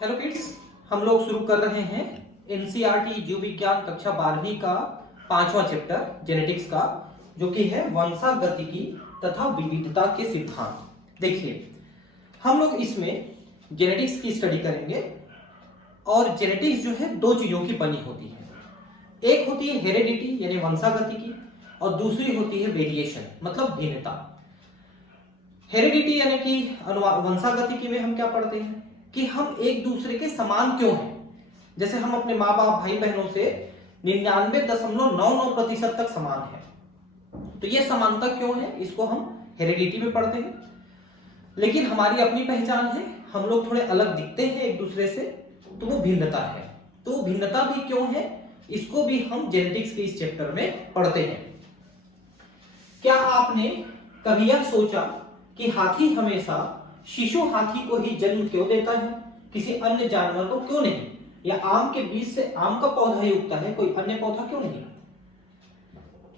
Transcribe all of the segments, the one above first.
Hello kids, हम लोग शुरू कर रहे हैं एनसीईआरटी जीव विज्ञान कक्षा 12वीं का 5वां चैप्टर जेनेटिक्स का, जो कि है वंशागतिकी तथा विविधता के सिद्धांत। देखिए, हम लोग इसमें जेनेटिक्स की स्टडी करेंगे और जेनेटिक्स जो है दो चीजों की बनी होती है। एक होती है हेरेडिटी यानी वंशागतिकी और दूसरी होती है वेरिएशन मतलब भिन्नता। हेरेडिटी यानी कि वंशागतिकी में हम क्या पढ़ते हैं कि हम एक दूसरे के समान क्यों हैं। जैसे हम अपने माँ बाप भाई बहनों से 99.99% तक समान है, तो ये समानता क्यों है, इसको हम हेरेडिटी में पढ़ते हैं। लेकिन हमारी अपनी पहचान है, हम लोग थोड़े अलग दिखते हैं एक दूसरे से, तो वो भिन्नता है। तो भिन्नता भी क्यों है, इसको भी हम जेनेटिक्स के इस चैप्टर में पढ़ते हैं। क्या आपने कभी यह सोचा कि हाथी हमेशा शिशु हाथी को ही जन्म क्यों देता है, किसी अन्य जानवर को क्यों नहीं, या आम के बीज से आम का पौधा ही उगता है, कोई अन्य पौधा क्यों नहीं।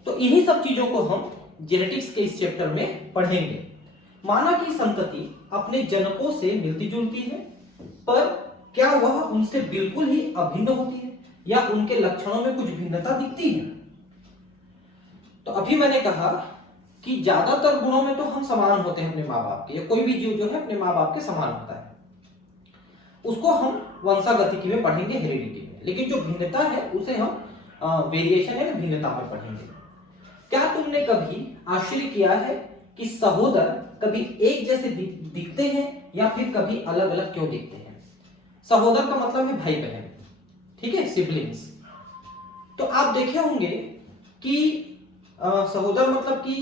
तो इन्हीं सब चीजों को हम जेनेटिक्स के इस चैप्टर में पढ़ेंगे। माना कि संतति अपने जनकों से मिलती जुलती है, पर क्या वह उनसे बिल्कुल ही अभिन्न होती है या उनके लक्षणों में कुछ भिन्नता दिखती है। तो अभी मैंने कहा कि ज्यादातर गुणों में तो हम समान होते हैं अपने माँ बाप के, या कोई भी जीव जो है अपने माँ बाप के समान होता है, उसको हम वंशागतिकी में पढ़ेंगे, हेरिडिटी में। लेकिन जो भिन्नता है उसे हम वेरिएशन या भिन्नता में पढ़ेंगे। क्या तुमने कभी आश्चर्य किया है कि सहोदर कभी एक जैसे दिखते हैं या फिर कभी अलग अलग क्यों दिखते हैं। सहोदर का मतलब है भाई बहन, ठीक है, सिबलिंग्स। तो आप देखे होंगे कि सहोदर मतलब कि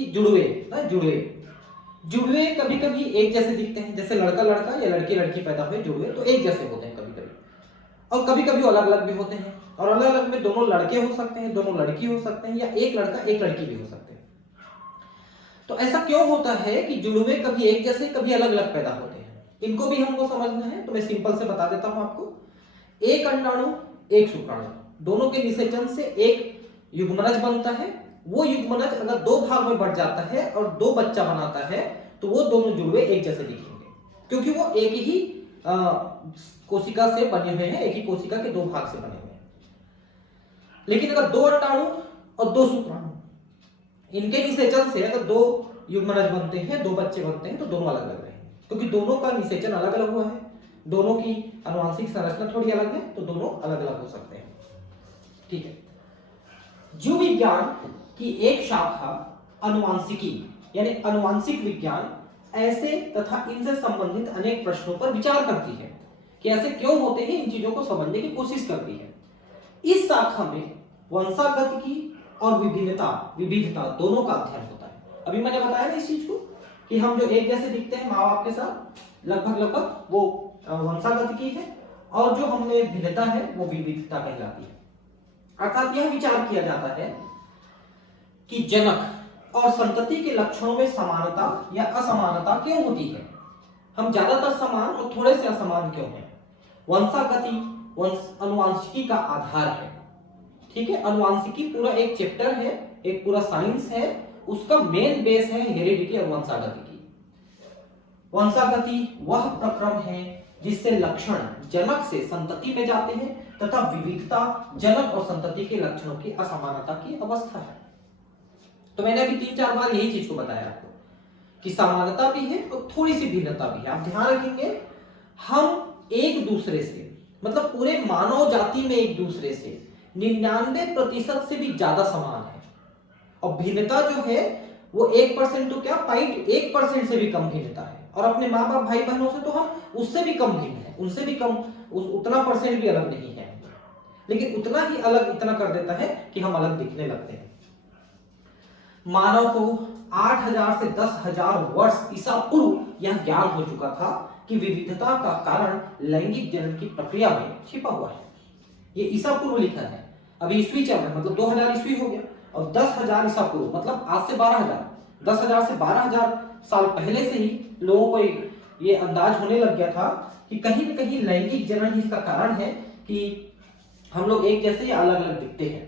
जुड़वे कभी कभी एक जैसे दिखते हैं, जैसे लड़का लड़का या लड़की लड़की पैदा हुए जुड़वे तो एक जैसे होते हैं कभी कभी, और कभी कभी अलग अलग भी होते हैं। और अलग अलग में दोनों लड़के हो सकते हैं, दोनों लड़की हो सकते हैं, या एक लड़का एक लड़की भी हो सकते हैं। तो ऐसा क्यों होता है कि जुड़वे कभी एक जैसे कभी अलग अलग पैदा होते हैं, इनको भी हमको समझना है। तो मैं सिंपल से बता देता हूं आपको। एक अंडाणु एक शुक्राणु, दोनों के निषेचन से एक युग्मनज बनता है। वो युग्मनज अगर दो भाग में बढ़ जाता है और दो बच्चा बनाता है, तो वो दोनों जुड़वे एक जैसे दिखेंगे, क्योंकि वो एक ही कोशिका से बने हुए हैं, एक ही कोशिका के दो भाग से बने हुए हैं। लेकिन अगर दो अंडाणु और दो शुक्राणु, इनके निषेचन से अगर दो युग्मनज बनते हैं, दो बच्चे बनते हैं, तो दोनों अलग अलग रहेंगे, क्योंकि दोनों का निषेचन अलग अलग हुआ है, दोनों की आनुवंशिक संरचना थोड़ी अलग है, तो दोनों अलग अलग हो सकते हैं। ठीक है। जीव विज्ञान की एक शाखा आनुवंशिकी यानी आनुवंशिक विज्ञान ऐसे तथा इनसे संबंधित अनेक प्रश्नों पर विचार करती है कि ऐसे क्यों होते हैं, इन चीजों को समझने की कोशिश करती है। इस शाखा में वंशागतिकी और विविधता दोनों का अध्ययन होता है। अभी मैंने बताया ना इस चीज को कि हम जो एक जैसे दिखते हैं माँ बाप के साथ, लगभग वो वंशागतिकी है, और जो हमें भिन्नता है वो विविधता कहलाती है। अर्थात यह विचार किया जाता है कि जनक और संतति के लक्षणों में समानता या असमानता क्यों होती है, हम ज्यादातर समान और थोड़े से असमान क्यों हैं। वंशागति आनुवंशिकी का आधार है। ठीक है, आनुवंशिकी पूरा एक चैप्टर है, एक पूरा साइंस है, उसका मेन बेस है हेरिडिटी और वंशागतिकी। वंशागति वह प्रक्रम है जिससे लक्षण जनक से संतति में जाते हैं, तथा विविधता जनक और संतति के लक्षणों की असमानता की अवस्था है। तो मैंने अभी 3-4 बार यही चीज को बताया आपको कि समानता भी है और थोड़ी सी भिन्नता भी है। आप ध्यान रखेंगे, हम एक दूसरे से मतलब पूरे मानव जाति में एक दूसरे से 99% से भी ज्यादा समान है, और भिन्नता जो है वो 1% तो क्या 0.1% से भी कम भिन्नता है। और अपने माँ बाप भाई बहनों से तो हम उससे भी कम भिन्न है, उनसे भी कम, उतना परसेंट भी अलग नहीं है, लेकिन उतना ही अलग इतना कर देता है कि हम अलग दिखने लगते हैं। मानव को 8000 से 10,000 वर्ष ईसा पूर्व यह ज्ञान हो चुका था कि विविधता का कारण लैंगिक जनन की प्रक्रिया में छिपा हुआ है। ये ईसा पूर्व लिखा है, अभी ईस्वी चल रहा है, मतलब 2000 ईस्वी हो गया, और 10,000 ईसा पूर्व मतलब आज से 12,000, 10,000 से 12,000 साल पहले से ही लोगों को ये अंदाज होने लग गया था कि कहीं न कहीं लैंगिक जनन ही इसका कारण है कि हम लोग एक जैसे या अलग अलग दिखते हैं।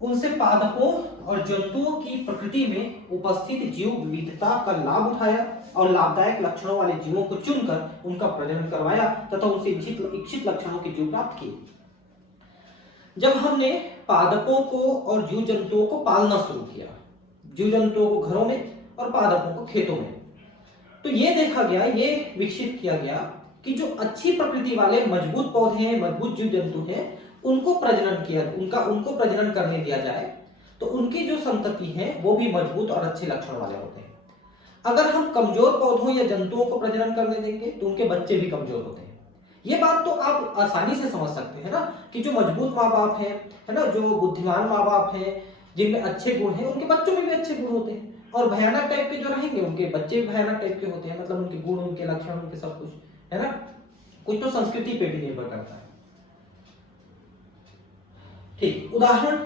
उनसे पादपों और जंतुओं की प्रकृति में उपस्थित जीव विविधता का लाभ उठाया और लाभदायक लक्षणों वाले जीवों को चुनकर उनका प्रजनन करवाया तथा उनसे इच्छित लक्षणों के जीव प्राप्त किए। जब हमने पादपों को और जीव जंतुओं को पालना शुरू किया, जीव जंतुओं को घरों में और पादपों को खेतों में, तो ये देखा गया, ये विकसित किया गया कि जो अच्छी प्रकृति वाले मजबूत पौधे हैं, मजबूत जीव जंतु हैं, उनको प्रजनन करने दिया जाए तो उनकी जो संतति है वो भी मजबूत और अच्छे लक्षण वाले होते हैं। अगर हम कमजोर पौधों या जंतुओं को प्रजनन करने देंगे तो उनके बच्चे भी कमजोर होते हैं। ये बात तो आप आसानी से समझ सकते हैं ना, कि जो मजबूत माँ बाप है ना, जो बुद्धिमान माँ बाप है, जिनमें अच्छे गुण हैं, उनके बच्चों में भी अच्छे गुण होते हैं, और भयानक टाइप के जो रहेंगे उनके बच्चे भी भयानक टाइप के होते हैं, मतलब उनके गुण, उनके लक्षण, उनके सब कुछ, है ना। कुछ तो संस्कृति पे भी निर्भर करता है। ठीक, उदाहरण,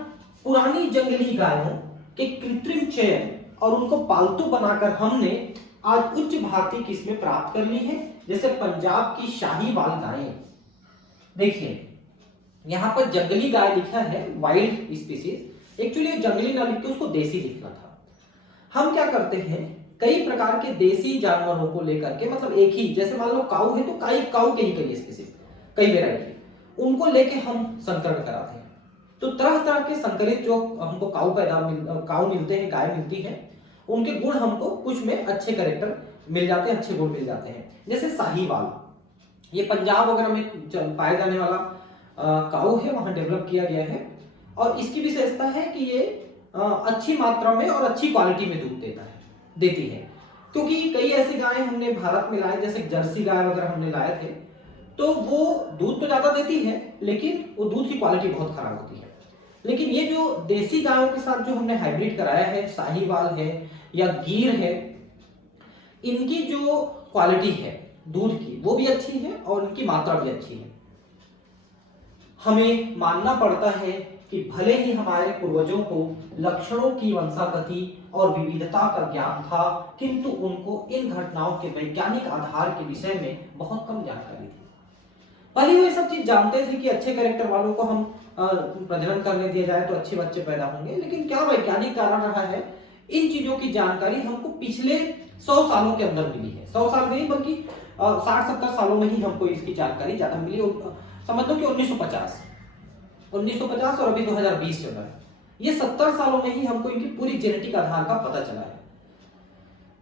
पुरानी जंगली गायों के कृत्रिम चयन और उनको पालतू बनाकर हमने आज उच्च भारतीय किस्में प्राप्त कर ली हैं, जैसे पंजाब की शाहीवाल गायें। देखिए यहां पर जंगली गाय लिखा है, वाइल्ड स्पीसीज, एक्चुअली जंगली ना लिख के उसको देसी लिखना था। हम क्या करते हैं, कई प्रकार के देसी जानवरों को लेकर के, मतलब एक ही, जैसे मान लो काऊ है तो काऊ के ही कई स्पीसीज, कई वेराइटी, उनको लेके हम संकरण कराते हैं। तो तरह तरह के संकरित जो हमको काऊ मिलते हैं, गाय मिलती है, उनके गुण हमको कुछ में अच्छे कैरेक्टर मिल जाते हैं, अच्छे गुण मिल जाते हैं। जैसे साहीवाल, ये पंजाब वगैरह में पाए जाने वाला काऊ है, वहां डेवलप किया गया है, और इसकी विशेषता है कि ये अच्छी मात्रा में और अच्छी क्वालिटी में दूध देती है। क्योंकि कई ऐसी गायें हमने भारत में लाए, जैसे जर्सी गाय वगैरह हमने लाए थे, तो वो दूध तो ज्यादा देती है लेकिन वो दूध की क्वालिटी बहुत खराब होती है। लेकिन ये जो देसी गायों के साथ जो हमने हाइब्रिड कराया है, साहीवाल है या गिर है, इनकी जो क्वालिटी है दूध की वो भी अच्छी है और इनकी मात्रा भी अच्छी है। हमें मानना पड़ता है कि भले ही हमारे पूर्वजों को लक्षणों की वंशागति और विविधता का ज्ञान था, किंतु उनको इन घटनाओं के वैज्ञानिक आधार के विषय में बहुत कम जानकारी थी। भले ही वो ये सब चीज जानते थे कि अच्छे कैरेक्टर वालों को हम प्रजनन करने दिया जाए तो अच्छे बच्चे पैदा होंगे, लेकिन क्या वैज्ञानिक कारण रहा है, इन चीजों की जानकारी हमको पिछले 100 सालों के अंदर मिली है। 100 साल नहीं बल्कि 60-70 सालों में ही हमको इसकी जानकारी ज्यादा मिली। समझ लो कि 1950 और अभी 2020 चल रहा है, ये 70 सालों में ही हमको इनकी पूरी जेनेटिक आधार का पता चला है।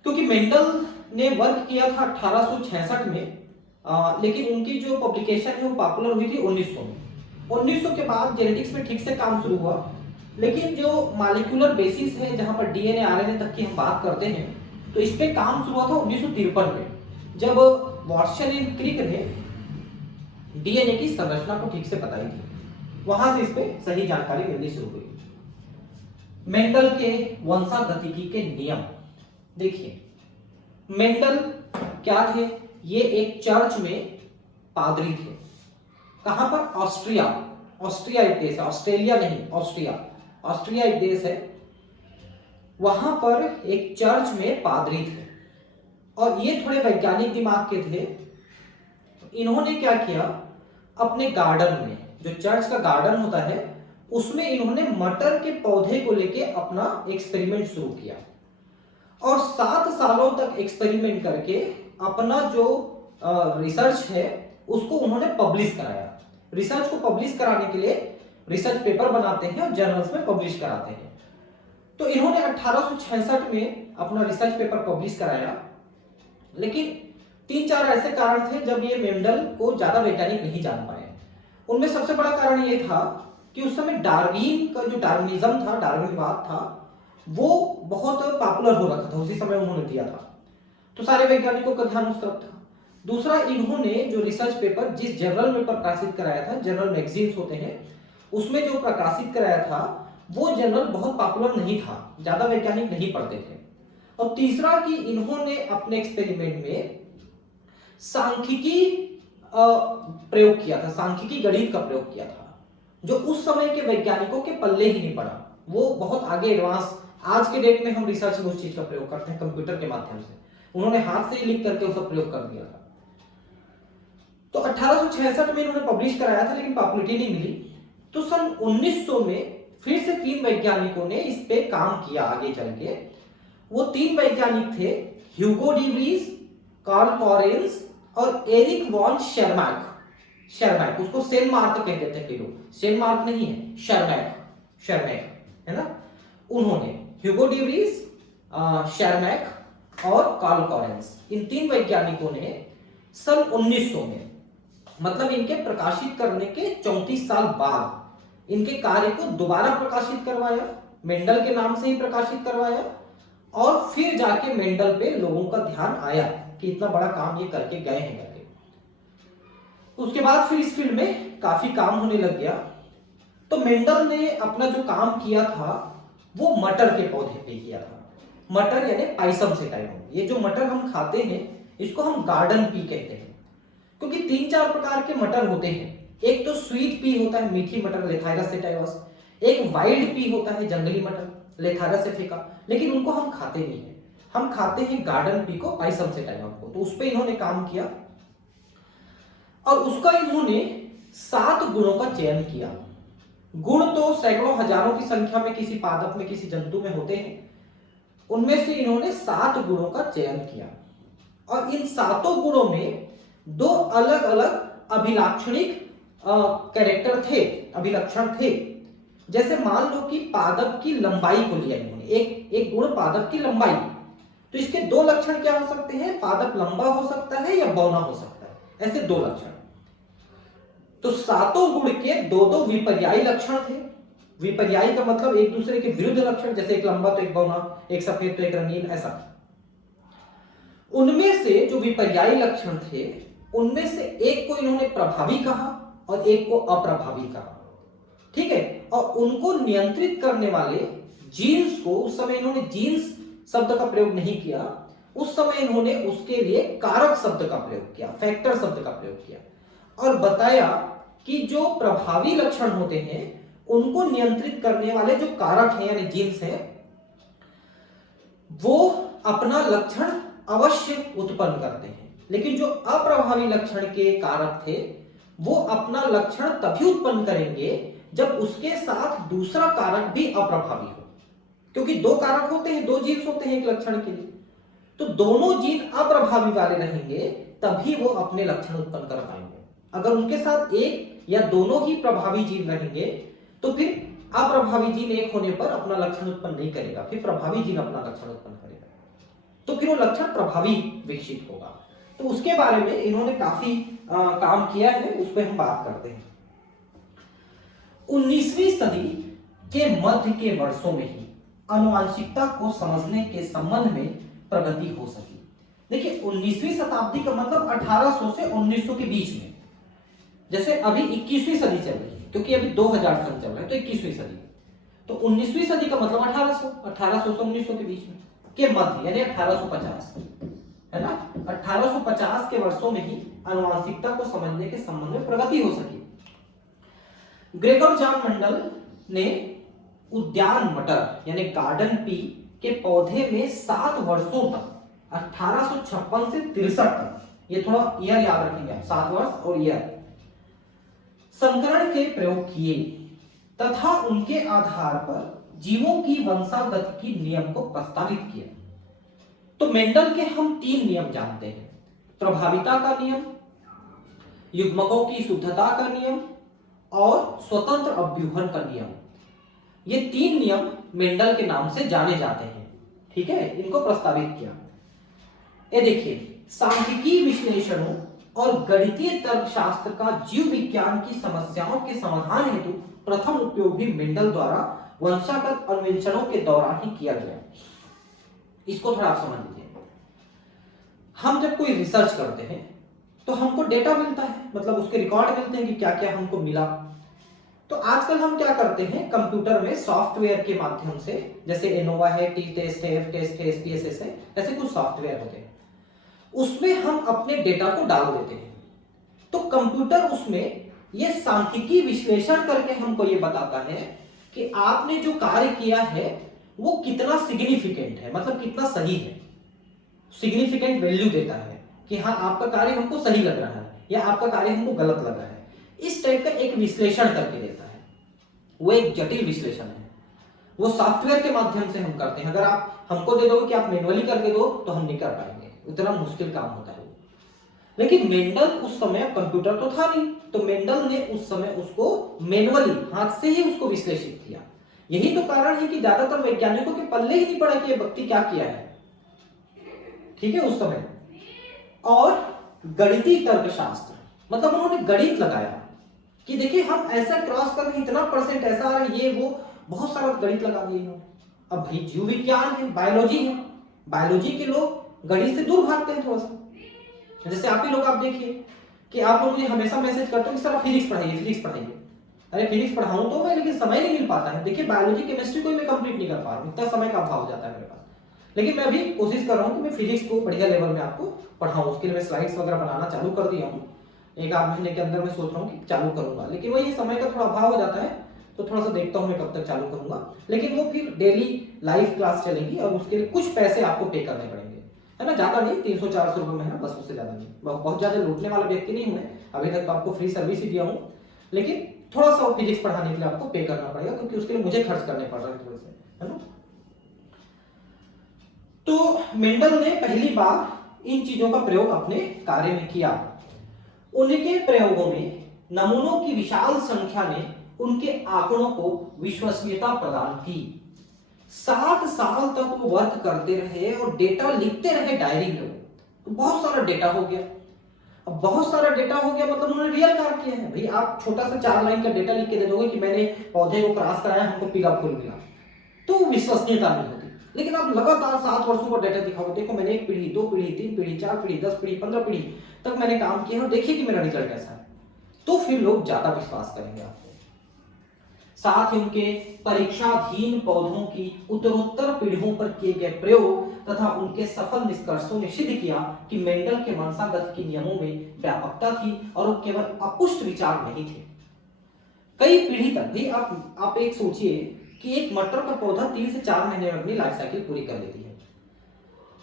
क्योंकि मेंडल ने वर्क किया था 1866 में, लेकिन उनकी जो पब्लिकेशन है वो पॉपुलर हुई थी 1900 में। 1900 के बाद जेनेटिक्स में ठीक से काम शुरू हुआ, लेकिन जो मॉलिक्यूलर बेसिस है, जहां पर डीएनए आरएनए तक की हम बात करते हैं, तो इस पे काम शुरू हुआ था 1953 में, जब वॉटसन एंड क्रिक ने डीएनए की संरचना को ठीक से बताई थी। वहां से इस पे सही जानकारी मिलनी शुरू हुई। मेंडल के वंशागतिकी के नियम देखिए, मेंडल क्या थे, ये एक चर्च में पादरी थे। कहां पर, ऑस्ट्रिया एक देश है, ऑस्ट्रेलिया नहीं, ऑस्ट्रिया एक देश है, वहां पर एक चर्च में पादरी थे, और ये थोड़े वैज्ञानिक दिमाग के थे। इन्होंने क्या किया, अपने गार्डन में, जो चर्च का गार्डन होता है, उसमें इन्होंने मटर के पौधे को लेके अपना एक्सपेरिमेंट शुरू किया, और 7 सालों तक एक्सपेरिमेंट करके अपना जो रिसर्च है उसको उन्होंने पब्लिश कराया। रिसर्च को पब्लिश कराने के लिए रिसर्च पेपर बनाते हैं और जर्नल्स में पब्लिश कराते हैं। तो इन्होंने 1866 में अपना रिसर्च पेपर पब्लिश कराया, लेकिन 3-4 ऐसे कारण थे जब ये मेंडल को ज्यादा वैज्ञानिक नहीं जान पाए। उनमें सबसे बड़ा कारण ये था कि उस समय डार्विन का जो डार्विनिज्म था, डार्विनवाद था, वो बहुत पॉपुलर हो रखा था, उसी समय उन्होंने दिया था, तो सारे वैज्ञानिकों का ध्यान उस तरफ था। दूसरा, इन्होंने जो रिसर्च पेपर जिस जर्नल में प्रकाशित कराया था, जर्नल मैगजीन्स होते हैं, उसमें जो प्रकाशित कराया था वो जर्नल बहुत पॉपुलर नहीं था, ज्यादा वैज्ञानिक नहीं पढ़ते थे। और तीसरा कि इन्होंने अपने एक्सपेरिमेंट में सांख्यिकी प्रयोग किया था, सांख्यिकी गणित का प्रयोग किया था, जो उस समय के वैज्ञानिकों के पल्ले ही नहीं पड़ा। वो बहुत आगे एडवांस, आज के डेट में हम रिसर्च में उस चीज का प्रयोग करते हैं कंप्यूटर के माध्यम से, उन्होंने हाथ से ही लिख करके उसका प्रयोग कर दिया था। तो 1866 में इन्होंने पब्लिश कराया था, लेकिन पॉपुलैरिटी नहीं मिली। तो सन 1900 में फिर से 3 वैज्ञानिकों ने इस पे काम किया आगे चल के। वो 3 वैज्ञानिक थे, Hugo de Vries, Carl Lawrence और एरिक वॉन शेरमैक। शेरमैक, उसको सेनमार्क कह देते हैं लोग, सेनमार्क नहीं है, शेरमैक, शेरमैक है ना। उन्होंने ह्यूगो डी व्रीज, शेरमैक और कार्ल लॉरेंस, इन 3 वैज्ञानिकों ने सन 1900 में, मतलब इनके प्रकाशित करने के 34 साल बाद, इनके कार्य को दोबारा प्रकाशित करवाया, मेंडल के नाम से ही प्रकाशित करवाया। और फिर जाके मेंडल पे लोगों का ध्यान आया कि इतना बड़ा काम ये करके गए हैं करके। उसके बाद फिर इस फील्ड में काफी काम होने लग गया। तो मेंडल ने अपना जो काम किया था वो मटर के पौधे पे किया था। मटर यानी पाइसम से टाइप। ये जो मटर हम खाते हैं इसको हम गार्डन पी कहते हैं, क्योंकि 3-4 प्रकार के मटर होते हैं। एक तो स्वीट पी होता है, मीठी मटर, लेथाइरस सेटाइवस। एक वाइल्ड पी होता है, जंगली मटर, लेथाइरस सेफिका, लेकिन उनको हम खाते नहीं है। हम खाते हैं गार्डन पी को, पाइसम सेटाइवम को। तो उस पे इन्होंने काम किया और उसका इन्होंने 7 गुणों का चयन किया। गुण तो सैकड़ों हजारों की संख्या में किसी पादप में, किसी जंतु में होते हैं। उनमें से इन्होंने 7 गुणों का चयन किया और इन 7 गुणों में 2 अलग अलग अभिलाक्षणिक कैरेक्टर थे, अभिलक्षण थे। जैसे मान लो कि पादप की लंबाई को लिया इन्होंने, एक गुण पादप की लंबाई। तो इसके 2 लक्षण क्या हो सकते हैं? पादप लंबा हो सकता है या बौना हो सकता है, ऐसे 2 लक्षण। तो 7 गुण के 2-2 विपर्यायी लक्षण थे। विपर्यायी का मतलब एक दूसरे के विरुद्ध लक्षण, जैसे एक लंबा तो एक बौना, एक सफेद तो एक रंगीन, ऐसा। उनमें से जो विपर्यायी लक्षण थे उनमें से एक को इन्होंने प्रभावी कहा और एक को अप्रभावी कहा, ठीक है। और उनको नियंत्रित करने वाले जीन्स को, उस समय इन्होंने जीन्स शब्द का प्रयोग नहीं किया, उस समय इन्होंने उसके लिए कारक शब्द का प्रयोग किया, फैक्टर शब्द का प्रयोग किया और बताया कि जो प्रभावी लक्षण होते हैं उनको नियंत्रित करने वाले जो कारक हैं यानी जीन्स हैं, वो अपना लक्षण अवश्य उत्पन्न करते हैं। लेकिन जो अप्रभावी लक्षण के कारक थे वो अपना लक्षण तभी उत्पन्न करेंगे जब उसके साथ दूसरा कारक भी अप्रभावी हो, क्योंकि 2 कारक होते हैं, 2 जीन्स होते हैं एक लक्षण के लिए। तो दोनों जीन अप्रभावी वाले रहेंगे तभी वो अपने लक्षण उत्पन्न कर पाएंगे। अगर उनके साथ एक या दोनों ही प्रभावी जीन रहेंगे तो फिर अप्रभावी जीन एक होने पर अपना लक्षण उत्पन्न नहीं करेगा, फिर प्रभावी जीन अपना लक्षण उत्पन्न करेगा, तो फिर वो लक्षण प्रभावी विकसित होगा। तो उसके बारे में इन्होंने काफी काम किया है, उस पर हम बात करते हैं। 19वीं सदी के मध्य के वर्षों में ही आनुवंशिकता को समझने के संबंध में प्रगति हो सकी। देखिए 19वीं शताब्दी का मतलब 1800 से 1900 के बीच में। जैसे अभी 21वीं सदी चल रही है, क्योंकि अभी 2000 सन चल रहा है, तो 21वीं सदी। तो 19वीं सदी का मतलब 1800 से 1900 के बीच में के मध्य, यानी 1850, है ना। 1850 के वर्षों में ही आनुवंशिकता को समझने के संबंध में प्रगति हो सकी। ग्रेगर जॉन मेंडल ने उद्यान मटर यानी गार्डन पी के पौधे में 7 वर्षों तक 1856 से 63 तक, ये थोड़ा ईयर याद रखेंगे, 7 वर्ष और ईयर, संकरण के प्रयोग किए तथा उनके आधार पर जीवों की वंशागति की नियम को प्रस्तावित किया। तो मेंडल के हम 3 नियम जानते हैं, प्रभाविता का नियम, युग्मकों की शुद्धता का नियम और स्वतंत्र अभ्यूहन का नियम। ये 3 नियम मेंडल के नाम से जाने जाते हैं, ठीक है। इनको प्रस्तावित किया। ये देखिए, सांख्यिकी विश्लेषणों और गणितीय तर्कशास्त्र का जीव विज्ञान की समस्याओं के समाधान हेतु प्रथम उपयोग भी मेंडल द्वारा वंशागत अन्वेषणों के दौरान ही किया गया। इसको थोड़ा आप समझ लीजिए। हम जब कोई रिसर्च करते हैं तो हमको डेटा मिलता है, मतलब उसके रिकॉर्ड मिलते हैं कि क्या क्या हमको मिला। तो आजकल हम क्या करते हैं, कंप्यूटर में सॉफ्टवेयर के माध्यम से, जैसे एनोवा है, टी टेस्ट है, एफ टेस्ट है, एसपीएसएस है, ऐसे कुछ सॉफ्टवेयर होते हैं, उसमें हम अपने डेटा को डाल देते हैं। तो कंप्यूटर उसमें ये सांख्यिकी विश्लेषण करके हमको ये बताता है कि आपने जो कार्य किया है वो कितना सिग्निफिकेंट है, मतलब कितना सही है। सिग्निफिकेंट वैल्यू देता है कि हाँ आपका कार्य हमको सही लग रहा है या आपका कार्य हमको गलत लग रहा है। इस टाइप का एक विश्लेषण करके देता है, वो एक जटिल विश्लेषण है, वो सॉफ्टवेयर के माध्यम से हम करते हैं। अगर आप हमको दे दोगे कि आप मैनुअली करके दो तो हम नहीं कर पाएंगे, इतना मुश्किल काम होता है। लेकिन मेंडल उस समय, कंप्यूटर तो था नहीं, तो मेंडल ने उस समय उसको मैनुअली हाथ से ही उसको विश्लेषित किया। यही तो कारण है कि ज्यादातर वैज्ञानिकों के पल्ले ही नहीं पड़ा कि ये व्यक्ति क्या किया है, ठीक है, उस समय। और गणितीय तर्कशास्त्र, मतलब उन्होंने गणित लगाया कि देखिए हम ऐसा क्रॉस कर रहे हैं, इतना परसेंट ऐसा आ रहा है, ये वो बहुत सारा गणित लगा दिए इन्होंने। अब भाई जीव विज्ञान है, बायोलॉजी है, बायोलॉजी के लोग गणित से दूर भागते हैं थोड़ा सा। जैसे आप ही लोग, आप देखिए कि आप लोग मुझे हमेशा मैसेज करते हो कि सर आप फिजिक्स पढ़ाइए, फिजिक्स पढ़ाइए। अरे फिजिक्स पढ़ाऊं तो मैं, लेकिन समय नहीं मिल पाता है। देखिए बायोलॉजी केमिस्ट्री को मैं कंप्लीट नहीं कर पा रहा हूँ, इतना समय का अभाव हो जाता है मेरे पास। लेकिन मैं अभी कोशिश कर रहा हूँ कि मैं फिजिक्स को बढ़िया लेवल में आपको पढ़ाऊँ। उसके लिए मैं स्लाइड्स वगैरह बनाना चालू कर दिया हूँ, एक आध महीने के अंदर मैं सोच रहा हूँ कि चालू करूंगा। लेकिन वही समय का थोड़ा अभाव हो जाता है, तो थोड़ा सा देखता हूँ मैं कब तक चालू करूंगा। लेकिन वो फिर डेली लाइव क्लास चलेगी और उसके लिए कुछ पैसे आपको पे करने पड़ेंगे, है ना, ज्यादा नहीं, 300-400 रुपए में है ना, बस, उससे ज्यादा नहीं। बहुत ज्यादा लूटने वाला व्यक्ति नहीं हूं मैं, अभी तक तो आपको फ्री सर्विस ही दिया हूं। लेकिन थोड़ा सा फिजिक्स पढ़ाने के लिए आपको पे करना पड़ेगा, क्योंकि उसके लिए मुझे खर्च करने पड़ रहे हैं थोड़े से, है ना। तो मेंडल ने पहली बार इन चीजों का प्रयोग अपने कार्य में किया। उनके प्रयोगों में नमूनों की विशाल संख्या ने उनके आंकड़ों को विश्वसनीयता प्रदान की। 7 साल तक वो वर्क करते रहे और डेटा लिखते रहे डायरी में। तो बहुत सारा डेटा हो गया। अब बहुत सारा डेटा हो गया मतलब उन्होंने रियल कार्य किया है। भाई आप छोटा सा 4 लाइन का डेटा लिख के दे दोगे कि मैंने पौधे को क्रॉस कराया, हमको पीला फूल मिला, तो विश्वसनीयता नहीं होती। लेकिन आप लगातार 7 वर्षों का डेटा दिखाओगे, देखो मैंने 1 पीढ़ी, 2 पीढ़ी, 3 पीढ़ी, 4 पीढ़ी, 10 पीढ़ी, 15 पीढ़ी तक मैंने काम किया और देखिए कि मेरा रिजल्ट कैसा है, तो फिर लोग ज्यादा विश्वास करेंगे आपको। साथ ही उनके परीक्षाधीन पौधों की उत्तरोत्तर पीढ़ियों पर किए गए प्रयोग तथा उनके सफल निष्कर्षों ने सिद्ध किया कि मेंडल के वंशागत के नियमों में व्यापकता थी और वो केवल अपुष्ट विचार नहीं थे। कई पीढ़ी तक भी आप एक सोचिए कि एक मटर का पौधा 3 से 4 महीने में अपनी लाइफ साइकिल पूरी कर लेती है।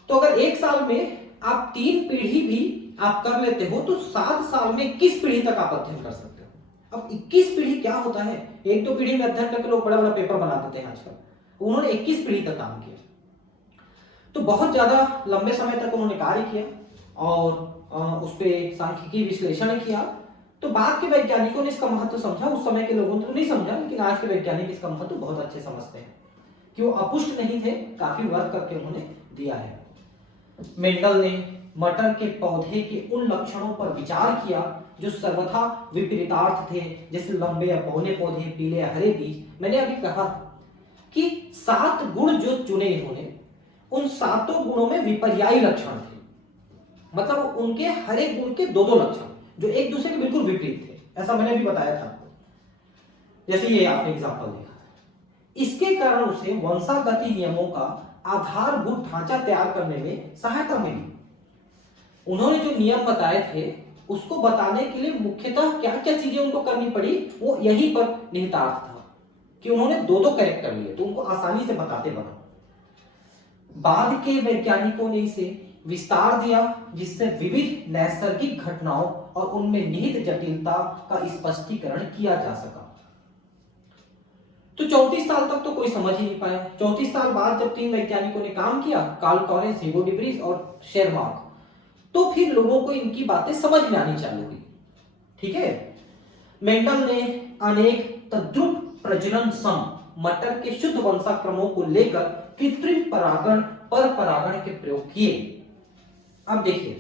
तो अगर 1 साल में आप 3 पीढ़ी भी आप कर लेते हो तो 7 साल में 21 पीढ़ी तक आप अध्ययन कर सकते हो। अब 21 पीढ़ी क्या होता है, 1-2 पीढ़ी में अध्ययन करके लोग बड़ा बड़ा पेपर बना देते हैं आजकल, उन्होंने 21 पीढ़ी तक काम किया। तो बहुत ज्यादा लंबे समय तक उन्होंने कार्य किया और उस पर सांख्यिकी विश्लेषण किया। तो बाद के वैज्ञानिकों ने इसका महत्व समझा, उस समय के लोगों ने तो नहीं समझा, लेकिन आज के वैज्ञानिक इसका महत्व बहुत अच्छे समझते हैं कि वो अपुष्ट नहीं थे, काफी वर्क करके उन्होंने दिया है। मेंडल ने मटर के पौधे के उन लक्षणों पर विचार किया जो सर्वथा विपरीतार्थ थे, जैसे लंबे या पौने पौधे, पीले या हरे बीज। मैंने अभी कहा कि 7 गुण जो चुने इन्होंने, उन 7 गुणों में विपर्यायी लक्षण थे, मतलब उनके हर एक गुण के 2-2 लक्षण जो एक दूसरे के बिल्कुल विपरीत थे। ऐसा मैंने भी बताया था आपको, जैसे ये आपने एग्जांपल देखा। इसके कारण उसे वंशागति नियमों का आधारभूत ढांचा तैयार करने में सहायता मिली। उन्होंने जो नियम बताए थे उसको बताने के लिए मुख्यतः क्या क्या चीजें उनको करनी पड़ी, वो यहीं पर निहितार्थ था कि उन्होंने 2-2 कैरेक्टर लिए तो उनको आसानी से बताते बना। बाद के वैज्ञानिकों ने इसे विस्तार दिया जिससे विविध नैसर्गिक घटनाओं और उनमें निहित जटिलता का स्पष्टीकरण किया जा सका। तो 34 साल तक तो कोई समझ ही नहीं पाया। 34 साल बाद जब 3 वैज्ञानिकों ने काम किया, Carl Lawrence, Hugo de Vries और शेरमार्क, तो फिर लोगों को इनकी बातें समझ में आनी चालू हुई। ठीक है, मेंडल ने अनेक तद्रुप प्रजनन सम मटर के शुद्ध वंशाक्रमों को लेकर कृत्रिम परागण, पर परागण के प्रयोग किए। अब देखिए,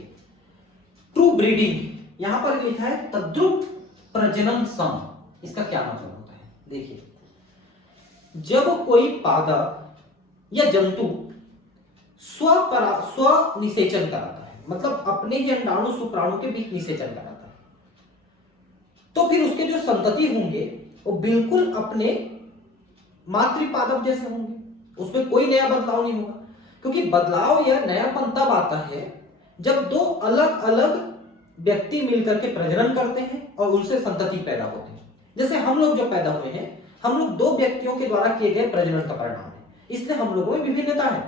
ट्रू ब्रीडिंग, यहां पर लिखा है तद्रुप प्रजनन सम, इसका क्या मतलब होता है? देखिए, जब कोई पादप या जंतु स्व निषेचन कराता है, मतलब अपने ही अंडाणु शुक्राणु के बीच निषेचन कराता है, तो फिर उसके जो संतति होंगे वो बिल्कुल अपने मातृपादप जैसे होंगे, उसमें कोई नया बदलाव नहीं होगा। क्योंकि बदलाव या नयापन तब आता है जब 2 अलग अलग व्यक्ति मिलकर के प्रजनन करते हैं और उनसे संतति पैदा होते हैं। जैसे हम लोग जो पैदा हुए हैं, हम लोग 2 व्यक्तियों के द्वारा किए गए प्रजनन का परिणाम है, इसलिए हम लोगों में विभिन्नता है।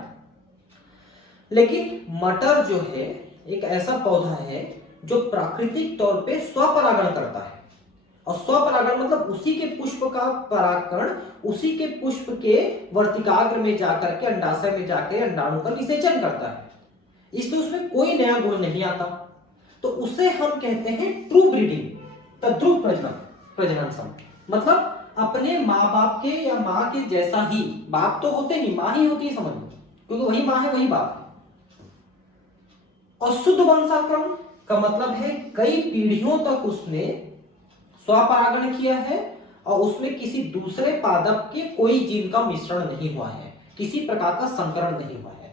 लेकिन मटर जो है एक ऐसा पौधा है जो प्राकृतिक तौर पे स्वपरागण करता है। और स्वपरागण मतलब उसी के पुष्प का परागकण उसी के पुष्प के वर्तिकाग्र में जाकर के अंडाशय में जाकर अंडाणु का निषेचन करता है, इसलिए उसमें कोई नया गुण नहीं आता, तो उसे हम कहते हैं ट्रू ब्रीडिंग, तद्रुप प्रजनन संभव। मतलब अपने माँ बाप के या माँ के जैसा ही, बाप तो होते नहीं, माँ ही होती है समझ लो, क्योंकि वही माँ है वही बाप है। और शुद्ध वंशाक्रम का मतलब है कई पीढ़ियों तक उसने स्वपरागण किया है और उसमें किसी दूसरे पादप के कोई जीन का मिश्रण नहीं हुआ है, किसी प्रकार का संकरण नहीं हुआ है।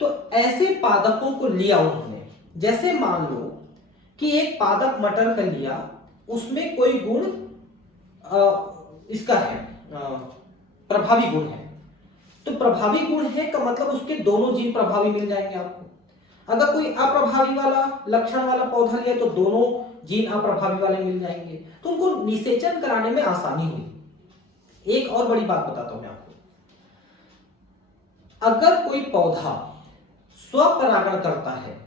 तो ऐसे पादपों को लिया उन्होंने, जैसे मान लो कि एक पादप मटर का लिया, उसमें कोई गुण इसका है, प्रभावी गुण है, तो प्रभावी गुण है का मतलब उसके दोनों जीन प्रभावी मिल जाएंगे आपको। अगर कोई अप्रभावी वाला लक्षण वाला पौधा लिया तो दोनों जीन अप्रभावी वाले मिल जाएंगे, तो उनको निषेचन कराने में आसानी हुई। एक और बड़ी बात बताता हूं मैं आपको, अगर कोई पौधा स्वपरागण करता है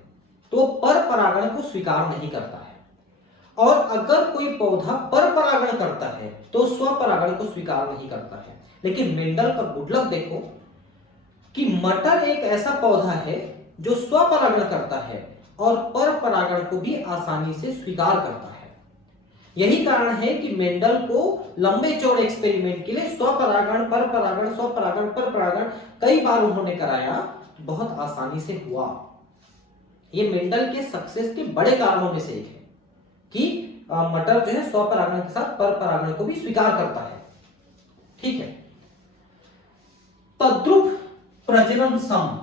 तो पर परागण को स्वीकार नहीं करता है, और अगर कोई पौधा पर परागण करता है तो स्वपरागण को स्वीकार नहीं करता है। लेकिन मेंडल का गुडलक देखो कि मटर एक ऐसा पौधा है जो स्वपरागण करता है और पर परागण को भी आसानी से स्वीकार करता है। यही कारण है कि मेंडल को लंबे चौड़े एक्सपेरिमेंट के लिए स्वपरागण पर परागण स्वपरागण पर परागण कई बार उन्होंने कराया, बहुत आसानी से हुआ। ये मेंडल के सक्सेस के बड़े कारणों में से एक है कि मटर जो है स्वपरागण के साथ पर परागण को भी स्वीकार करता है। ठीक है, तद्रुप प्रजनन सम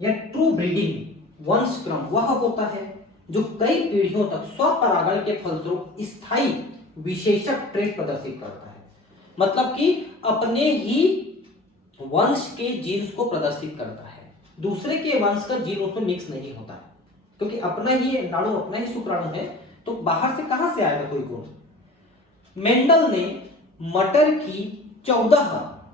या ट्रू ब्रीडिंग वंशक्रम वह होता है जो कई पीढ़ियों तक स्वपरागण के फलस्वरूप स्थायी विशेषक ट्रेट प्रदर्शित करता है। मतलब कि अपने ही वंश के जीन्स को प्रदर्शित करता है, दूसरे के वंश का जीन उसमें मिक्स नहीं होता है, क्योंकि अपना ही अंडाणु अपना ही शुक्राणु है, तो बाहर से कहां से आएगा कोई गुण। मेंडल ने मटर की 14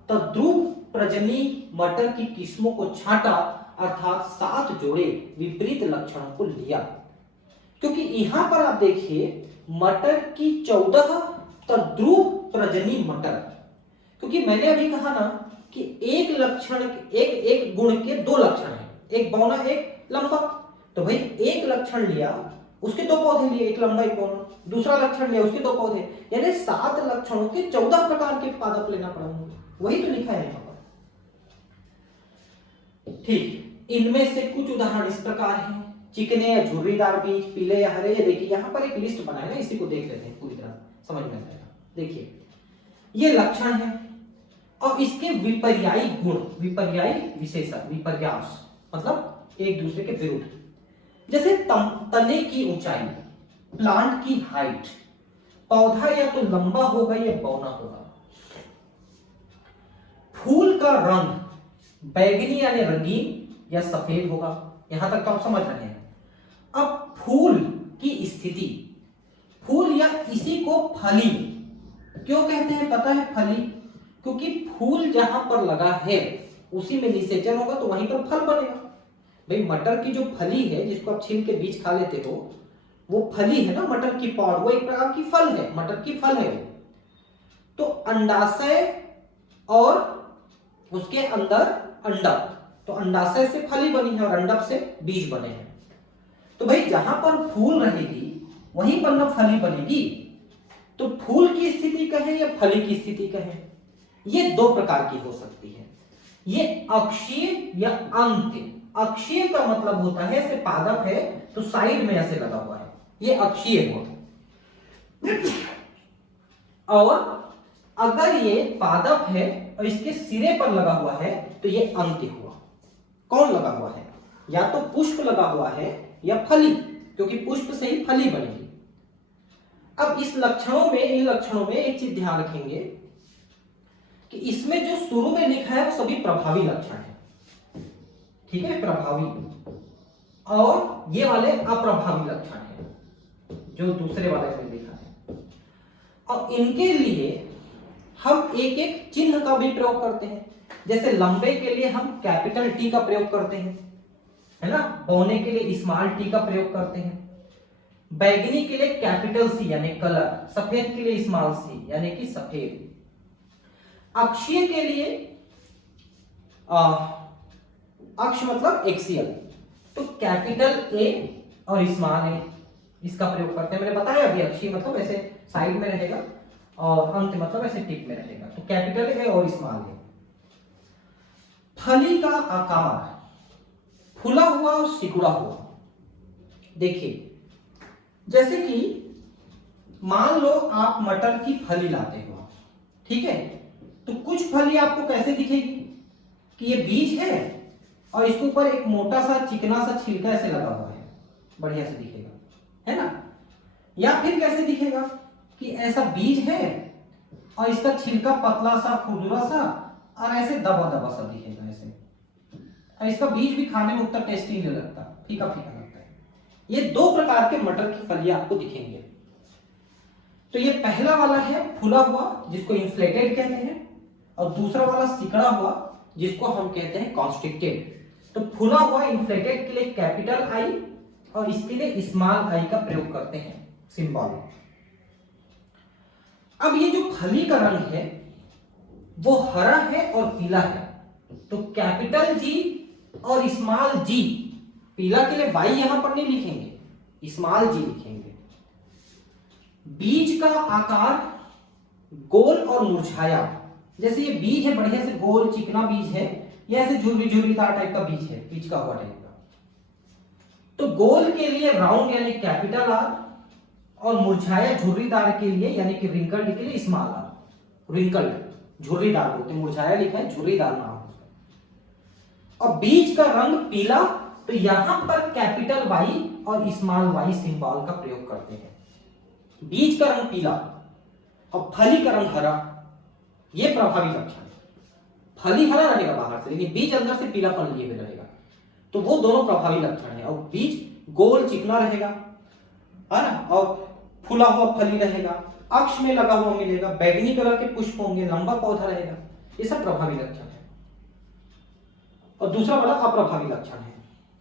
तद्रुप प्रजनी मटर की किस्मों को छांटा, अर्थात 7 जोड़े विपरीत लक्षणों को लिया। क्योंकि यहां पर आप देखिए मटर की 14 तद्रुप प्रजनी मटर, क्योंकि मैंने अभी कहा ना कि एक लक्षण एक गुण के 2 लक्षण हैं, एक बौना एक लंबा, तो भाई एक लक्षण लिया उसके 2 पौधे लिए, एक लंबा एक बौना, दूसरा लक्षण लिया उसके 2 पौधे, यानी 7 लक्षणों के 14 प्रकार के पादप लेना पड़ा मुझे, वही तो लिखा है यहाँ पर। ठीक, इनमें से कुछ उदाहरण इस प्रकार हैं, चिकने या झुर्रीदार बीज, पीले या हरे। ये देखिए यहाँ पर एक लिस्ट बनाया है, इसी को देख लेते हैं, पूरी तरह समझ में आ जाएगा। देखिए ये लक्षण है और इसके विपर्यायी गुण, विपर्यायी विशेषण, विपर्यास मतलब एक दूसरे के विरुद्ध, जैसे तने की ऊंचाई, प्लांट की हाइट, पौधा या तो लंबा होगा या बौना होगा, फूल का रंग बैगनी यानी रंगीन या सफेद होगा। यहां तक तो आप समझ रहे हैं। अब फूल की स्थिति, फूल या इसी को फली क्यों कहते हैं पता है? फली क्योंकि फूल जहां पर लगा है उसी में निषेचन होगा तो वहीं पर फल बनेगा। भाई मटर की जो फली है जिसको आप छील के बीज खा लेते हो, वो फली है ना मटर की पॉड, वो एक प्रकार की फल है, मटर की फल है वो। तो अंडाशय और उसके अंदर अंडक, तो अंडाशय से फली बनी है और अंडक से बीज बने हैं। तो भाई जहां पर फूल रहेगी वहीं पर ना फली बनेगी। तो फूल की स्थिति कहें या फली की स्थिति कहें, ये 2 प्रकार की हो सकती है। ये अक्षीय या अंत्य। अक्षीय का मतलब होता है ऐसे पादप है तो साइड में ऐसे लगा हुआ है, ये अक्षीय हुआ। और अगर ये पादप है और इसके सिरे पर लगा हुआ है तो ये अंत्य हुआ। कौन लगा हुआ है? या तो पुष्प लगा हुआ है या फली, क्योंकि पुष्प से ही फली बनेगी। अब इन लक्षणों में एक चीज ध्यान रखेंगे कि इसमें जो शुरू में लिखा है वो सभी प्रभावी लक्षण है, ठीक है, प्रभावी, और ये वाले अप्रभावी लक्षण है जो दूसरे वाले में लिखा है। और इनके लिए हम एक एक चिन्ह का भी प्रयोग करते हैं। जैसे लंबे के लिए हम कैपिटल टी का प्रयोग करते हैं, है ना, बौने के लिए स्मॉल टी का प्रयोग करते हैं, बैगनी के लिए कैपिटल सी यानी कलर, सफेद के लिए स्मॉल सी यानी कि सफेद। अक्षीय के लिए अक्ष मतलब एक्सियल, तो कैपिटल ए और स्मॉल ए इसका प्रयोग करते हैं। मैंने बताया अभी अक्षीय मतलब ऐसे साइड में रहेगा और अंत मतलब ऐसे टिप में रहेगा, तो कैपिटल ए और स्मॉल ए। फली का आकार फूला हुआ और सिकुड़ा हुआ। देखिए जैसे कि मान लो आप मटर की फली लाते हो, ठीक है, तो कुछ फली आपको कैसे दिखेगी कि ये बीज है और इसके ऊपर एक मोटा सा चिकना सा छिलका ऐसे लगा हुआ है, बढ़िया से दिखेगा, है ना। या फिर कैसे दिखेगा कि ऐसा बीज है और इसका छिलका पतला सा खुरदुरा सा और ऐसे दबा दबा सा दिखेगा ऐसे, और इसका बीज भी खाने में उतना टेस्टी नहीं लगता, फीका फीका लगता है। ये दो प्रकार के मटर की फलियां आपको दिखेंगे। तो ये पहला वाला है फूला हुआ जिसको इन्फ्लेटेड कहते हैं, और दूसरा वाला सिकड़ा हुआ जिसको हम कहते हैं कॉन्स्ट्रिक्टेड। तो फूला हुआ इन्फ्लेटेड के लिए कैपिटल आई और इसके लिए स्मॉल आई का प्रयोग करते हैं सिंबल। अब ये जो फली का रंग है वो हरा है और पीला है, तो कैपिटल जी और स्मॉल जी, पीला के लिए वाई यहां पर नहीं लिखेंगे, स्मॉल जी लिखेंगे। बीज का आकार गोल और मुरझाया, जैसे ये बीज है बढ़िया से गोल चिकना बीज है, या ऐसे झुर्री झुर्रीदार टाइप का बीज है, बीज का हुआ टाइप का। तो गोल के लिए राउंड यानी कैपिटल आर, और मुरझाया झुर्रीदार के लिए यानी कि रिंकल्ड के लिए स्मॉल आर। रिंकल्ड झुर्रीदार बोलते हैं, मुरझाया लिखा है झुर्रीदार नाम है। और बीज का रंग पीला, तो यहां पर कैपिटल वाई और स्मॉल वाई सिंबल का प्रयोग करते हैं। बीज का रंग पीला और फली का रंग हरा, यह प्रभावी लक्षण है। फली हरा रहेगा बाहर से लेकिन बीज अंदर से पीलापन लिए हुए रहेगा, तो वो दोनों प्रभावी लक्षण है। और बीज गोल चिकना रहेगा, है ना, और फूला हुआ फली रहेगा, अक्ष में लगा हुआ मिलेगा, बैगनी कलर के पुष्प होंगे, लंबा पौधा रहेगा, ये सब प्रभावी लक्षण है। और दूसरा वाला अप्रभावी लक्षण है।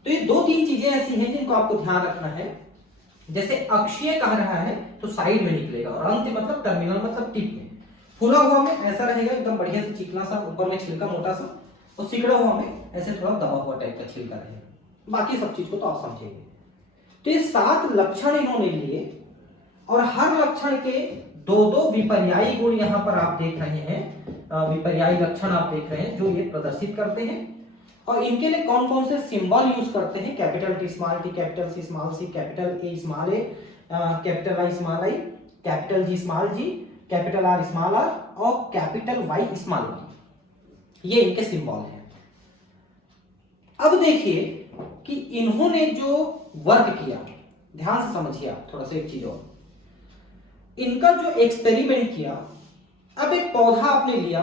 तो ये दो तीन चीजें ऐसी हैं जिनको आपको ध्यान रखना है। जैसे अक्षीय कह रहा है तो साइड में निकलेगा, और अंत मतलब टर्मिनल मतलब टिप में। फूला हुआ में ऐसा रहेगा एकदम बढ़िया से चिकना सा, ऊपर में छिलका मोटा सा, और सिकड़ा हुआ में ऐसे थोड़ा दबा हुआ टाइप का छिलका रहेगा। बाकी सब चीज को तो आप समझेंगे। तो ये 7 लक्षण इन्होंने लिए, और हर लक्षण के दो दो विपर्यायी गुण यहाँ पर आप देख रहे हैं, विपर्यायी लक्षण आप देख रहे हैं जो ये प्रदर्शित करते हैं। और इनके लिए कौन कौन से सिंबल यूज करते हैं, capital T small T, capital C small C, capital A small A, capital I small I, capital G small G, capital R small R, और कैपिटल वाई स्मॉल वाई, ये इनके सिंबल हैं। अब देखिए कि इन्होंने जो वर्क किया, ध्यान से समझिए आप थोड़ा सा एक चीज और, इनका जो एक्सपेरिमेंट किया। अब एक पौधा आपने लिया,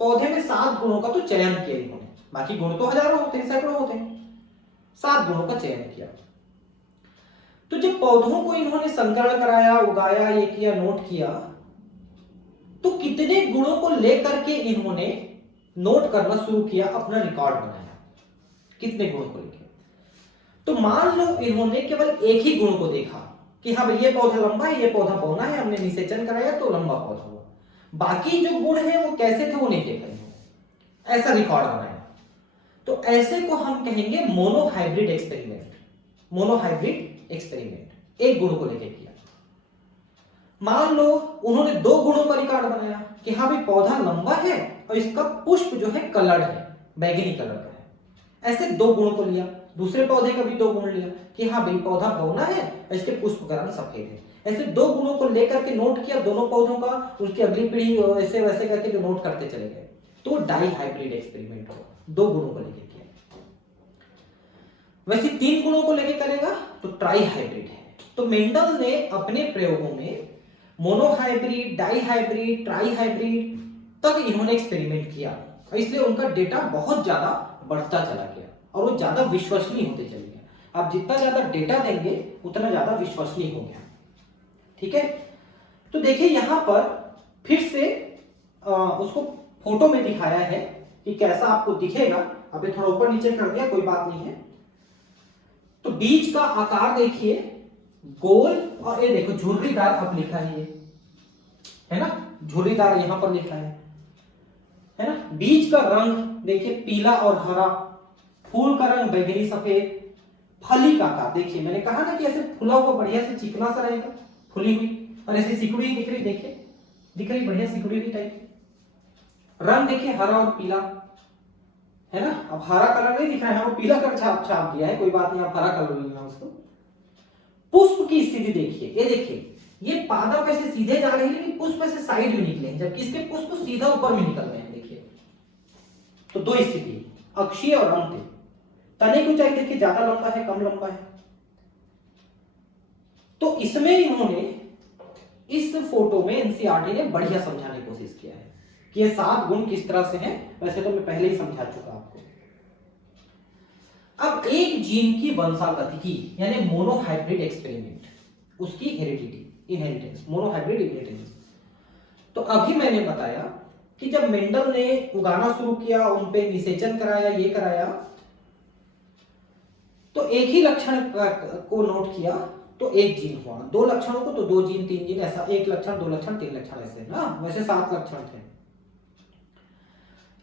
पौधे में 7 गुणों का तो चयन किया इन्होंने, बाकी गुण तो हजारों होते हैं, सैकड़ों होते हैं, 7 गुणों का चयन किया। तो जब पौधों को इन्होंने संकरण कराया, उगाया, ये किया, नोट किया, तो कितने गुणों को लेकर के इन्होंने नोट करना शुरू किया, अपना रिकॉर्ड बनाया, कितने गुणों को लेकर। तो मान लो इन्होंने केवल एक ही गुण को देखा कि हाँ भाई ये पौधा लंबा है, ये पौधा बौना है, हमने निषेचन कराया तो लंबा पौधा हुआ। बाकी जो गुण है वो कैसे थे वो नहीं देखा, ऐसा रिकॉर्ड बनाया। तो ऐसे को हम कहेंगे मोनोहाइब्रिड एक्सपेरिमेंट। मोनोहाइब्रिड एक्सपेरिमेंट, एक गुण को लेकर किया। मान लो उन्होंने 2 गुणों का रिकॉर्ड बनाया कि हाँ भाई पौधा लंबा है और इसका पुष्प जो है कलर्ड है, बैगनी कलर का है, ऐसे 2 गुणों को लिया। दूसरे पौधे का भी 2 गुण लिया कि हाँ भाई पौधा बौना है और इसके पुष्प का रंग सफेद है। ऐसे 2 गुणों को लेकर के नोट किया दोनों पौधों का, उसकी अगली पीढ़ी ऐसे वैसे करके जो नोट करते चले गए, तो डाई हाइब्रिड एक्सपेरिमेंट होगा। 2 गुणों को लेकर किया। वैसे 3 गुणों को लेकर करेगा तो ट्राई हाइब्रिड है। तो मेंडल ने अपने प्रयोगों में monohybrid, dihybrid, trihybrid तक इन्होंने एक्सपेरिमेंट किया, और इसलिए उनका डेटा बहुत ज्यादा बढ़ता चला गया और वो ज्यादा विश्वसनीय होते चले गए। आप जितना ज्यादा डेटा देंगे उतना ज्यादा विश्वसनीय हो गया। ठीक है, तो देखिए यहां पर फिर से उसको फोटो में दिखाया है कि कैसा आपको दिखेगा। अभी थोड़ा ऊपर नीचे कर दिया, कोई बात नहीं है। तो बीज का आकार देखिए, गोल, और ये देखो झुर्रीदार अब लिखा है, ये है ना, झुर्रीदार यहां पर लिखा है ना। बीज का रंग देखिए पीला और हरा, फूल का रंग बैगनी सफेद, फली का आकार देखिए, मैंने कहा ना कि ऐसे फूला हुआ बढ़िया से चिकना सा रहेगा, फुली हुई, और ऐसे सिकुड़ी दिख रही, देखिए दिख रही बढ़िया सिकुड़ी हुई टाइप। रंग देखिए हरा और पीला, है ना। अब हरा कलर नहीं दिख रहा है, वो पीला कलर छाप दिया है, कोई बात नहीं, आप हरा कलर लेना उसको। पुष्प की स्थिति देखिए, ये देखिए ये पादप ऐसे सीधे जा रहे हैं लेकिन पुष्प ऐसे साइड में निकले हैं, जबकि इसके पुष्प सीधा ऊपर में निकल रहे हैं, देखिए। तो दो स्थिति, अक्षीय और अंत्य। तने की ऊंचाई देखिए ज्यादा लंबा है कम लंबा है। तो इसमें इन्होंने इस फोटो में एनसीईआरटी ने बढ़िया समझाने की कोशिश किया है कि ये 7 गुण किस तरह से हैं। वैसे तो मैं पहले ही समझा चुका आपको। अब एक जीन की वंशागतिकी यानी मोनोहाइब्रिड एक्सपेरिमेंट, उसकी हेरिडिटी, इनहेरिटेंस, मोनोहाइब्रिड इनहेरिटेंस। तो अभी मैंने बताया कि जब मेंडल ने उगाना शुरू किया, उन पे निषेचन कराया, ये कराया, तो एक ही लक्षण को नोट किया तो एक जीन हुआ, 2 लक्षणों को तो 2 जीन 3 जीन, ऐसा 1 लक्षण 2 लक्षण 3 लक्षण, ऐसे ना, वैसे 7 लक्षण थे।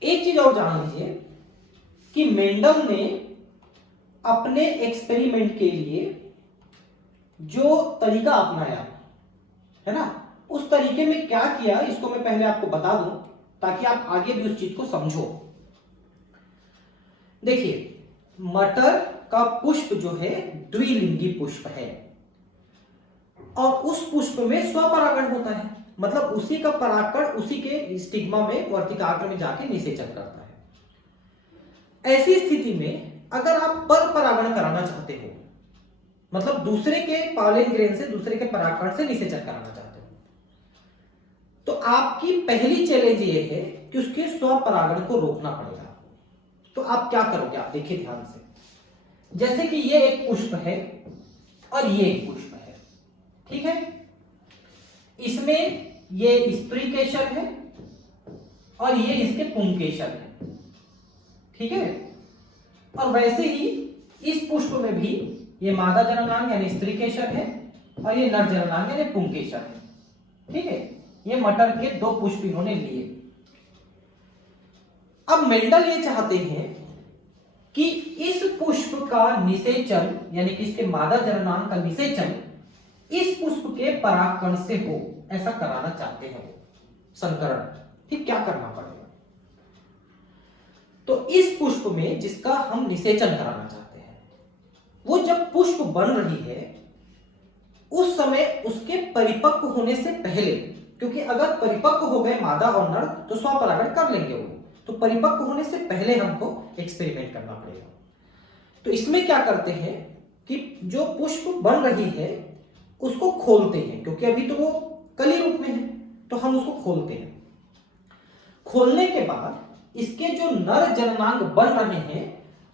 एक चीज और जान लीजिए कि मेंडल ने अपने एक्सपेरिमेंट के लिए जो तरीका अपनाया है ना, उस तरीके में क्या किया इसको मैं पहले आपको बता दूं ताकि आप आगे भी उस चीज को समझो। देखिए मटर का पुष्प जो है द्विलिंगी पुष्प है, और उस पुष्प में स्वपरागण होता है, मतलब उसी का परागकण उसी के स्टिग्मा में वर्तिकाग्र में जाके निषेचन करता है। ऐसी स्थिति में अगर आप पर परागण कराना चाहते हो, मतलब दूसरे के पॉलन ग्रेन से दूसरे के परागकण से निषेचन कराना चाहते हो, तो आपकी पहली चैलेंज ये है कि उसके स्वपरागण को रोकना पड़ेगा। तो आप क्या करोगे, आप देखिए ध्यान से, जैसे कि ये एक पुष्प है और ये एक पुष्प है, ठीक है, इसमें ये स्त्री केशर है और ये इसके पुंकेशर है, ठीक है। और वैसे ही इस पुष्प में भी ये मादा जननांग यानी स्त्री केशर है और ये नर जननांग यानी पुंकेशर है, ठीक है। ये मटर के 2 पुष्प इन्होंने लिए। अब मेंडल ये चाहते हैं कि इस पुष्प का निषेचन यानी कि इसके मादा जननांग का निषेचन इस पुष्प के परागकण से हो, ऐसा कराना चाहते हैं वो संकरण। ठीक, क्या करना पड़ेगा, तो इस पुष्प में जिसका हम निषेचन कराना चाहते हैं, वो जब पुष्प बन रही है उस समय उसके परिपक्व होने से पहले, क्योंकि अगर परिपक्व हो गए मादा और नर तो स्वपरागण कर लेंगे वो, तो परिपक्व होने से पहले हमको एक्सपेरिमेंट करना पड़ेगा। तो इसमें क्या करते हैं कि जो पुष्प बन रही है उसको खोलते हैं, क्योंकि अभी तो वो कली रूप में है, तो हम उसको खोलते हैं। खोलने के बाद इसके जो नर जननांग बन रहे हैं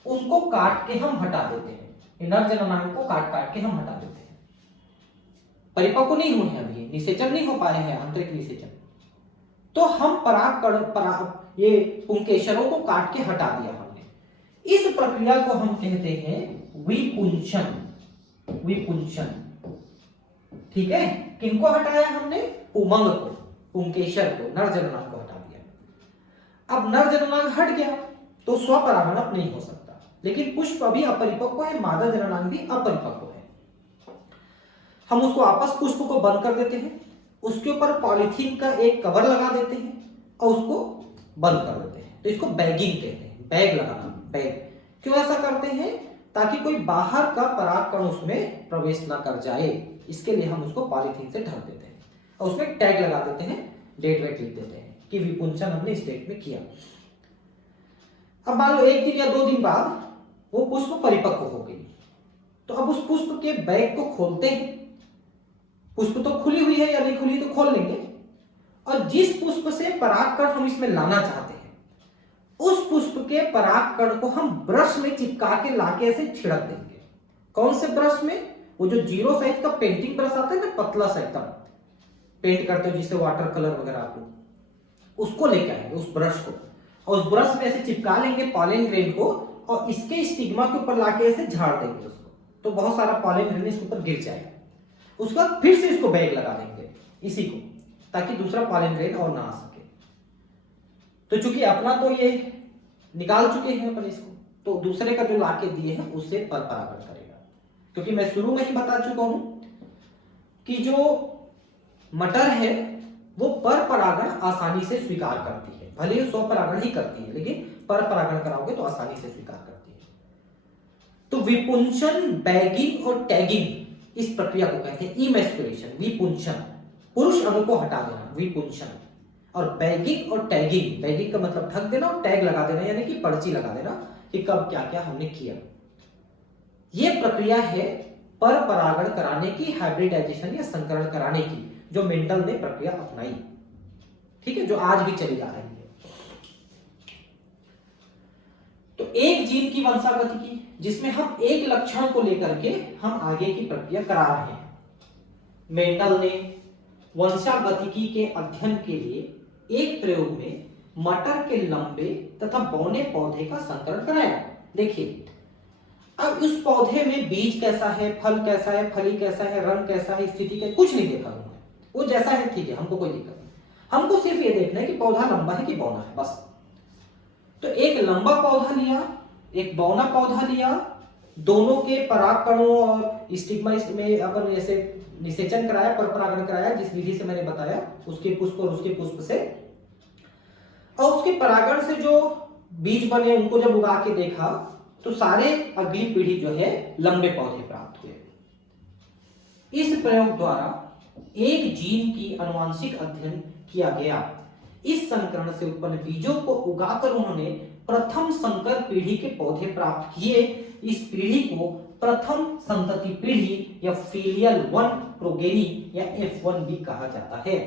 उनको काट के हम हटा देते हैं, ये नर जननांग को काट काट के हम हटा देते हैं। परिपक्व नहीं हुए हैं अभी, निषेचन नहीं हो पाए हैं, आंतरिक निषेचन, तो हम परागकण ये पुंकेशरों को काट के हटा दिया हमने। इस प्रक्रिया को हम कहते हैं विपुंसन, विपुंसन, ठीक है। किनको हटाया हमने, पुमंग को, पुंकेशर को, नर जननांग को हटा दिया। अब नर जननांग हट गया तो स्वपरागण अब नहीं हो सकता, लेकिन पुष्प अभी अपरिपक्व है, मादा जननांग भी अपरिपक्व है। हम उसको आपस पुष्प को बंद कर देते हैं, उसके ऊपर पॉलीथीन का एक कवर लगा देते हैं और उसको बंद कर देते हैं। तो इसको बैगिंग कहते हैं, बैग लगाना, बैग। क्यों ऐसा करते हैं, ताकि कोई बाहर का परागकण उसमें प्रवेश ना कर जाए, इसके लिए हम उसको पॉलीथीन से ढक देते हैं और उसमें टैग लगा देते हैं, डेट वेट लिख देते हैं कि विपुंसन हमने इस डेट में किया। अब मान लो 1 दिन या 2 दिन बाद वो पुष्प परिपक्व हो गई, तो अब उस पुष्प के बैग को खोलते हैं। पुष्प तो खुली हुई है या नहीं खुली तो खोल लेंगे, और जिस पुष्प से परागकण हम इसमें लाना चाहते हैं उस पुष्प के परागकण को हम ब्रश में चिपका के लाके ऐसे छिड़क देंगे। कौन से ब्रश में, वो जो 0 साइज का पेंटिंग ब्रश आता है ना, पतला सा एकदम, पेंट करते हो जिससे वाटर कलर वगैरह आपको, उसको लेकर आएंगे उस ब्रश को, और उस ब्रश में ऐसे चिपका लेंगे पॉलन ग्रेन को, और इसके स्टिग्मा के ऊपर लाके ऐसे झाड़ देंगे उसको, तो बहुत सारा पॉलन ग्रेन इसके ऊपर गिर जाएगा। उसके बाद फिर से इसको बैग लगा देंगे इसी को, ताकि दूसरा पॉलन ग्रेन और ना आ सके। तो चूंकि अपना तो ये निकाल चुके हैं अपन इसको, तो दूसरे का जो लाके दिए हैं उससे पर परागण करेगा। क्योंकि मैं शुरू में ही बता चुका हूं कि जो मटर है वो पर परागण आसानी से स्वीकार करती है, भले ही स्व परागण ही करती है, लेकिन पर परागण कराओगे तो आसानी से स्वीकार करती है। तो विपुंसन, बैगिंग और टैगिंग इस प्रक्रिया को कहते हैं इमैस्कुलेशन। विपुंसन पुरुष अंग को हटा देना, विपुंसन। और बैगिंग और टैगिंग, बैगिंग का मतलब ढक देना और टैग लगा देना, यानी कि पर्ची लगा देना कि कब क्या क्या हमने किया। यह प्रक्रिया है पर परागण कराने की, हाइब्रिडाइजेशन या संकरण कराने की, जो मेंडल ने प्रक्रिया अपनाई, ठीक है, जो आज भी चली जा रही है। तो एक जीन की वंशागतिकी जिसमें हम एक लक्षण को लेकर के हम आगे की प्रक्रिया करा रहे हैं। मेंडल ने वंशागतिकी के अध्ययन के लिए एक प्रयोग में मटर के लंबे तथा बौने पौधे का संकरण कराया। देखिए, अब उस पौधे में बीज कैसा है, फल कैसा है, फली कैसा है, रंग कैसा है, स्थिति क्या, कुछ नहीं देखा उन्होंने। वो जैसा है ठीक है, हमको कोई दिक्कत नहीं, हमको सिर्फ ये देखना है कि पौधा लंबा है कि बौना है, बस। तो एक लंबा पौधा लिया, एक बौना पौधा लिया, दोनों के परागकणों और स्टिग्मा में अपन जैसे निषेचन कराया, पर परागण कराया, जिस विधि से मैंने बताया, उसके पुष्प और उसके पुष्प से, और उसके परागण से जो बीज बने उनको जब उगा के देखा तो सारे अगली पीढ़ी जो है लंबे पौधे प्राप्त हुए। इस प्रयोग द्वारा एक जीन की आनुवंशिक अध्ययन किया गया। इस संकरण से उत्पन्न बीजों को उगाकर उन्होंने प्रथम संकर पीढ़ी के पौधे प्राप्त किए। इस पीढ़ी को प्रथम संतति पीढ़ी या फीलियल वन प्रोगेनी या F1 भी कहा जाता है।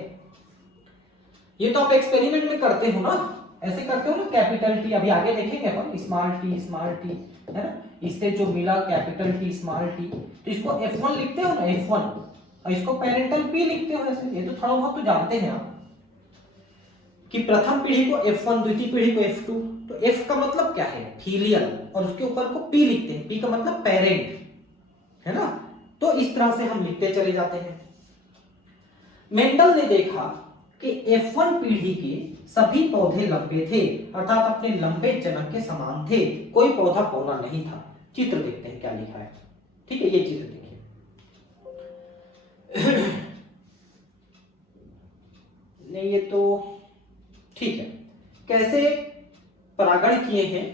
ये तो आप एक्सपेरिमेंट में करते हो ना, ऐसे करते हो ना, कैपिटल टी, अभी आगे देखेंगे अपन, स्मॉल टी है ना, इससे जो मिला कैपिटल टी स्मॉल टी, तो इसको F1 लिखते हो ना, F1, और इसको पेरेंटल पी लिखते हो ऐसे। ये तो थोड़ा बहुत तो जानते हैं आप कि प्रथम पीढ़ी को F1, द्वितीय पीढ़ी को F2। तो F का मतलब क्या है, फीलियल, और उसके ऊपर को P लिखते हैं, P का मतलब पेरेंट, है ना। तो इस तरह से हम लिखते चले जाते हैं। मेंडल ने देखा कि F1 पीढ़ी के सभी पौधे लंबे थे, अर्थात अपने लंबे जनक के समान थे, कोई पौधा पौना नहीं था। चित्र देखते हैं क्या लिखा है, ठीक है, ये चित्र देखिए। नहीं, ये तो ठीक है, कैसे परागण किए हैं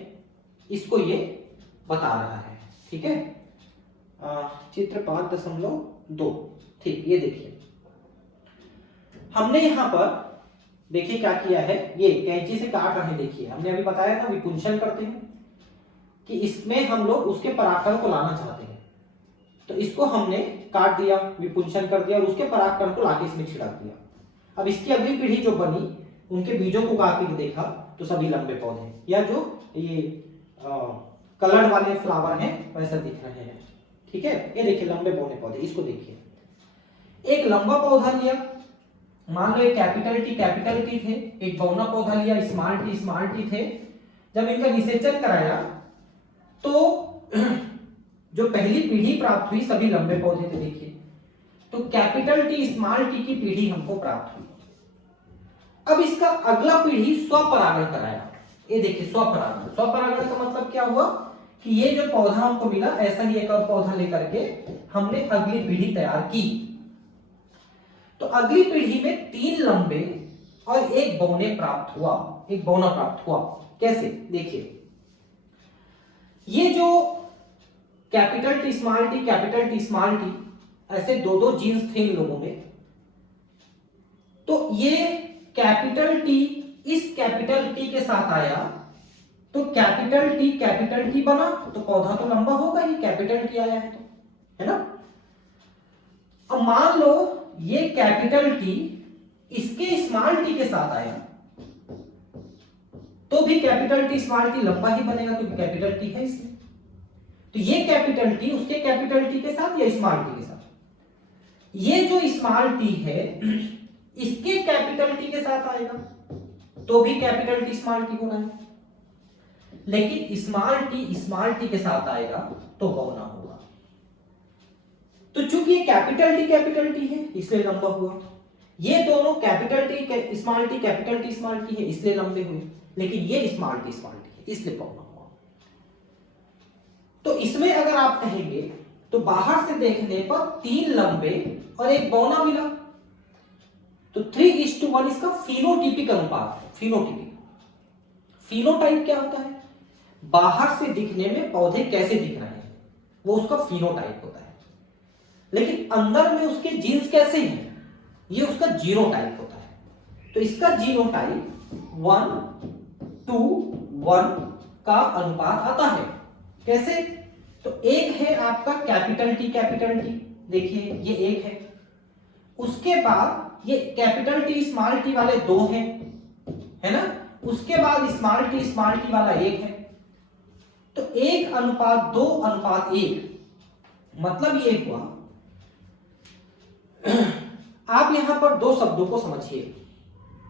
इसको ये बता रहा है, ठीक है। चित्र 5.2, ठीक, ये देखिए, हमने यहां पर देखिए क्या किया है, ये कैंची से काट रहे हैं। देखिए, हमने अभी बताया ना विपुंसन करते हैं कि इसमें हम लोग उसके परागकण को लाना चाहते हैं, तो इसको हमने काट दिया, विपुंसन कर दिया, और उसके परागकण को लाके इसमें छिड़क दिया। अब इसकी अगली पीढ़ी जो बनी, उनके बीजों को उगा के देखा तो सभी लंबे पौधे, या जो ये कलर्ड वाले फ्लावर हैं वैसा दिख रहे हैं, ठीक है। ये देखिए लंबे बौने पौधे, इसको देखिए, एक लंबा पौधा लिया, मान लो एक कैपिटल टी थे, एक बौना पौधा लिया, स्मॉल टी थे। जब इनका निषेचन कराया तो जो पहली पीढ़ी प्राप्त हुई सभी लंबे पौधे थे। देखिए, तो कैपिटल टी स्मॉल टी की पीढ़ी हमको प्राप्त हुई। अब इसका अगला पीढ़ी स्वपरागण कराया। ये देखिए स्वपरागण का मतलब क्या हुआ कि ये जो पौधा हमको मिला, ऐसा ही एक और पौधा लेकर के हमने अगली पीढ़ी तैयार की। तो अगली पीढ़ी में 3 लंबे और एक बौने प्राप्त हुआ, एक बौना प्राप्त हुआ। कैसे, देखिए, ये जो कैपिटल टी स्मॉल टी ऐसे 2-2 जीन्स थे इन लोगों में। तो ये कैपिटल टी इस कैपिटल टी के साथ आया तो कैपिटल टी बना, तो पौधा तो लंबा होगा ही, कैपिटल टी आया है तो, है ना। अब मान लो ये कैपिटल टी इसके स्मॉल टी के साथ आया तो भी कैपिटल टी स्मॉल टी लंबा ही बनेगा, क्योंकि कैपिटल टी है इसमें। तो ये कैपिटल टी उसके कैपिटल टी के साथ या स्मॉल टी के साथ, ये जो स्मॉल टी है इसके कैपिटल टी के साथ आएगा तो भी कैपिटल टी स्मॉल टी होना है, लेकिन स्मॉल टी के साथ आएगा तो बौना होगा। तो चूंकि ये कैपिटल टी है इसलिए लंबा हुआ, ये दोनों कैपिटल टी स्मॉल टी है इसलिए लंबे हुए, लेकिन ये स्मॉल टी है इसलिए पौना हुआ। तो इसमें अगर आप कहेंगे तो बाहर से देखने पर 3 लंबे और 1 बौना मिला, तो 3:1 इसका फिनोटिपिक अनुपात है। फिनोटाइप क्या होता है? बाहर से दिखने में पौधे कैसे दिख रहे हैं वो उसका फिनोटाइप होता है, लेकिन अंदर में उसके जीन्स कैसे हैं ये उसका जीनोटाइप होता है। तो इसका जीनोटाइप 1:1 का अनुपात आता है। कैसे? तो एक है आपका कैपिटल टी, देखिए ये एक है, उसके बाद ये कैपिटल टी स्मॉल टी वाले 2 हैं, है ना, उसके बाद स्मॉल टी वाला 1 है। तो 1:2:1, मतलब ये हुआ। आप यहां पर 2 शब्दों को समझिए,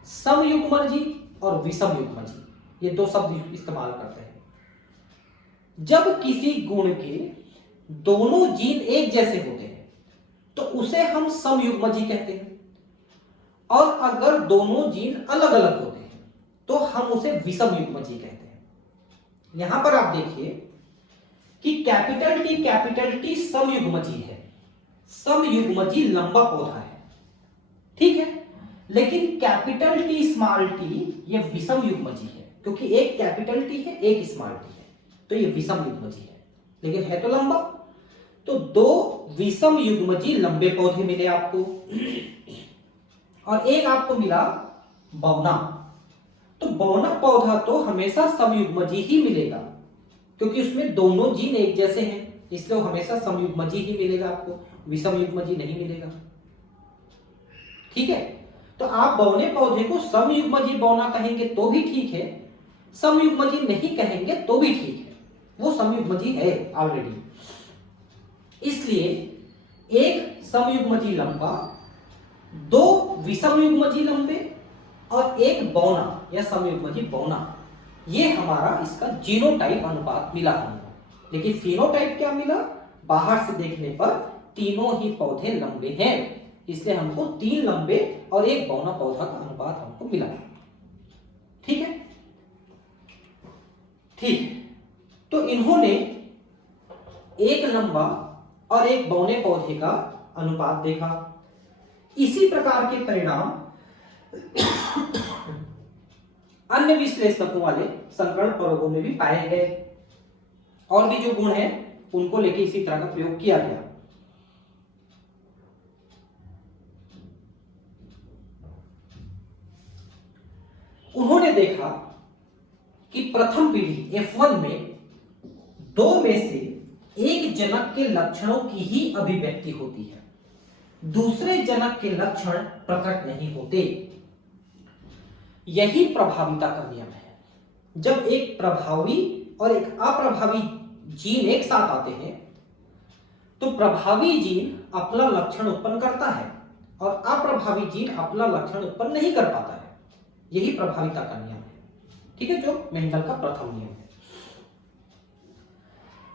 समयुग्मजी और विषमयुग्मजी, ये 2 शब्द इस्तेमाल करते हैं। जब किसी गुण के दोनों जीन एक जैसे होते हैं तो उसे हम समयुग्मजी कहते हैं, और अगर दोनों जीन अलग अलग होते हैं तो हम उसे विषमयुग्मजी कहते हैं। यहां पर आप देखिए कि कैपिटल टी समयुग्मजी है, समयुग्मजी लंबा पौधा है, ठीक है, लेकिन कैपिटल टी स्मॉल टी ये विषमयुग्मजी है, क्योंकि एक कैपिटल टी है एक स्मॉल टी है, तो ये विषमयुग्मजी है, लेकिन है तो लंबा। तो 2 विषमयुग्मजी लंबे पौधे मिले आपको, और एक आपको मिला बौना। तो बौना पौधा तो हमेशा समयुग्मजी ही मिलेगा, क्योंकि उसमें दोनों जीन एक जैसे हैं, इसलिए वो हमेशा समयुग्मजी ही मिलेगा आपको, विषमयुग्मजी नहीं मिलेगा, ठीक है। तो आप बौने पौधे को समयुग्मजी बौना कहेंगे तो भी ठीक है, समयुग्मजी नहीं कहेंगे तो भी ठीक है, वो समयुग्मजी है ऑलरेडी। इसलिए एक समयुग्मजी लंबा, 2 विषमयुग्मजी लंबे और 1 बौना या समयुग्मजी बौना, ये हमारा इसका जीनोटाइप अनुपात मिला हमको। लेकिन फिनोटाइप क्या मिला? बाहर से देखने पर तीनों ही पौधे लंबे हैं, इसलिए हमको 3 लंबे और 1 बौना पौधा का अनुपात हमको मिला, ठीक है। ठीक, तो इन्होंने 1 लंबा और 1 बौने पौधे का अनुपात देखा। इसी प्रकार के परिणाम अन्य विश्लेषकों वाले संकरण प्रयोगों में भी पाए गए, और भी जो गुण हैं उनको लेके इसी तरह का प्रयोग किया गया। उन्होंने देखा कि प्रथम पीढ़ी F1 में 2 में से एक जनक के लक्षणों की ही अभिव्यक्ति होती है, दूसरे जनक के लक्षण प्रकट नहीं होते। यही प्रभाविता का नियम है। जब एक प्रभावी और एक अप्रभावी जीन एक साथ आते हैं तो प्रभावी जीन अपना लक्षण उत्पन्न करता है और अप्रभावी जीन अपना लक्षण उत्पन्न नहीं कर पाता है। यही प्रभाविता का नियम है, ठीक है, जो मेंडल का प्रथम नियम है।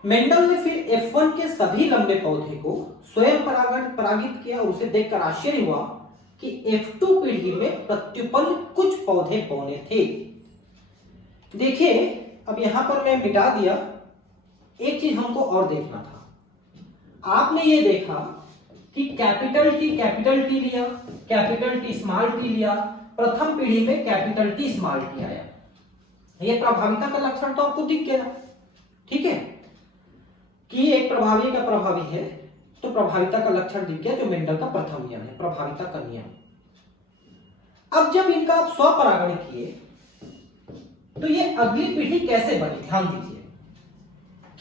मेंडल ने फिर F1 के सभी लंबे पौधे को स्वयं परागित किया और उसे देखकर आश्चर्य हुआ कि F2 पीढ़ी में प्रत्युपन्न कुछ पौधे बौने थे। देखिए, अब यहां पर मैं मिटा दिया, एक चीज हमको और देखना था। आपने ये देखा कि कैपिटल टी लिया, कैपिटल टी स्मॉल टी लिया, प्रथम पीढ़ी में कैपिटल टी स्मॉल टी आया। ये प्रभाविता का लक्षण तो आपको दिख गया, ठीक है, कि एक प्रभावी का प्रभावी है तो प्रभाविता का लक्षण दिख गया, जो मेंडल का प्रथम नियम है, प्रभाविता का नियम। अब जब इनका आप स्वपरागण किए तो ये अगली पीढ़ी कैसे बनी? ध्यान दीजिए,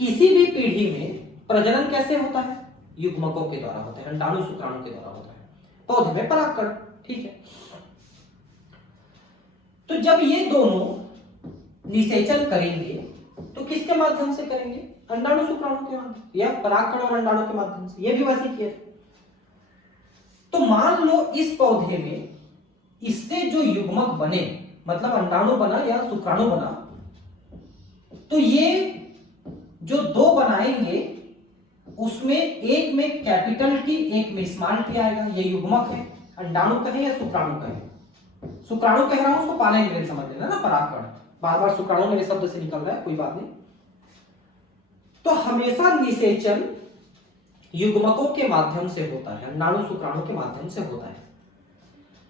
किसी भी पीढ़ी में प्रजनन कैसे होता है? युग्मकों के द्वारा होता है, अंडाणु शुक्राणु के द्वारा होता है, पौधे में परागकण, ठीक है। तो जब ये दोनों निषेचन करेंगे तो किसके माध्यम से करेंगे? अंडाणु शुक्राणु के माध्यम या परागकण और अंडाणु के माध्यम से। ये भी वैसे किया। तो मान लो इस पौधे में इससे जो युग्मक बने, मतलब अंडाणु बना या शुक्राणु बना, तो ये जो 2 बनाएंगे उसमें एक में कैपिटल टी एक में स्मॉल टी आएगा। ये युग्मक है, अंडाणु कहे या शुक्राणु कहे। शुक्राणु कह रहा हूं उसको पालन समझ लेना ना, परागकण। बार बार शुक्राणु मेरे शब्द से निकल रहा है, कोई बात नहीं। तो हमेशा निषेचन युग्मकों के माध्यम से होता है, अंडाणु शुक्राणु के माध्यम से होता है।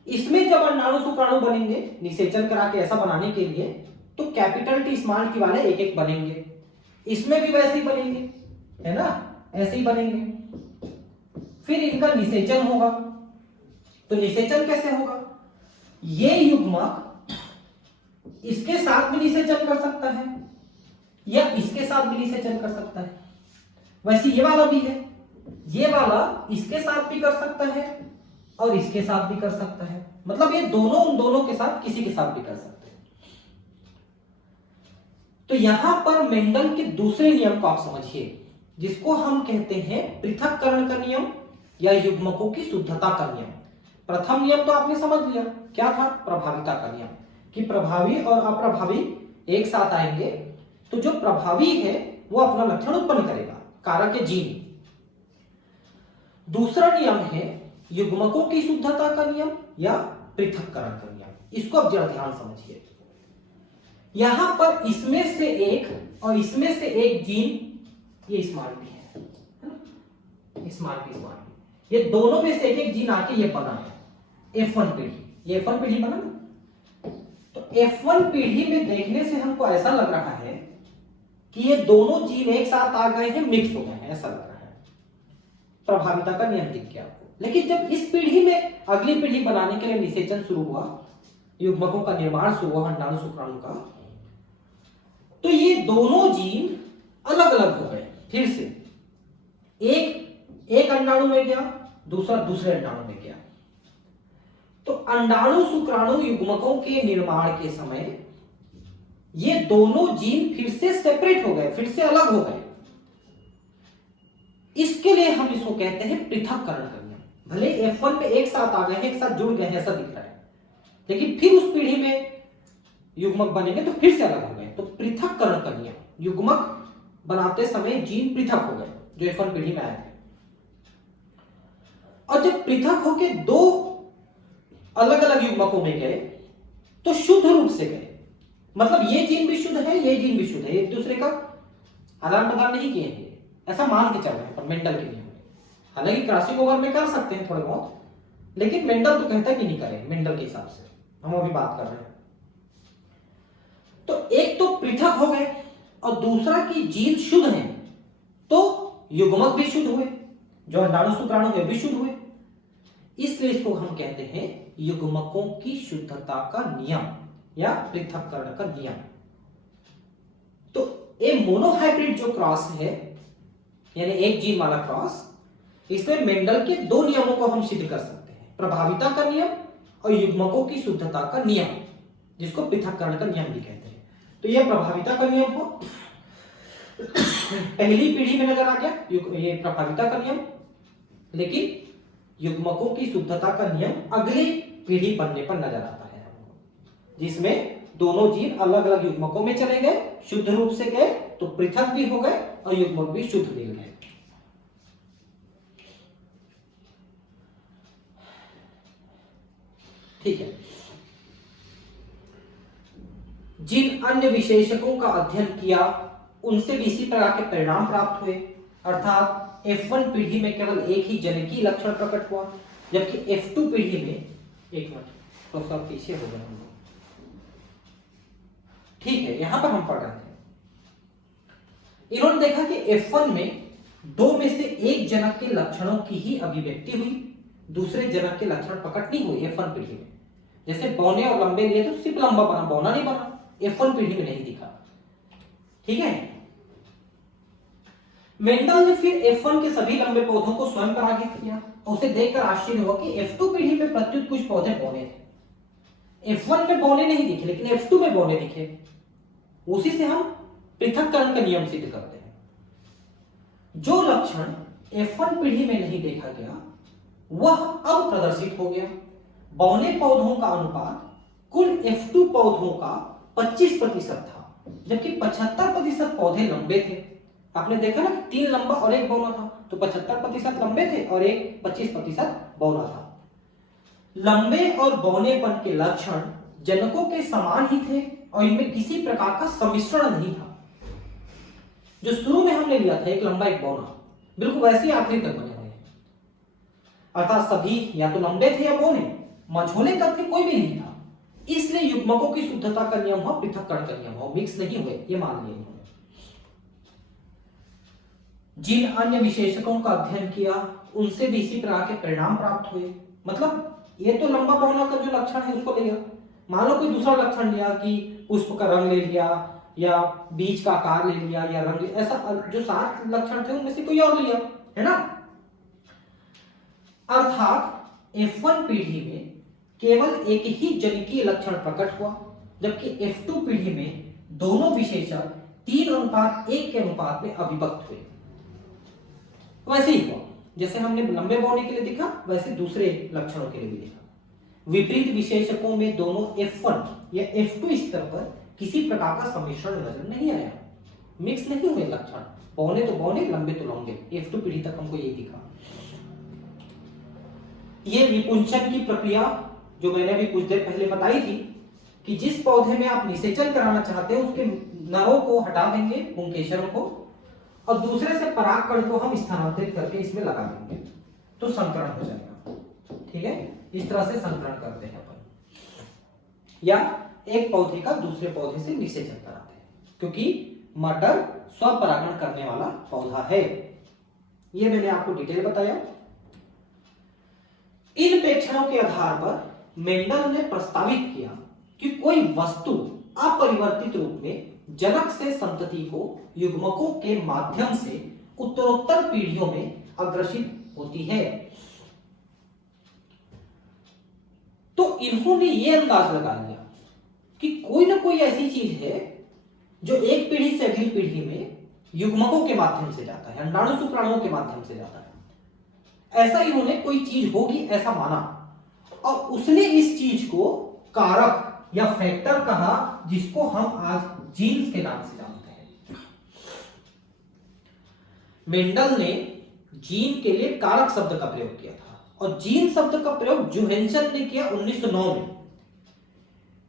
इसमें जब अंडाणु शुक्राणु बनेंगे निषेचन करा के ऐसा बनाने के लिए, तो कैपिटल टी स्मॉल टी वाले एक एक बनेंगे। इसमें भी वैसे ही बनेंगे, है ना, ऐसे ही बनेंगे। फिर इनका निषेचन होगा। तो निषेचन कैसे होगा? ये युग्मक इसके साथ भी निषेचन कर सकता है या इसके साथ भी निषेचन कर सकता है। वैसे ये वाला भी है, ये वाला इसके साथ भी कर सकता है और इसके साथ भी कर सकता है। मतलब ये दोनों उन दोनों के साथ किसी के साथ भी कर सकते हैं। तो यहां पर मेंडल के दूसरे नियम को आप समझिए, जिसको हम कहते हैं पृथक्करण का नियम या युग्मकों की शुद्धता का नियम। प्रथम नियम तो आपने समझ लिया, क्या था? प्रभाविता का नियम, कि प्रभावी और अप्रभावी एक साथ आएंगे तो जो प्रभावी है वो अपना लक्षण उत्पन्न करेगा, कारक है जीन। दूसरा नियम है युग्मकों की शुद्धता का नियम या पृथक्करण का नियम। इसको अब जरा ध्यान समझिए। यहां पर इसमें से एक और इसमें से एक जीन, ये स्मॉल पी है, स्मॉल पी, ये दोनों में से एक एक जीन आके ये बना है F1 पीढ़ी। ये F1 पीढ़ी बना ना। तो F1 पीढ़ी में देखने से हमको ऐसा लग रहा है कि ये दोनों जीन एक साथ आ गए हैं, मिक्स हो गए हैं, ऐसा लग रहा है। प्रभाविता का नियम दिख गया आपको। लेकिन जब इस पीढ़ी में अगली पीढ़ी बनाने के लिए निषेचन शुरू हुआ, युग्मकों का निर्माण शुरू हुआ अंडाणु शुक्राणु का, तो ये दोनों जीन अलग अलग हो गए। फिर से एक अंडाणु में गया, दूसरा दूसरे अंडाणु में गया। तो अंडाणु शुक्राणु युग्मकों के निर्माण के समय ये दोनों जीन फिर से सेपरेट हो गए, फिर से अलग हो गए। इसके लिए हम इसको कहते हैं पृथक्करण का नियम। भले F1 पे एक साथ आ गए हैं, एक साथ जुड़ गए हैं, ऐसा दिख रहा है, लेकिन फिर उस पीढ़ी में युग्मक बनेंगे तो फिर से अलग हो गए। तो पृथक्करण का नियम, युग्मक बनाते समय जीन पृथक हो गए जो F1 पीढ़ी में आए थे। और जब पृथक होके दो अलग अलग युग्मकों में गए तो शुद्ध रूप से गए। मतलब ये जीन भी शुद्ध है, ये जीन भी शुद्ध है, एक दूसरे का आदान प्रदान नहीं किए हैं, ऐसा मान के चल रहे हैं पर मेंडल के नियम में। हालांकि क्रॉसिंग ओवर में कर सकते हैं थोड़े बहुत, लेकिन मेंडल तो कहता है कि नहीं करें। मेंडल के हिसाब से हम अभी बात कर रहे हैं। तो एक तो पृथक हो गए और दूसरा की जीन शुद्ध है, तो युग्मक भी शुद्ध हुए, जो अंडाणु शुक्राणु वे भी शुद्ध हुए। इसलिए इसको हम कहते हैं युग्मकों की शुद्धता का नियम या पृथक्करण का नियम। तो ये मोनोहाइब्रिड जो क्रॉस है, यानी एक जीन वाला क्रॉस, इसमें मेंडल के दो नियमों को हम सिद्ध कर सकते हैं, प्रभाविता का नियम और युग्मकों की शुद्धता का नियम, जिसको पृथक्करण का नियम भी कहते हैं। तो यह प्रभाविता का नियम हो, पहली पीढ़ी में नजर आ गया ये प्रभाविता का नियम, लेकिन युग्मकों की शुद्धता का नियम अगली पीढ़ी बनने पर नजर आता है, जिसमें दोनों जीन अलग अलग युग्मकों में चले गए, शुद्ध रूप से गए तो पृथक भी हो गए और युग्मक भी शुद्ध मिल गए। ठीक है। जिन अन्य विशेषकों का अध्ययन किया उनसे भी इसी प्रकार के परिणाम प्राप्त हुए, अर्थात F1 पीढ़ी में केवल एक ही जनकी लक्षण प्रकट हुआ, जबकि F2 पीढ़ी में, एक मिनट तो सब पीछे हो गए हम लोग। ठीक है, यहां पर हम पढ़ रहे थे, इन्होंने देखा कि F1 में दो में से एक जनक के लक्षणों की ही अभिव्यक्ति हुई, दूसरे जनक के लक्षण प्रकट नहीं हुए F1 पीढ़ी में। जैसे बौने और लंबे लिए तो सिर्फ लंबा बना, बौना नहीं बना, F1 पीढ़ी में नहीं दिखा। ठीक है। मेंडल ने फिर F1 के सभी लंबे पौधों को स्वयं परागित किया। उसे देखकर आश्चर्य हुआ कि F2 पीढ़ी में प्रत्युत कुछ पौधे बौने थे। F1 में बौने नहीं दिखे, लेकिन F2 में बौने दिखे। उसी से हम पृथक्करण का नियम सिद्ध करते हैं। जो लक्षण F1 पीढ़ी में नहीं देखा गया वह अब प्रदर्शित हो गया। बौने पौधों का अनुपात कुल F2 पौधों का 25% था, जबकि 75% पौधे लंबे थे। आपने देखा ना, 3 लंबा और 1 बौना था। तो 75% लंबे थे और एक 25% बौना था। लंबे और बौनेपन के लक्षण जनकों के समान ही थे और इनमें किसी प्रकार का सम्मिश्रण नहीं था। जो शुरू में हमने लिया था एक लंबा एक बौना, बिल्कुल वैसे ही आखिरी तक बने हुए हैं, अर्थात सभी या तो लंबे थे या बौने, मझोले तक के कोई भी नहीं था। इसलिए युग्मकों की शुद्धता का नियम हुआ, पृथक्करण का नियम हुआ, मिक्स नहीं हुए, ये मान लिया इन्होंने। जिन अन्य विशेषकों का अध्ययन किया उनसे भी इसी प्रकार के परिणाम प्राप्त हुए। मतलब ये तो लंबा बौना का जो लक्षण है उसको लिया, मान लो कोई दूसरा लक्षण लिया कि पुष्प का रंग ले लिया या बीज का आकार ले लिया या रंग, ऐसा जो 7 लक्षण थे उनमें से कोई और लिया, है ना। अर्थात F1 पीढ़ी में केवल एक ही जनिकीय लक्षण प्रकट हुआ, जबकि F2 पीढ़ी में दोनों विशेषक 3:1 के अनुपात में अभिव्यक्त हुए। वैसे ही हुआ जैसे हमने लंबे बौने के लिए दिखा, वैसे दूसरे लक्षणों के लिए भी दिखा। विपरीत विशेषकों में दोनों F1 या F2 स्तर पर किसी प्रकार का सम्मिश्रण नजर नहीं आया, मिक्स नहीं हुए लक्षण, बौने तो बौने, लंबे तो लंबे। F2 पीढ़ी तक हमको ये दिखा। ये विपुंचन की प्रक्रिया जो मैंने अभी कुछ देर पहले बताई थी कि जिस पौधे में आप निषेचन कराना चाहते हैं उसके नरों को हटा देंगे, पुंकेसरों को, और दूसरे से परागकण को हम स्थानांतरित करके इसमें लगा देंगे तो संकरण हो जाएगा। ठीक है, इस तरह से संकरण करते हैं अपन, या एक पौधे का दूसरे पौधे से निषेचन कराते हैं, क्योंकि मटर स्वपरागण करने वाला पौधा है। ये मैंने आपको डिटेल बताया। इन प्रेक्षणों के आधार पर मेंडल ने प्रस्तावित किया कि कोई वस्तु अपरिवर्तित रूप में जनक से संतति को युग्मकों के माध्यम से उत्तरोत्तर पीढ़ियों में अग्रसित होती है। तो इन्होंने ये अंदाज लगा लिया कि कोई ना कोई ऐसी चीज है जो एक पीढ़ी से अगली पीढ़ी में युग्मकों के माध्यम से जाता है, अंडाणु शुक्राणुओं के माध्यम से जाता है। ऐसा इन्होंने कोई चीज होगी ऐसा माना, और उसने इस चीज को कारक या फैक्टर कहा, जिसको हम आज जीन्स के नाम से जानते हैं। मेंडल ने जीन के लिए कारक शब्द का प्रयोग किया था, और जीन शब्द का प्रयोग जोहेंसन ने किया 1909 में।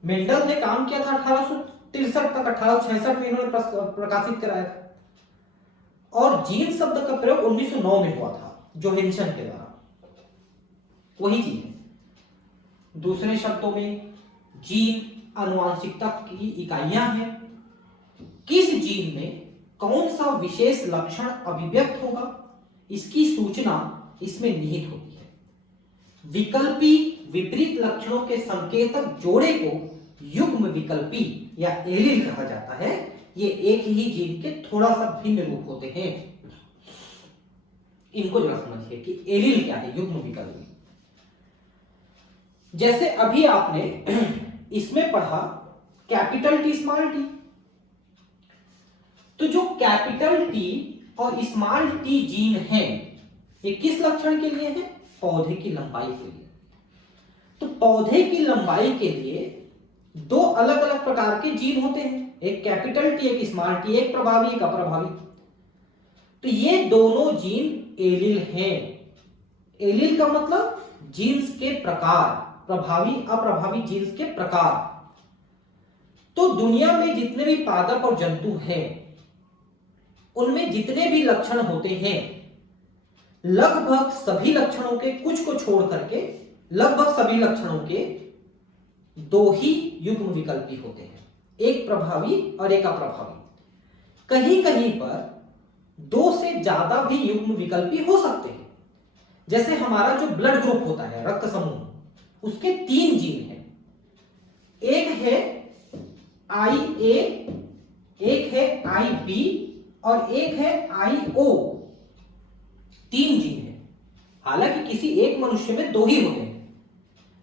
मेंडल ने काम किया था 1863 तक, 1866 में इन्होंने प्रकाशित कराया था, और जीन शब्द का प्रयोग 1909 में हुआ था जोहेंसन के द्वारा। वही चीज है। दूसरे शब्दों में जीन आनुवांशिकता की इकाइयां हैं। किस जीन में कौन सा विशेष लक्षण अभिव्यक्त होगा, इसकी सूचना इसमें निहित होती है। विकल्पी विपरीत लक्षणों के संकेतक जोड़े को युग्म विकल्पी या एलील कहा जाता है। ये एक ही जीन के थोड़ा सा भिन्न रूप होते हैं। इनको जरा समझिए कि एलील क्या है, युग्म विकल्पी। जैसे अभी आपने इसमें पढ़ा कैपिटल टी स्मॉल टी, तो जो कैपिटल टी और स्मॉल टी जीन है ये किस लक्षण के लिए है? पौधे की लंबाई के लिए। तो पौधे की लंबाई के लिए दो अलग अलग प्रकार के जीन होते हैं, एक कैपिटल टी एक स्मॉल टी, एक प्रभावी एक अप्रभावी। तो ये दोनों जीन एलील हैं। एलील का मतलब जीन्स के प्रकार, प्रभावी अप्रभावी जीन्स के प्रकार। तो दुनिया में जितने भी पादप और जंतु हैं उनमें जितने भी लक्षण होते हैं, लगभग सभी लक्षणों के, कुछ को छोड़ करके लगभग सभी लक्षणों के दो ही युग्म विकल्पी होते हैं, एक प्रभावी और एक अप्रभावी। कहीं कहीं पर दो से ज्यादा भी युग्म विकल्पी हो सकते हैं। जैसे हमारा जो ब्लड ग्रुप होता है, रक्त समूह, उसके 3 जीन हैं। एक है IA, एक है IB और एक है IO। 3 जीन है। हालांकि किसी एक मनुष्य में 2 ही होते हैं,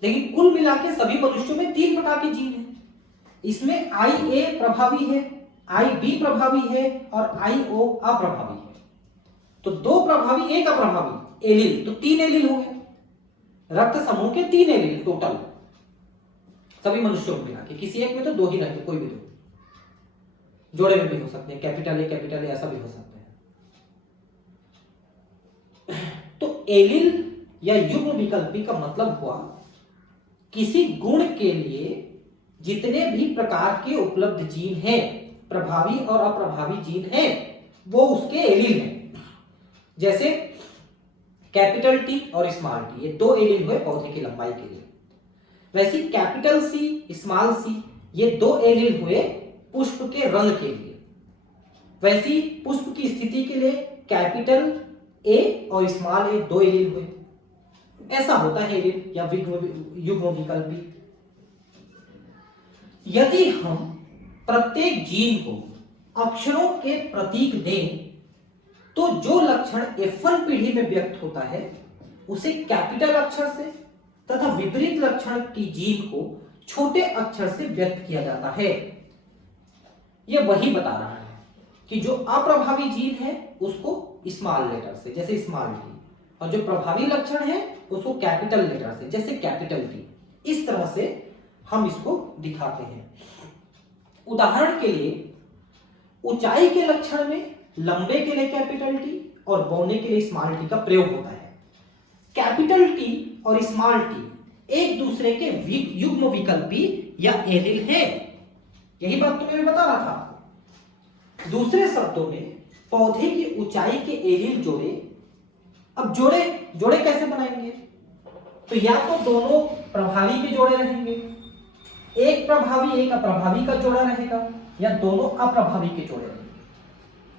लेकिन कुल मिला के सभी मनुष्यों में 3 प्रकार के जीन हैं। इसमें IA प्रभावी है, IB प्रभावी है और IO अप्रभावी है। तो 2 प्रभावी एक अप्रभावी, एलील, तो 3 एलील हो गए। रक्त समूह के 3 एलील टोटल सभी मनुष्यों में मिला के। किसी एक में तो 2 ही रहते, कोई भी 2, जोड़े में भी हो सकते हैं, कैपिटल ए ऐसा भी हो सकता है। एलिल या युग्म विकल्पी का मतलब हुआ किसी गुण के लिए जितने भी प्रकार के उपलब्ध जीन हैं, प्रभावी और अप्रभावी जीन हैं, वो उसके एलिल हैं। जैसे कैपिटल टी और स्मॉल टी, ये दो एलिल हुए पौधे की लंबाई के लिए। वैसे कैपिटल सी, स्मॉल सी, ये दो एलिल हुए पुष्प के रंग के लिए। वैसी पुष्प की स्थिति के लिए कैपिटल ए और स्मॉल ए दो एलिल हुए। ऐसा होता है एलिल या युग्म विकल्पी। यदि हम प्रत्येक जीन को अक्षरों के प्रतीक दें तो जो लक्षण F1 पीढ़ी में व्यक्त होता है उसे कैपिटल अक्षर से तथा विपरीत लक्षण की जीन को छोटे अक्षर से व्यक्त किया जाता है। यह वही बता रहा है कि जो अप्रभावी जीन है उसको स्मॉल लेटर से, जैसे स्मॉल टी, और जो प्रभावी लक्षण है उसको कैपिटल लेटर से, जैसे कैपिटल टी। इस तरह से हम इसको दिखाते हैं। उदाहरण के लिए ऊंचाई के लक्षण में लंबे के लिए कैपिटल टी और बौने के लिए स्मॉल टी का प्रयोग होता है। कैपिटल टी और स्मॉल टी एक दूसरे के युग्म विकल्पी या एलिल है। यही बात तो मैं बता रहा था। दूसरे शब्दों में पौधे की ऊंचाई के एलिल जोड़े। अब जोड़े कैसे बनाएंगे? तो या तो दोनों प्रभावी के जोड़े रहेंगे, एक प्रभावी एक अप्रभावी का जोड़ा रहेगा, या दोनों अप्रभावी के जोड़े रहेंगे।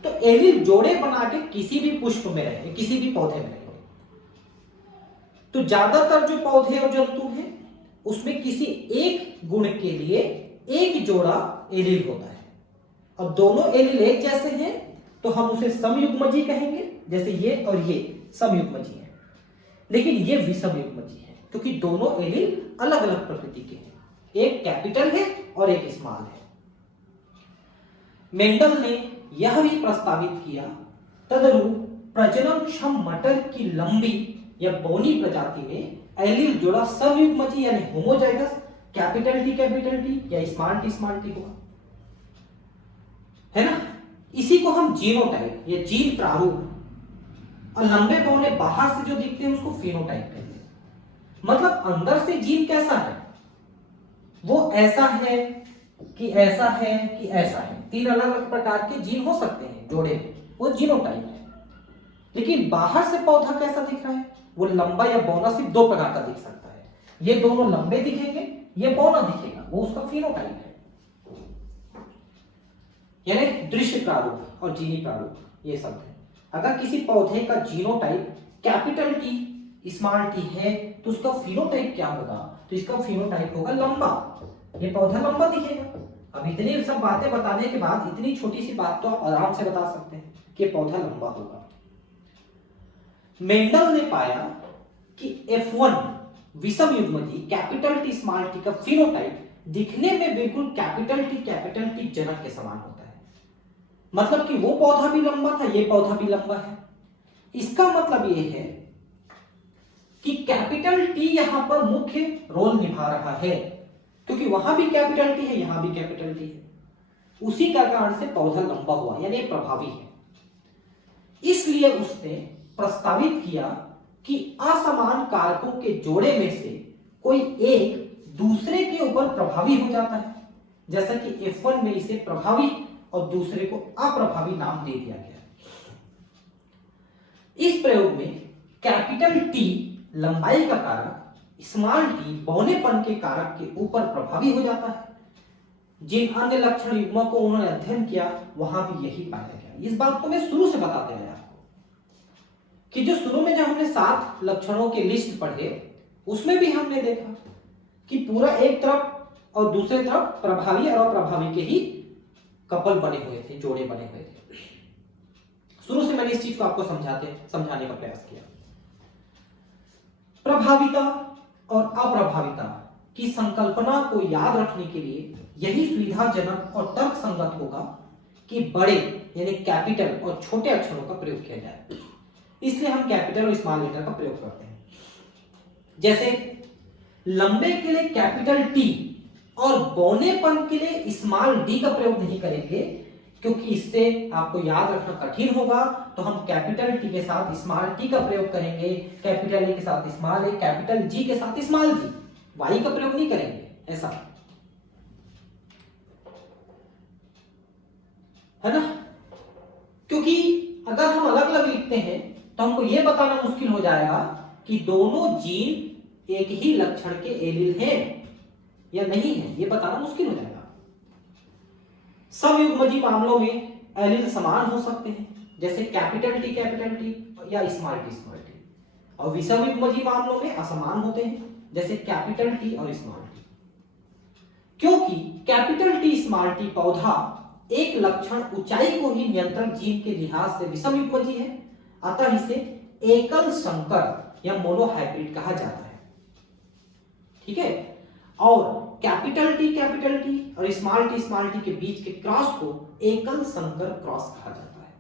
तो एलिल जोड़े बना के किसी भी पुष्प में रहेंगे, किसी भी पौधे में रहेंगे। तो ज्यादातर जो पौधे और जंतु हैं उसमें किसी एक गुण के लिए एक जोड़ा एलिल होता है, और दोनों एलिल एक जैसे हैं तो हम उसे समयुग्मजी कहेंगे। जैसे ये और ये समयुग्मजी है, लेकिन ये विषमयुग्मजी है क्योंकि दोनों एलिल अलग अलग प्रकृति के हैं, एक कैपिटल है और एक स्मॉल है। मेंडल ने यह भी प्रस्तावित किया तदनुरूप प्रजननक्षम मटर की लंबी या बौनी प्रजाति में एलिल जोड़ा समयुग्मजी यानी होमोजाइगस कैपिटल टी या स्मॉल टी होगा, है ना। इसी को हम जीनोटाइप या जीन प्रारूप, और लंबे बौने बाहर से जो दिखते हैं उसको फिनोटाइप कहते हैं। मतलब अंदर से जीन कैसा है, वो ऐसा है कि ऐसा है कि ऐसा है। तीन अलग अलग प्रकार के जीन हो सकते हैं जोड़े में, वो जीनोटाइप है। लेकिन बाहर से पौधा कैसा दिख रहा है, वो लंबा या बौना सिर्फ दो प्रकार का दिख सकता है। ये दोनों लंबे दिखेंगे, ये बौना दिखेगा, वो उसका फिनोटाइप है। यानी दृश्य प्रारूप और जीनी प्रारूप ये शब्द है। अगर किसी पौधे का genotype capital T small T है तो उसका फिनोटाइप क्या होगा? तो इसका फिनोटाइप होगा लंबा, ये पौधा लंबा दिखेगा। अब इतनी सब बातें बताने के बाद इतनी छोटी सी बात तो आप आराम से बता सकते हैं कि पौधा लंबा होगा। मेंडल ने पाया कि F1 विषम युग्मजी कैपिटल टी स्मॉल टी का फिनोटाइप दिखने में बिल्कुल कैपिटल टी जनक के समान होता है। मतलब कि वो पौधा भी लंबा था, ये पौधा भी लंबा है। इसका मतलब ये है कि कैपिटल टी यहां पर मुख्य रोल निभा रहा है, क्योंकि वहां भी कैपिटल टी है, यहां भी कैपिटल टी है। उसी का कारण से पौधा लंबा हुआ, यानी प्रभावी है। इसलिए उसने प्रस्तावित किया कि असमान कारकों के जोड़े में से कोई एक दूसरे के ऊपर प्रभावी हो जाता है। जैसा कि F1 में इसे प्रभावी और दूसरे को अप्रभावी नाम दे दिया गया। इस प्रयोग में कैपिटल टी लंबाई का कारक, स्मॉल टी बौनेपन के कारक के ऊपर प्रभावी हो जाता है। जिन अन्य लक्षण युग्मों को उन्होंने अध्ययन किया वहां भी यही पाया गया। इस बात को मैं शुरू से बताते रहा आपको कि जो शुरू में जब हमने 7 लक्षणों के लिस्ट पढ़े उसमें भी हमने देखा कि पूरा एक तरफ और दूसरे तरफ प्रभावी और अप्रभावी के ही कपल बने हुए थे, जोड़े बने हुए थे। शुरू से मैंने इस चीज को आपको समझाने का प्रयास किया। प्रभाविता और अप्रभाविता की संकल्पना को याद रखने के लिए यही सुविधाजनक और तर्कसंगत होगा कि बड़े यानी कैपिटल और छोटे अक्षरों का प्रयोग किया जाए। इसलिए हम कैपिटल और स्मॉल लेटर का प्रयोग करते हैं। जैसे लंबे के लिए कैपिटल टी और बौनेपन के लिए स्मॉल डी का प्रयोग नहीं करेंगे, क्योंकि इससे आपको याद रखना कठिन होगा, तो हम कैपिटल टी के साथ स्मॉल टी का प्रयोग करेंगे, कैपिटल ए के साथ स्मॉल ए, कैपिटल जी के साथ स्मॉल जी, वाई का प्रयोग नहीं करेंगे, ऐसा है ना। क्योंकि अगर हम अलग अलग लिखते हैं तो हमको यह बताना मुश्किल हो जाएगा कि दोनों जीन एक ही लक्षण के एलील हैं या नहीं है, यह बताना मुश्किल हो जाएगा। समयुग्मजी मामलों में एलील समान हो सकते हैं, जैसे कैपिटल टी या स्मॉल टी, और विषमयुग्मजी मामलों में असमान होते हैं, जैसे कैपिटल टी और स्मॉल टी। क्योंकि कैपिटल टी स्मॉल टी पौधा एक लक्षण ऊंचाई को ही नियंत्रण जीन के लिहाज से विषमयुग्मजी है, अतः इसे एकल संकर या मोनोहाइब्रिड कहा जाता है। ठीक है, और कैपिटल टी और स्मॉल टी के बीच के क्रॉस को एकल संकर क्रॉस कहा जाता है।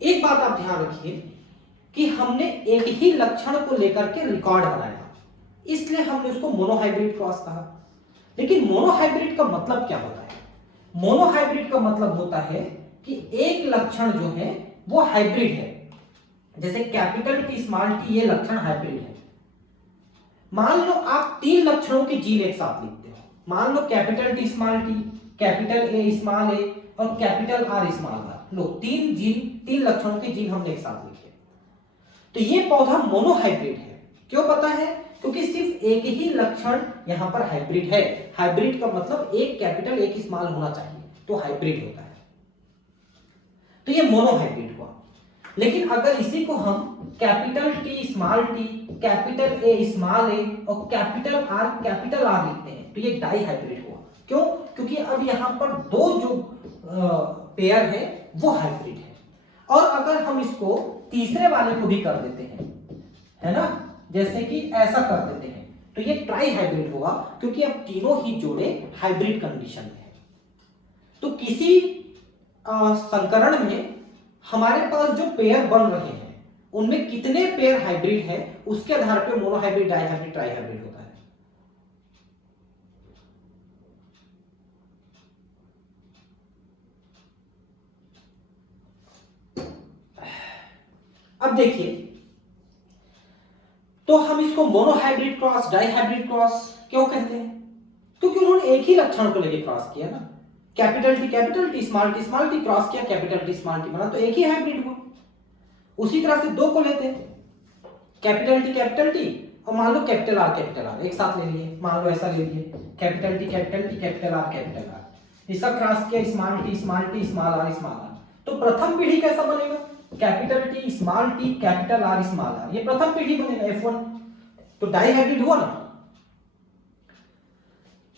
एक बात आप ध्यान रखिए कि हमने एक ही लक्षण को लेकर के रिकॉर्ड बनाया, इसलिए हमने उसको मोनोहाइब्रिड क्रॉस कहा। लेकिन मोनोहाइब्रिड का मतलब क्या होता है? मोनोहाइब्रिड का मतलब होता है कि एक लक्षण जो है वो हाइब्रिड है, जैसे कैपिटल टी स्मॉल टी, ये लक्षण हाइब्रिड है। मान लो आप तीन लक्षणों के जीन एक साथ लिखते हो, मान लो capital T small T, capital A small A और कैपिटल आर स्मॉल आर, लो तीन लक्षणों के जीन हमने एक साथ लिखे, तो ये पौधा मोनोहाइब्रिड है। क्यों पता है? क्योंकि सिर्फ एक ही लक्षण यहां पर हाइब्रिड है। हाइब्रिड का मतलब एक कैपिटल एक स्मॉल होना चाहिए, तो हाइब्रिड होता है, तो ये मोनोहाइब्रिड हुआ। लेकिन अगर इसी को हम capital T small T, capital A small A और कैपिटल आर लिखते हैं, तो ये डाई हाइब्रिड हुआ। क्यों? क्योंकि अब यहां पर दो जो पेयर है वो हाइब्रिड है। और अगर हम इसको तीसरे वाले को भी कर देते हैं, है ना, जैसे कि ऐसा कर देते हैं, तो ये ट्राई हाइब्रिड होगा, क्योंकि अब तीनों ही जोड़े हाइब्रिड कंडीशन में है। तो किसी संकरण में हमारे पास जो पेयर बन रहे हैं उनमें कितने पेयर हाइब्रिड है, उसके आधार पर मोनोहाइब्रिड, डाइहाइब्रिड, ट्राइहाइब्रिड होता है। अब देखिए, तो हम इसको मोनोहाइब्रिड क्रॉस, डाइहाइब्रिड क्रॉस क्यों कहते हैं? क्योंकि उन्होंने एक ही लक्षण को लेकर क्रॉस किया ना। Capital T small T cross किया, कैपिटल टी स्मॉल टी बना, तो एक ही हाइब्रिड हुआ। उसी तरह से दो को लेते हैं, कैपिटल टी और मान लो कैपिटल आर एक साथ ले लिए, मान लो ऐसा ले लिए, कैपिटल टी कैपिटल आर, इसका क्रॉस किया स्मॉल टी स्मॉल आर, तो प्रथम पीढ़ी कैसा बनेगा? Capital T small T capital R small R, ये प्रथम पीढ़ी बनेगा F1, तो डाइहाइब्रिड हुआ ना।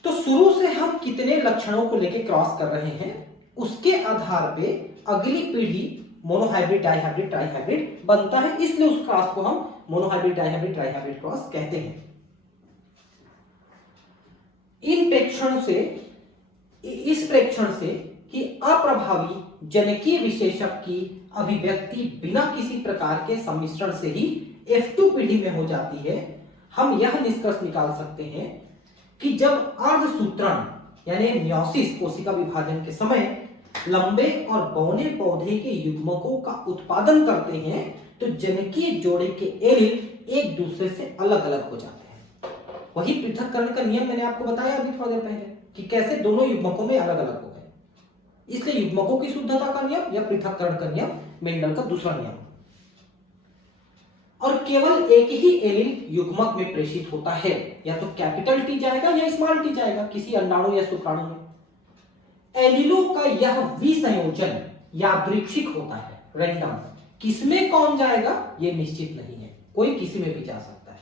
तो शुरू से हम कितने लक्षणों को लेकर क्रॉस कर रहे हैं, उसके आधार पे अगली पीढ़ी मोनोहाइब्रिड, डाइहाइब्रिड, ट्राइहाइब्रिड बनता है, इसलिए उस क्रॉस को हम मोनोहाइब्रिड, डाइहाइब्रिड, ट्राइहाइब्रिड क्रॉस कहते हैं। इस प्रेक्षण से कि अप्रभावी जनकीय विशेषक की अभिव्यक्ति बिना किसी प्रकार के सम्मिश्रण से ही F2 पीढ़ी में हो जाती है, हम यह निष्कर्ष निकाल सकते हैं कि जब अर्धसूत्रण यानी मियोसिस, कोशिका विभाजन के समय लंबे और बौने पौधे के युग्मकों का उत्पादन करते हैं, तो जनकीय जोड़े के एलील एक दूसरे से अलग अलग हो जाते हैं। वही पृथक्करण का नियम मैंने आपको बताया अभी थोड़ी देर पहले कि कैसे दोनों युग्मकों में अलग अलग हो गए, इसलिए युग्मकों की शुद्धता का नियम या पृथक्करण का नियम मेंडल का दूसरा नियम। और केवल एक ही एलील युग्मक में प्रेषित होता है, या तो कैपिटल टी जाएगा या स्मॉल टी जाएगा किसी अंडाणु या शुक्राणु में। एलीलों का यह विसंयोजन यादृच्छिक होता है, रैंडम। किसमें कौन जाएगा ये निश्चित नहीं है, कोई किसी में भी जा सकता है।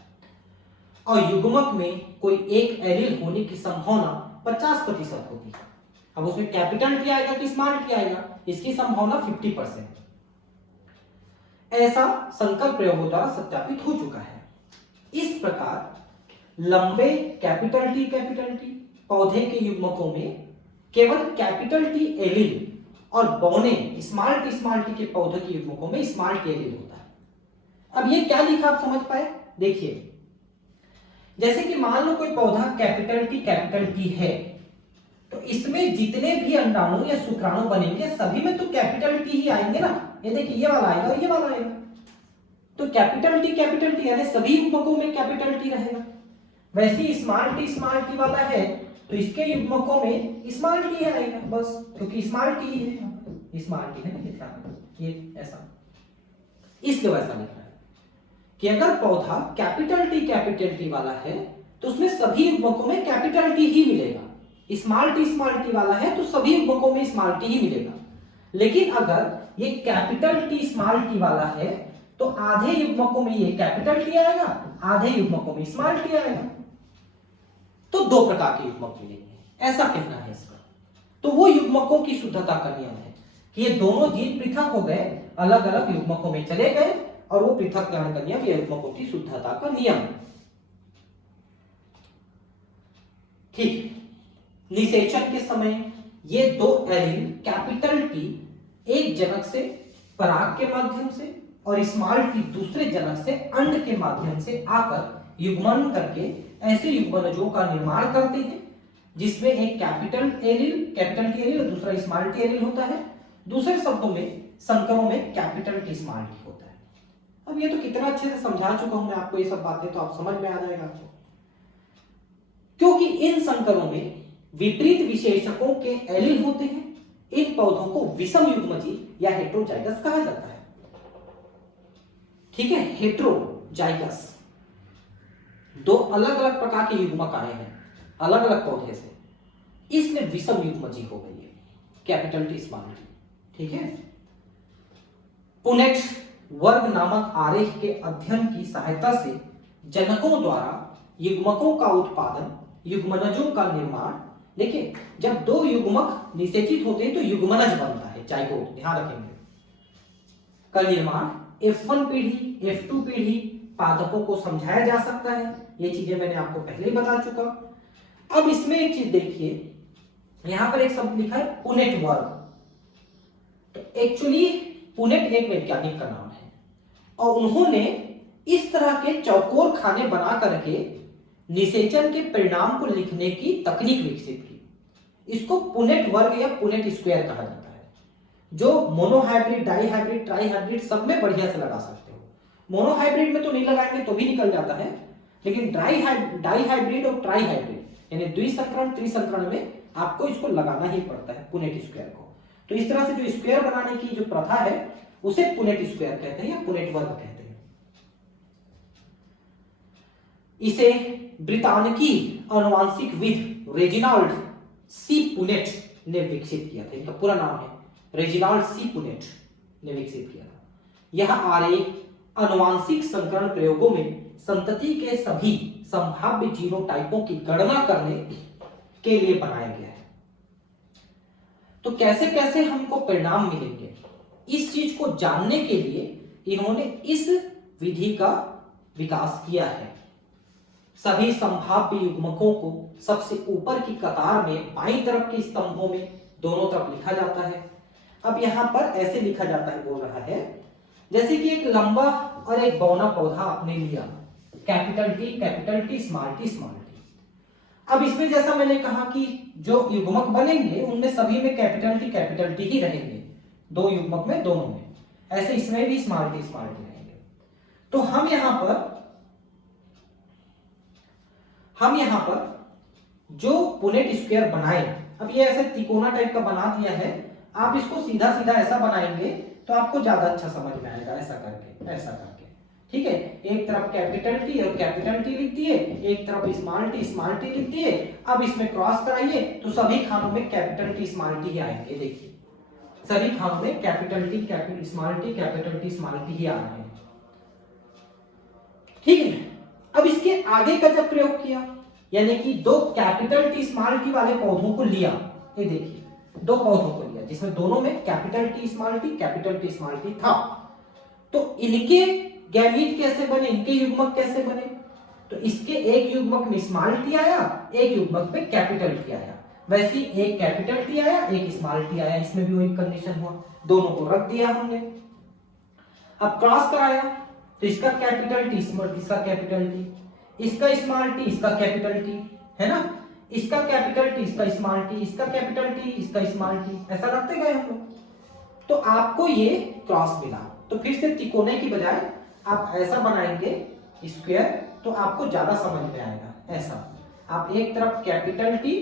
और युग्मक में कोई एक एलील होने की संभावना 50% होती है। अब उसमें कैपिटल टी आएगा कि स्मॉल टी आएगा, इसकी संभावना 50%। ऐसा संकर प्रयोगों द्वारा सत्यापित हो चुका है। इस प्रकार लंबे कैपिटल टी पौधे के युग्मकों में केवल कैपिटल टी एलील और बौने स्मॉल टी के पौधे के युग्मकों में स्मॉल टी एलील होता है। अब ये क्या लिखा आप समझ पाए? देखिए, जैसे कि मान लो कोई पौधा कैपिटल टी है, तो इसमें जितने भी अंडाणु या शुक्राणु बनेंगे सभी में तो कैपिटल टी ही आएंगे ना। ये देखिए ये वाला आएगा, ये वाला आएगा, तो कैपिटल टी यानी सभी युग्मकों में कैपिटल टी रहेगा। वैसे ही स्मॉल टी वाला है तो इसके युग्मकों में स्मॉल टी आएगा बस, क्योंकि स्मॉल टी ही है, स्मॉल टी है ना, ये ऐसा, इसलिए वैसा लिख रहा है कि अगर पौधा कैपिटल टी वाला है तो उसमें सभी युग्मकों में कैपिटल टी ही मिलेगा। स्मॉल टी वाला है तो सभी युग्मकों में स्मॉल टी ही मिलेगा। लेकिन अगर ये कैपिटल टी स्मॉल टी वाला है तो आधे युग्मकों में ये कैपिटल टी आएगा, आधे युग्मकों में स्मॉल टी आएगा, तो दो प्रकार के युग्मक मिलेंगे, ऐसा कहना है इसका। तो वो युग्मकों की शुद्धता का नियम है कि ये दोनों जीन पृथक हो गए, अलग अलग युग्मकों में चले गए, और वो पृथक्करण का नियम ये युग्मकों की शुद्धता का नियम है। ठीक, निषेचन के समय ये दो एलील कैपिटल टी एक जनक से पराग के माध्यम से और स्मॉल टी दूसरे जनक से अंड के माध्यम से आकर युग्मन करके ऐसे युग्मनजों का निर्माण करते हैं जिसमें एक कैपिटल टी एलील और दूसरा स्मॉल टी एलील होता है। दूसरे शब्दों में संकरों में कैपिटल टी स्मॉल टी होता है। अब ये तो कितना अच्छे से समझा चुका हूं मैं आपको ये सब बातें, तो आप समझ में आ जाएगा आपको, क्योंकि इन संकरों में विपरीत विशेषकों के एलील होते हैं। इन पौधों को विषम युग्मजीव या हेटेरोजाइगस कहा जाता है। ठीक है, हेटेरोजाइगस, दो अलग अलग प्रकार के युग्मक आए हैं अलग अलग पौधे से, इसलिए विषम युग्मजीव हो गई है, कैपिटल टी स्मॉल टी। ठीक है, पुनेट वर्ग नामक आरेख के अध्ययन की सहायता से जनकों द्वारा युग्मकों का उत्पादन, युग्मनजों का निर्माण, देखिए जब दो युग्मक निषेचित होते हैं तो युग्मनज बनता है, जाइगोट, ध्यान रखेंगे, का निर्माण F1 पीढ़ी F2 पीढ़ी पादपों को समझाया जा सकता है। ये चीजें मैंने आपको पहले ही बता चुका। अब इसमें एक चीज देखिए, यहां पर एक शब्द लिखा है पुनेट वर्ग। तो एक्चुअली पुनेट एक वैज्ञानिक का नाम है और उन्होंने इस तरह के चौकोर खाने बना करके निषेचन के परिणाम को लिखने की तकनीक विकसित की। इसको पुनेट वर्ग या पुनेट स्क्वायर कहा जाता है, जो मोनोहाइब्रिड, डाईहाइब्रिड, ट्राईहाइब्रिड सब में बढ़िया से लगा सकते हो। मोनोहाइब्रिड में तो नहीं लगाएंगे तो भी निकल जाता है, लेकिन डाईहाइब्रिड और ट्राईहाइब्रिड यानी द्विसंकरण त्रिसंकरण में आपको इसको लगाना ही पड़ता है, पुनेट स्क्वायर को। तो इस तरह से जो स्क्वायर बनाने की जो प्रथा है उसे पुनेट स्क्वायर कहते हैं या पुनेट वर्ग कहते हैं। इसे ब्रितानिकी आनुवांशिकविद रेजिनाल्ड सी पुनेट ने विकसित किया था। इनका पूरा नाम है रेजिनाल्ड सी पुनेट ने विकसित किया था। यह आरेख आनुवांशिक संकरण प्रयोगों में संतति के सभी संभाव्य जीनोटाइपों की गणना करने के लिए बनाया गया है। तो कैसे कैसे हमको परिणाम मिलेंगे, इस चीज को जानने के लिए इन्होंने इस विधि का विकास किया है। सभी संभाव्य युग्मकों को सबसे ऊपर की कतार में बाईं तरफ के स्तंभों में दोनों तरफ लिखा जाता है। अब यहां पर ऐसे लिखा जाता है, बोल रहा है जैसे कि एक लंबा और एक बौना पौधा आपने लिया, कैपिटल टी स्मॉल टी। अब इसमें जैसा मैंने कहा कि जो युग्मक बनेंगे उनमें सभी में कैपिटल टी ही रहेंगे, दो युग्मक में दोनों में, ऐसे इसमें भी स्मॉल टी रहेंगे। तो हम यहां पर जो पुनेट स्क्वायर बनाए, अब ये ऐसे तिकोना टाइप का बना दिया है, आप इसको सीधा सीधा ऐसा बनाएंगे तो आपको ज्यादा अच्छा समझ में आएगा, ऐसा करके। ठीक है, एक तरफ कैपिटल टी और कैपिटल टी लिख दिए, एक तरफ स्मॉल टी लिख दिए। अब इसमें क्रॉस कराइए तो सभी खानों में कैपिटल टी स्मॉल टी आएंगे। देखिए सभी खानों में कैपिटल टी स्मॉल टी ही आ रहे हैं। ठीक है, अब इसके आगे का जब प्रयोग किया, यानी कि दो कैपिटल टी स्मॉल टी वाले पौधों को लिया, ये देखिए दो पौधों को लिया जिसमें दोनों में कैपिटल टी स्मॉल टी था, तो इनके गैमीट कैसे बने, इनके युग्मक कैसे बने? तो इसके एक युग्मक में स्मॉल टी आया, एक युग्मक में कैपिटल टी आया। वैसे ही एक कैपिटल टी आया, एक स्मॉल टी आया, इसमें भी वही कंडीशन हुआ, दोनों को रख दिया हमने। अब क्रॉस कराया तो इसका कैपिटल टी स्मॉल टी, इसका कैपिटल टी, इसका स्मॉल टी, इसका कैपिटल टी, है ना। इसका कैपिटल टी, इसका स्मॉल टी, इसका कैपिटल टी, इसका स्मॉल टी, ऐसा रखते गए हम लोग। तो आपको ये क्रॉस मिला। तो फिर से तिकोने की बजाय आप ऐसा बनाएंगे स्क्वायर, तो आपको ज्यादा समझ में आएगा। ऐसा आप एक तरफ कैपिटल टी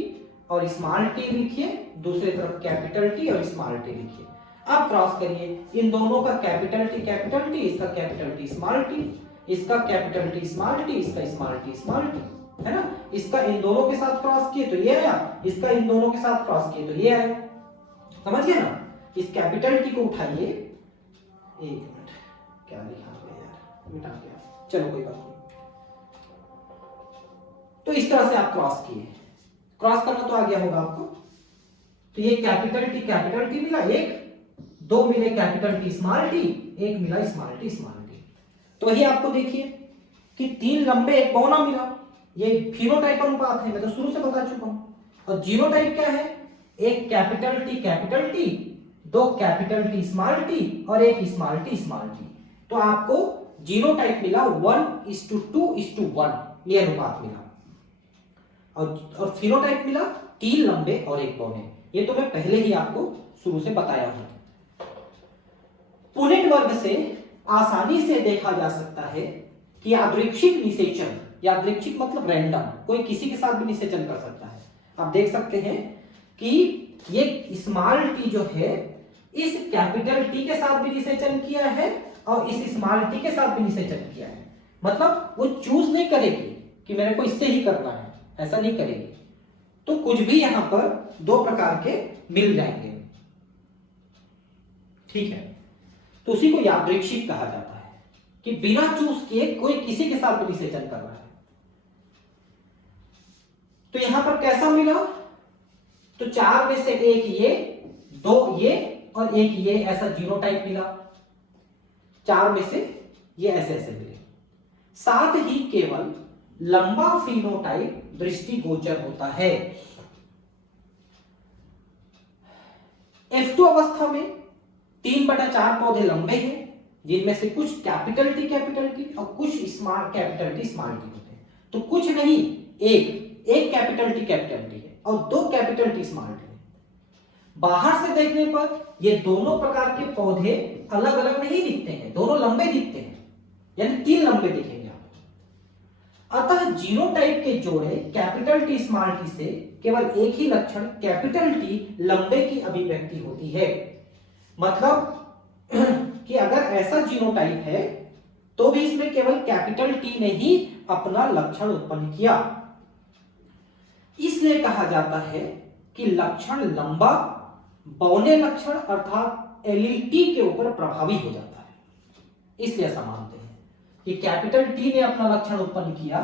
और स्मॉल टी लिखिए, दूसरी तरफ कैपिटल टी और स्मॉल टी लिखिए। आप क्रॉस करिए, इन दोनों का कैपिटल टी, इसका कैपिटल टी स्मॉल टी, इसका कैपिटल टी स्मॉल टी, इसका स्मॉल टी स्मॉल टी, है ना। इसका इन दोनों के साथ क्रॉस किए तो ये आया, इसका इन दोनों के साथ क्रॉस किए तो ये आया। समझ गए ना। इस कैपिटल टी को उठाइए, एक मिनट क्या लिखा गया यार, मिटा गया, चलो कोई बात नहीं। तो इस तरह से आप क्रॉस किए, क्रॉस करना तो आ गया होगा आपको। तो ये कैपिटल टी मिला एक, दो मिले कैपिटल टी स्मॉल टी, एक मिला स्मॉल टी स्मॉल टी। तो वही आपको देखिए कि तीन लंबे एक बौना मिला। ये फिनोटाइप अनुपात है, मैं तो शुरू से बता चुका हूं। और जीनोटाइप क्या है? एक कैपिटल टी, दो कैपिटल टी स्मॉल टी और एक स्मॉल टी स्मॉल टी। तो आपको जीनोटाइप मिला 1:2:1, ये अनुपात मिला। और फिनोटाइप मिला तीन लंबे और एक बौने। ये तो मैं पहले ही आपको शुरू से बताया हूं। पुनेट वर्ग से आसानी से देखा जा सकता है कि यादृच्छिक निषेचन, यादृच्छिक मतलब रैंडम, कोई किसी के साथ भी निषेचन कर सकता है। आप देख सकते हैं कि ये स्मॉल टी जो है इस कैपिटल टी के साथ भी निषेचन किया है और इस स्मॉल टी के साथ भी निषेचन किया है। मतलब वो चूज नहीं करेगी कि मेरे को इससे ही करना है, ऐसा नहीं करेगी। तो कुछ भी यहां पर दो प्रकार के मिल जाएंगे, ठीक है। तो उसी को यादृच्छिक कहा जाता है कि बिना चूज किए कोई किसी के साथ भी निषेचन कर रहा है। तो यहां पर कैसा मिला? तो चार में से एक ये, दो ये और एक ये, ऐसा जीनोटाइप मिला। चार में से ये ऐसे ऐसे मिले। साथ ही केवल लंबा फिनोटाइप दृष्टिगोचर होता है। F2 अवस्था में 3/4 पौधे लंबे हैं, जिनमें से कुछ कैपिटल टी और कुछ small capital T small T होते हैं। तो कुछ नहीं, एक कैपिटल टी है और दो कैपिटल टी स्मॉल टी है। बाहर से देखने पर ये दोनों प्रकार के पौधे अलग अलग नहीं दिखते हैं, दोनों लंबे दिखते हैं, यानी तीन लंबे दिखेंगे आपको। अतः जीनोटाइप के जोड़े कैपिटल टी स्मॉल टी से केवल एक ही लक्षण कैपिटल टी लंबे की अभिव्यक्ति होती है। मतलब कि अगर ऐसा जीनोटाइप है तो भी इसमें केवल कैपिटल टी ने ही अपना लक्षण उत्पन्न किया। इसलिए कहा जाता है कि लक्षण लंबा बौने लक्षण अर्थात एलईटी के ऊपर प्रभावी हो जाता है। इसलिए ऐसा मानते हैं कि कैपिटल टी ने अपना लक्षण उत्पन्न किया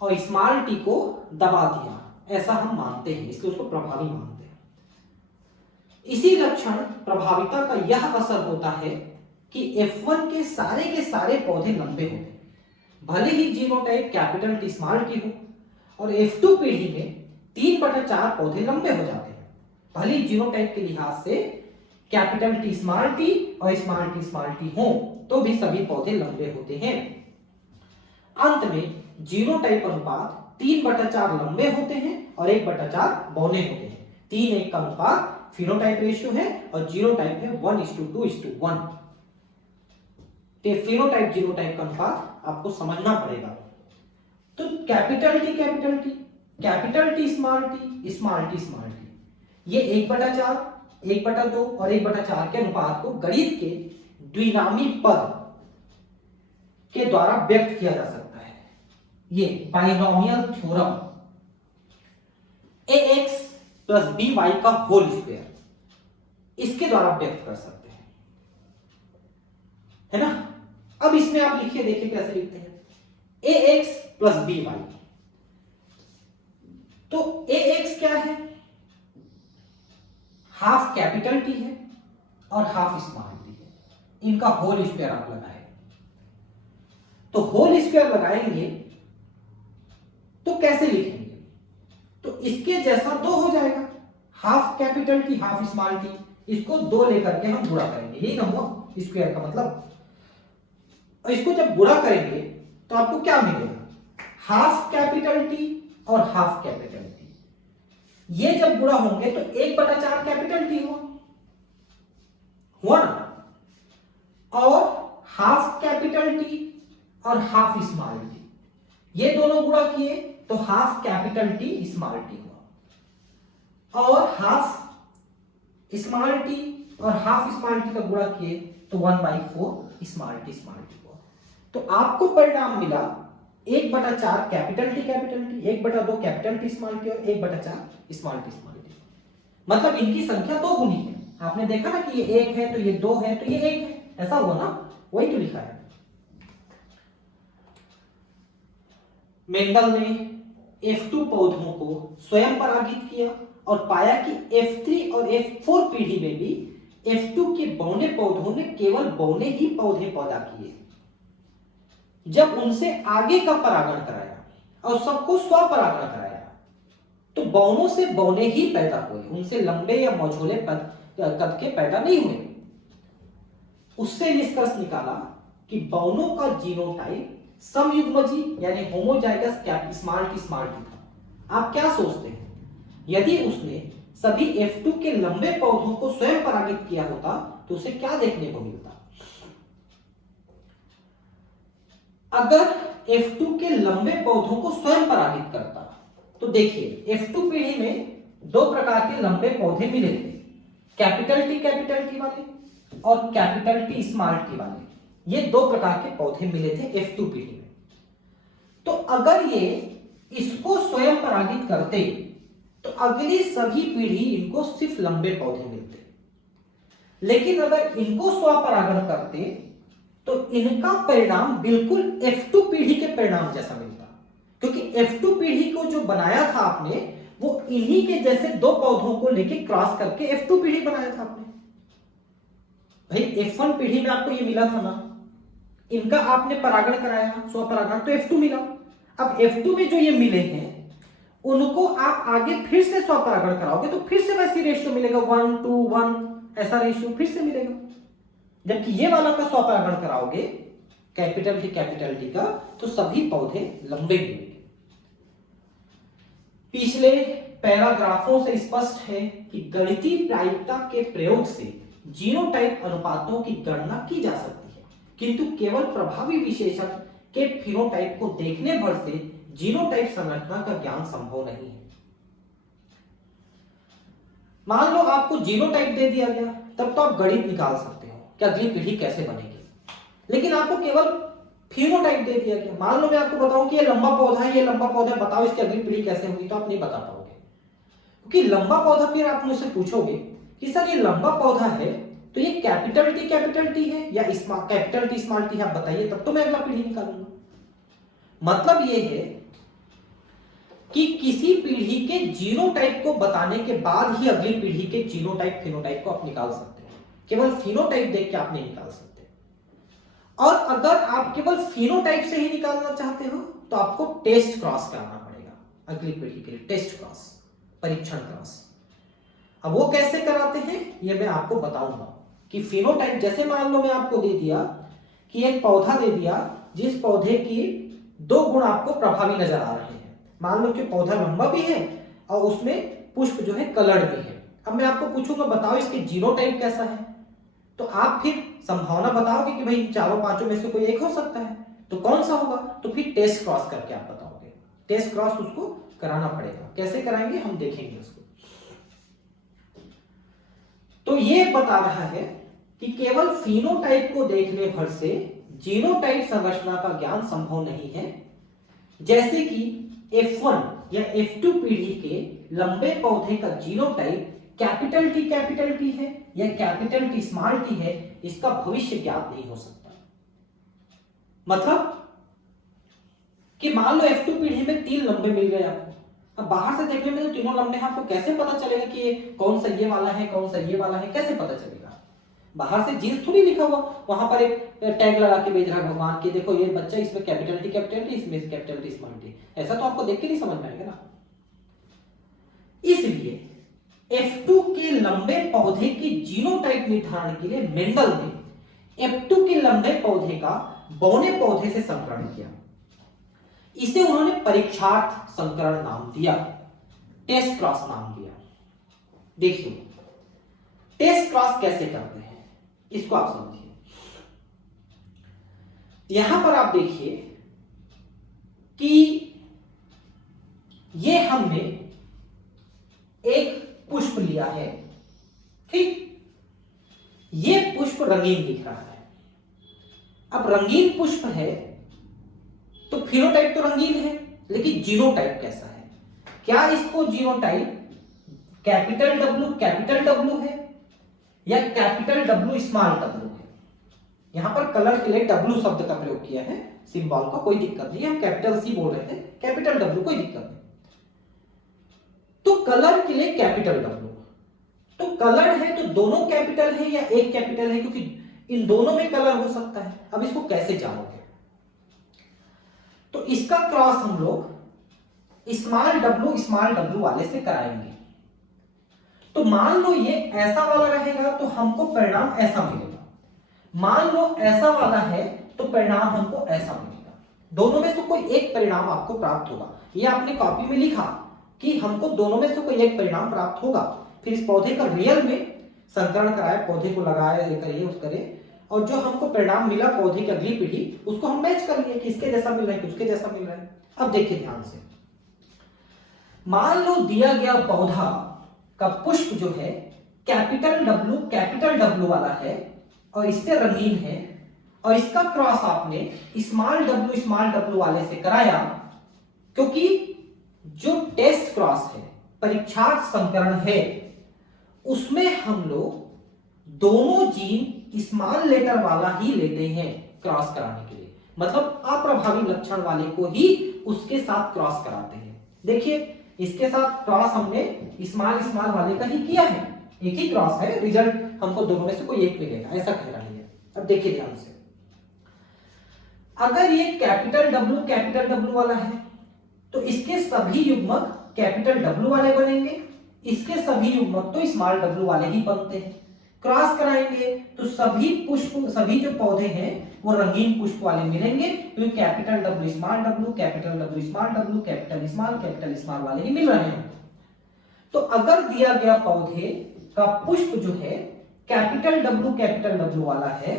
और स्मॉल टी को दबा दिया, ऐसा हम मानते हैं, इसलिए उसको प्रभावी मानते हैं। इसी लक्षण प्रभाविता का यह असर होता है कि F1 के सारे पौधे लंबे होते हैं, भले ही genotype capital T small T हो। और F2 पीढ़ी में 3/4 पौधे लंबे हो जाते हैं, भले ही जीनोटाइप के लिहाज से कैपिटल टी स्मॉल टी और स्मॉल टी हो, तो भी सभी पौधे लंबे होते हैं। अंत में जीनोटाइप अनुपात 3/4 लंबे होते हैं और 1/4 बौने होते हैं। 3:1 का अनुपात फिनोटाइप रेशियो है और जीनोटाइप है 1:2:1। तो फिनोटाइप जीनोटाइप का अनुपात आपको समझना पड़ेगा। तो कैपिटल टी स्मॉल टी, ये 1/4, 1/2 और 1/4 के अनुपात को गणित के द्विनामी पद के द्वारा व्यक्त किया जा सकता है। ये बाइनोमियल थ्योरम ax + by का होल स्क्वायर, इसके द्वारा व्यक्त कर सकते हैं, है ना। अब इसमें आप लिखिए, देखिए कैसे लिखते हैं, ax + by। तो ax क्या है? हाफ कैपिटल टी है और हाफ स्मॉल टी है, इनका होल स्क्वायर आप लगाए। तो होल स्क्वायर लगाएंगे तो कैसे लिखेंगे? तो इसके जैसा 2 हो जाएगा, half capital T half small T, इसको 2 लेकर के हम गुणा करेंगे, यही ना हुआ स्क्वायर का मतलब। और इसको जब गुणा करेंगे तो आपको क्या मिलेगा? हाफ कैपिटल टी और हाफ कैपिटल टी, ये जब गुणा होंगे तो 1/4 कैपिटल टी हुआ ना, और हाफ कैपिटल टी और हाफ स्मॉल टी, ये दोनों गुणा किए तो half capital T small T हुआ, और हाफ स्मॉल टी और हाफ स्मॉल टी का गुणा किए तो 1/4 स्मॉल टी हुआ। तो आपको परिणाम मिला 1/4 capital T 1/2 capital T small T और 1/4 स्मॉल टी। मतलब इनकी संख्या दो गुनी है। आपने देखा ना कि ये 1 है तो ये 2 है तो ये 1 है, ऐसा हुआ ना, वही तो लिखा है। मेंडल ने F2 पौधों को स्वयं परागित किया और पाया कि F3 और F4 पीढ़ी में भी F2 के बौने पौधों ने केवल बौने ही पौधे पैदा किए। जब उनसे आगे का परागण कराया और सबको स्वपरागण कराया तो बौनों से बौने ही पैदा हुए, उनसे लंबे या मझोले कद के पैदा नहीं हुए। उससे निष्कर्ष निकाला कि बौनों का जीनोटाइप समयुग्मजी यानी होमोजाइगस स्मॉल टी था। आप क्या सोचते हैं, यदि उसने सभी F2 के लंबे पौधों को स्वयं परागित किया होता तो उसे क्या देखने को मिलता? अगर F2 के लंबे पौधों को स्वयं परागित करता तो देखिए F2 पीढ़ी में दो प्रकार के लंबे पौधे मिले थे, कैपिटल टी वाले और कैपिटल टी स्मॉल टी वाले। ये दो प्रकार के पौधे मिले थे F2 पीढ़ी में। तो अगर ये इसको स्वयं परागित करते तो अगली सभी पीढ़ी इनको सिर्फ लंबे पौधे मिलते, लेकिन अगर इनको स्वपरागण करते तो इनका परिणाम बिल्कुल F2 पीढ़ी के परिणाम जैसा मिलता, क्योंकि F2 पीढ़ी को जो बनाया था आपने वो इन्हीं के जैसे दो पौधों को लेके क्रॉस करके F2 पीढ़ी बनाया था आपने। भाई F1 पीढ़ी में आपको ये मिला था ना, इनका आपने परागण कराया स्वपरागण तो F2 मिला। अब F2 में जो ये मिले हैं उनको आप आगे फिर से स्वपरागण कराओगे तो फिर से वैसी रेशियो मिलेगा 1:1 ऐसा रेशियो फिर से मिलेगा। जबकि ये वाला का स्वपरागण कराओगे कैपिटल टी का तो सभी पौधे लंबे मिलेंगे। पिछले पैराग्राफों से स्पष्ट है कि गणितीय प्रायिकता के प्रयोग से जीनोटाइप अनुपातों की गणना की जा सकती है, किंतु केवल प्रभावी विशेषण के फिनोटाइप को देखने भर से जीनोटाइप संरचना का ज्ञान संभव नहीं है। मान लो आपको जीनोटाइप दे दिया गया, तब तो आप गणित निकाल सकते हो कि अगली पीढ़ी कैसे बनेगी, लेकिन आपको केवल फिनोटाइप दे दिया गया। मान लो मैं आपको बताऊं कि ये लंबा पौधा है, ये लंबा पौधा है, बताओ इसकी अगली पीढ़ी कैसे होगी, तो आप नहीं बता पाओगे, क्योंकि लंबा पौधा फिर आप मुझसे पूछोगे कि सर ये लंबा पौधा है तो ये कैपिटल टी है या कैपिटल टी स्मॉल टी है, आप बताइए, तब तो मैं अगला पीढ़ी निकालूंगा। मतलब ये है कि किसी पीढ़ी के जीनोटाइप को बताने के बाद ही अगली पीढ़ी के जीनोटाइप फिनोटाइप को आप निकाल सकते हैं, केवल फिनोटाइप देख के आप नहीं निकाल सकते। और अगर आप केवल फिनोटाइप से ही निकालना चाहते हो तो आपको टेस्ट क्रॉस करना पड़ेगा अगली पीढ़ी के लिए, टेस्ट क्रॉस, परीक्षण क्रॉस। अब वो कैसे कराते हैं ये मैं आपको बताऊंगा कि फिनोटाइप, जैसे मान लो मैं आपको दे दिया कि एक पौधा दे दिया जिस पौधे की दो गुण आपको प्रभावी नजर आ रहे हैं। मान लो कि पौधा लंबा भी है और उसमें पुष्प जो है कलर्ड भी है। अब मैं आपको पूछूंगा बताओ इसके जीनोटाइप कैसा है, तो आप फिर संभावना बताओगे कि भाई चारों पांचों में से कोई एक हो सकता है, तो कौन सा होगा, तो फिर टेस्ट क्रॉस करके आप बताओगे। टेस्ट क्रॉस उसको कराना पड़ेगा, कैसे कराएंगे हम देखेंगे उसको। तो ये बता रहा है कि केवल फिनोटाइप को देखने भर से जीनोटाइप संरचना का ज्ञान संभव नहीं है। जैसे कि F1 या F2 पीढ़ी के लंबे पौधे का जीनोटाइप कैपिटल टी है या कैपिटल टी स्मॉल टी है, इसका भविष्य ज्ञात नहीं हो सकता। मतलब कि मान लो F2 पीढ़ी में 3 लंबे मिल गए आपको, अब बाहर से देखने में तो तीनों लंबे हैं, आपको कैसे पता चलेगा कि ये कौन सा ये वाला है, कौन सा ये वाला है, कैसे पता चलेगा? बाहर से जीन्स थोड़ी लिखा हुआ, वहां पर एक टैग लगा के भेज रहा है भगवान की, देखो ये बच्चा इसमें कैपिटल टी इसमें कैपिटल टी स्मॉल टी, ऐसा तो आपको देख के नहीं समझ में आएगा ना। इसलिए F2 के लंबे पौधे की जीनोटाइप निर्धारण के लिए मेंडल ने F2 के लंबे पौधे का बौने पौधे से संकरण किया। इसे उन्होंने परीक्षार्थ संकरण नाम दिया, टेस्ट क्रॉस नाम दिया। देखिए टेस्ट क्रॉस कैसे करते हैं इसको आप समझिए। यहां पर आप देखिए कि ये हमने एक पुष्प लिया है, ठीक, ये पुष्प रंगीन दिख रहा है। अब रंगीन पुष्प है तो फिनोटाइप तो रंगीन है, लेकिन जीनोटाइप कैसा है? क्या इसको जीनोटाइप कैपिटल डब्ल्यू है या कैपिटल डब्ल्यू स्मॉल डब्ल्यू है? यहां पर कलर के लिए डब्ल्यू शब्द का प्रयोग किया है, सिंबल का कोई दिक्कत नहीं है, हम कैपिटल सी बोल रहे थे, कैपिटल डब्ल्यू कोई दिक्कत नहीं। तो कलर के लिए कैपिटल डब्ल्यू, तो कलर है तो दोनों कैपिटल है या एक कैपिटल है, क्योंकि इन दोनों में कलर हो सकता है। अब इसको कैसे जानोगे? तो इसका क्रॉस हम लोग स्मॉल डब्ल्यू वाले से कराएंगे। तो मान लो ये ऐसा वाला रहेगा तो हमको परिणाम ऐसा मिलेगा, मान लो ऐसा वाला है तो परिणाम हमको ऐसा मिलेगा। दोनों में से कोई एक परिणाम आपको प्राप्त होगा। ये आपने कॉपी में लिखा कि हमको दोनों में से कोई एक परिणाम प्राप्त होगा। फिर इस पौधे का रियल में संकरण कराए, पौधे को लगाए, ये करिए उस करे, और जो हमको परिणाम मिला पौधे की अगली पीढ़ी, उसको हम मैच कर लिए कि इसके जैसा मिल रहा है कि उसके जैसा मिल रहा है। अब देखिए ध्यान से, मान लो दिया गया पौधा का पुष्प जो है कैपिटल डब्ल्यू वाला है और इससे रंगीन है, और इसका क्रॉस आपने स्मॉल डब्ल्यू वाले से कराया, क्योंकि जो टेस्ट क्रॉस है, परीक्षार्थ संकरण है, उसमें हम लोग दोनों जीन स्मॉल लेटर वाला ही लेते हैं क्रॉस कराने के लिए। मतलब अप्रभावी लक्षण वाले को ही उसके साथ क्रॉस कराते हैं। देखिए इसके साथ क्रॉस हमने स्मॉल वाले का ही किया है, एक ही क्रॉस है, रिजल्ट हमको दोनों में से कोई एक मिलेगा, ऐसा कह रहा है। अब देखिए ध्यान से, अगर ये कैपिटल डब्ल्यू वाला है तो इसके सभी युग्मक कैपिटल डब्ल्यू वाले बनेंगे, इसके सभी युग्मक तो स्मॉल डब्ल्यू वाले ही बनते हैं। क्रॉस कराएंगे तो सभी पुष्प, सभी जो पौधे हैं वो रंगीन पुष्प वाले मिलेंगे, क्योंकि capital W small W, capital W small W, capital small वाले ही मिल रहे हैं। तो अगर दिया गया पौधे का पुष्प जो है कैपिटल डब्ल्यू वाला है,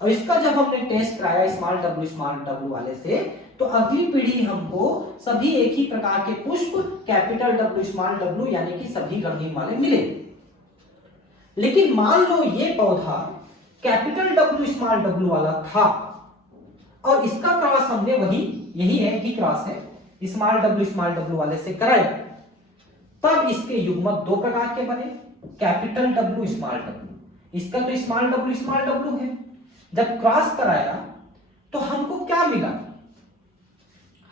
और इसका जब हमने टेस्ट कराया स्मॉल डब्ल्यू वाले से, तो अगली पीढ़ी हमको सभी एक ही प्रकार के पुष्प कैपिटल डब्ल्यू स्मॉल डब्ल्यू यानी कि सभी रंगीन वाले मिले। लेकिन मान लो ये पौधा कैपिटल डब्ल्यू स्मॉल डब्ल्यू वाला था और इसका क्रॉस हमने वही, यही है कि क्रॉस है, स्मॉल डब्ल्यू वाले से कराया, तब इसके युग्मक दो प्रकार के बने, कैपिटल डब्ल्यू स्मॉल डब्ल्यू। इसका तो स्मॉल डब्ल्यू है। जब क्रॉस कराया तो हमको क्या मिला?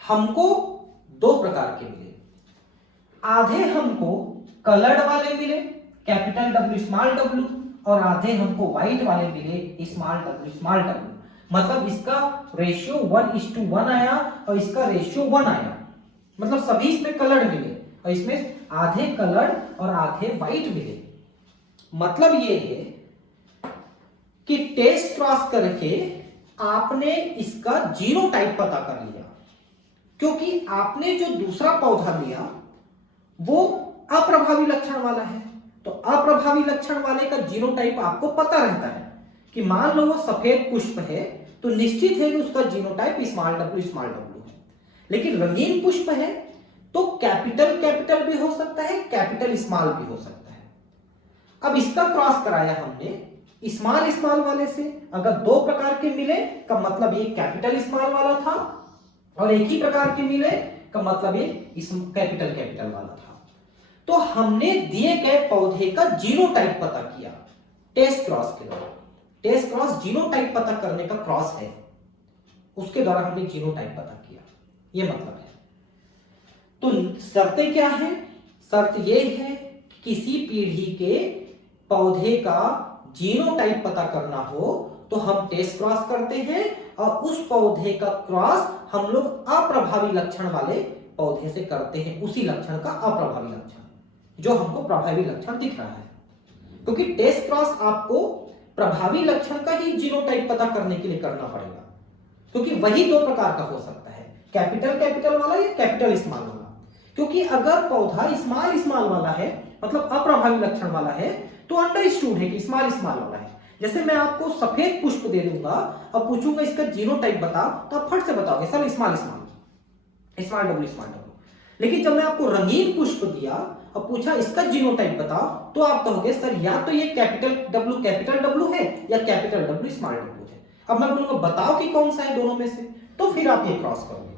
हमको दो प्रकार के मिले, आधे हमको कलर्ड वाले मिले कैपिटल डब्ल्यू स्मॉल डब्ल्यू, और आधे हमको व्हाइट वाले मिले स्मॉल डब्ल्यू। मतलब इसका रेशियो 1:1 आया और इसका रेशियो 1 आया, मतलब सभी इसमें कलर्ड मिले और इसमें आधे कलर्ड और आधे व्हाइट मिले। मतलब ये है कि टेस्ट क्रॉस करके आपने इसका जीनोटाइप पता कर लिया, क्योंकि आपने जो दूसरा पौधा लिया वो अप्रभावी लक्षण वाला है। तो अप्रभावी लक्षण वाले का जीनोटाइप आपको पता रहता है कि मान लो वो सफेद पुष्प है तो निश्चित है कि उसका जीनोटाइप स्मॉल डब्ल्यू है। लेकिन रंगीन पुष्प है तो कैपिटल भी हो सकता है, कैपिटल स्मॉल भी हो सकता है। अब इसका क्रॉस कराया हमने स्मॉल वाले से, अगर दो प्रकार के मिले का मतलब ये कैपिटल स्मॉल वाला था, और एक ही प्रकार के मिले का मतलब ये कैपिटल वाला था। तो हमने दिए गए पौधे का जीनोटाइप पता किया टेस्ट क्रॉस के द्वारा। टेस्ट क्रॉस जीनोटाइप पता करने का क्रॉस है, उसके द्वारा हमने जीनोटाइप पता किया, ये मतलब है। तो शर्तें क्या है? शर्त यह है कि किसी पीढ़ी के पौधे का जीनोटाइप पता करना हो तो हम टेस्ट क्रॉस करते हैं, और उस पौधे का क्रॉस हम लोग अप्रभावी लक्षण वाले पौधे से करते हैं, उसी लक्षण का अप्रभावी लक्षण जो हमको प्रभावी लक्षण दिख रहा है। क्योंकि टेस्ट क्रॉस आपको प्रभावी लक्षण का ही जीनोटाइप पता करने के लिए करना पड़ेगा, क्योंकि वही दो प्रकार का हो सकता है, कैपिटल कैपिटल वाला या कैपिटल स्मॉल वाला। क्योंकि अगर पौधा स्मॉल स्मॉल वाला है, मतलब अप्रभावी लक्षण वाला है, तो अंडरस्टूड है कि स्मॉल स्मॉल वाला है। जैसे मैं आपको सफेद पुष्प दे दूंगा और पूछूंगा इसका जीनोटाइप बताओ, तो आप फट से बताओगे sir small small, small W small W. लेकिन जब मैं आपको रंगीन पुष्प दिया और पूछा इसका जीनोटाइप बताओ, तो आप कहोगे सर या तो ये कैपिटल डब्ल्यू है या कैपिटल डब्ल्यू स्मॉल डब्ल्यू है। अब मैं बोलूंगा बताओ कि कौन सा है दोनों में से, तो फिर आप ये क्रॉस करोगे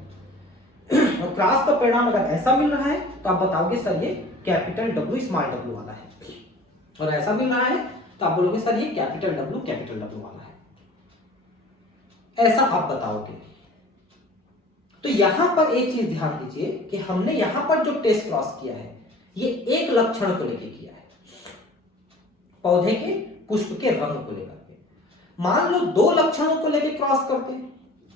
और क्रॉस का परिणाम अगर ऐसा मिल रहा है तो आप बताओगे सर ये कैपिटल डब्ल्यू स्मॉल डब्ल्यू वाला है, और ऐसा मिल रहा है तो आप बोलोगे सर ये कैपिटल डब्ल्यू वाला है। ऐसा आप बताओगे। तो यहां पर एक चीज ध्यान दीजिए कि हमने यहां पर जो टेस्ट क्रॉस किया है ये एक लक्षण को लेकर किया है, पौधे के पुष्प के रंग को लेकर के। मान लो दो लक्षणों को लेकर क्रॉस करते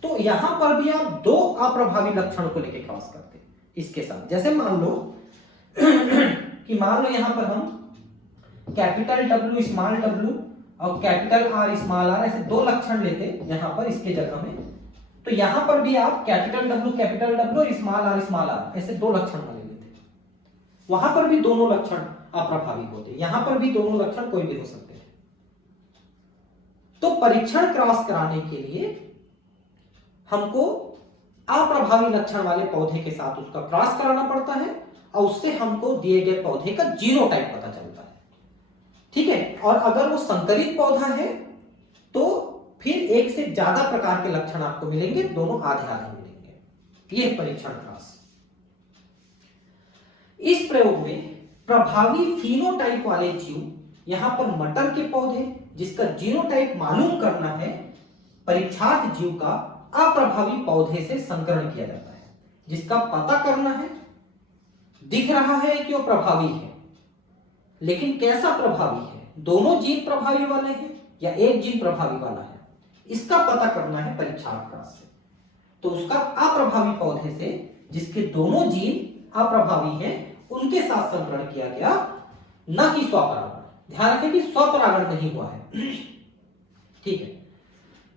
तो यहां पर भी आप दो अप्रभावी लक्षण को लेकर क्रॉस करते इसके साथ। जैसे मान लो कि मान लो यहां पर हम कैपिटल डब्ल्यू स्मॉल डब्ल्यू और कैपिटल आर स्मॉल आर ऐसे दो लक्षण लेते यहां पर इसके जगह में, तो यहां पर भी आप कैपिटल डब्ल्यू और स्मॉल आर ऐसे दो लक्षण ले लेते। वहां पर भी दोनों लक्षण अप्रभावी होते, यहां पर भी दोनों लक्षण कोई भी हो सकते हैं। तो परीक्षण क्रॉस कराने के लिए हमको अप्रभावी लक्षण वाले पौधे के साथ उसका क्रॉस कराना पड़ता है और उससे हमको दिए गए पौधे का जीनोटाइप पता चलता है, ठीक है। और अगर वो संकरित पौधा है तो फिर एक से ज्यादा प्रकार के लक्षण आपको मिलेंगे, दोनों आधे आधे मिलेंगे। यह परीक्षण क्रॉस। इस प्रयोग में प्रभावी फिनोटाइप वाले जीव, यहां पर मटर के पौधे जिसका जीनोटाइप मालूम करना है, परीक्षार्थ जीव का अप्रभावी पौधे से संकरण किया जाता है, जिसका पता करना है। दिख रहा है कि वो प्रभावी है, लेकिन कैसा प्रभावी है, दोनों जीन प्रभावी वाले हैं या एक जीन प्रभावी वाला है, इसका पता करना है परीक्षार्थ क्रॉस से। तो उसका अप्रभावी पौधे से जिसके दोनों जीन अप्रभावी हैं उनके साथ संकरण किया गया, न कि स्वपरागण। ध्यान रखें कि स्वपरागण नहीं हुआ है, ठीक है।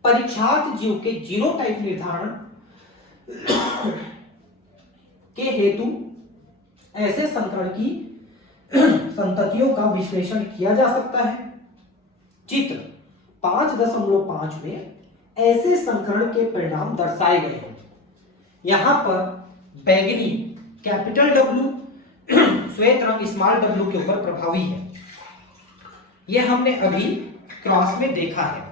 परीक्षार्थ जीव के जीनोटाइप निर्धारण के हेतु ऐसे संकरण की संततियों का विश्लेषण किया जा सकता है। चित्र 5.5 में ऐसे संकरण के परिणाम दर्शाए गए हैं। यहां पर बैगनी कैपिटल डब्ल्यू श्वेत रंग स्मॉल डब्ल्यू के ऊपर प्रभावी है, यह हमने अभी क्रॉस में देखा है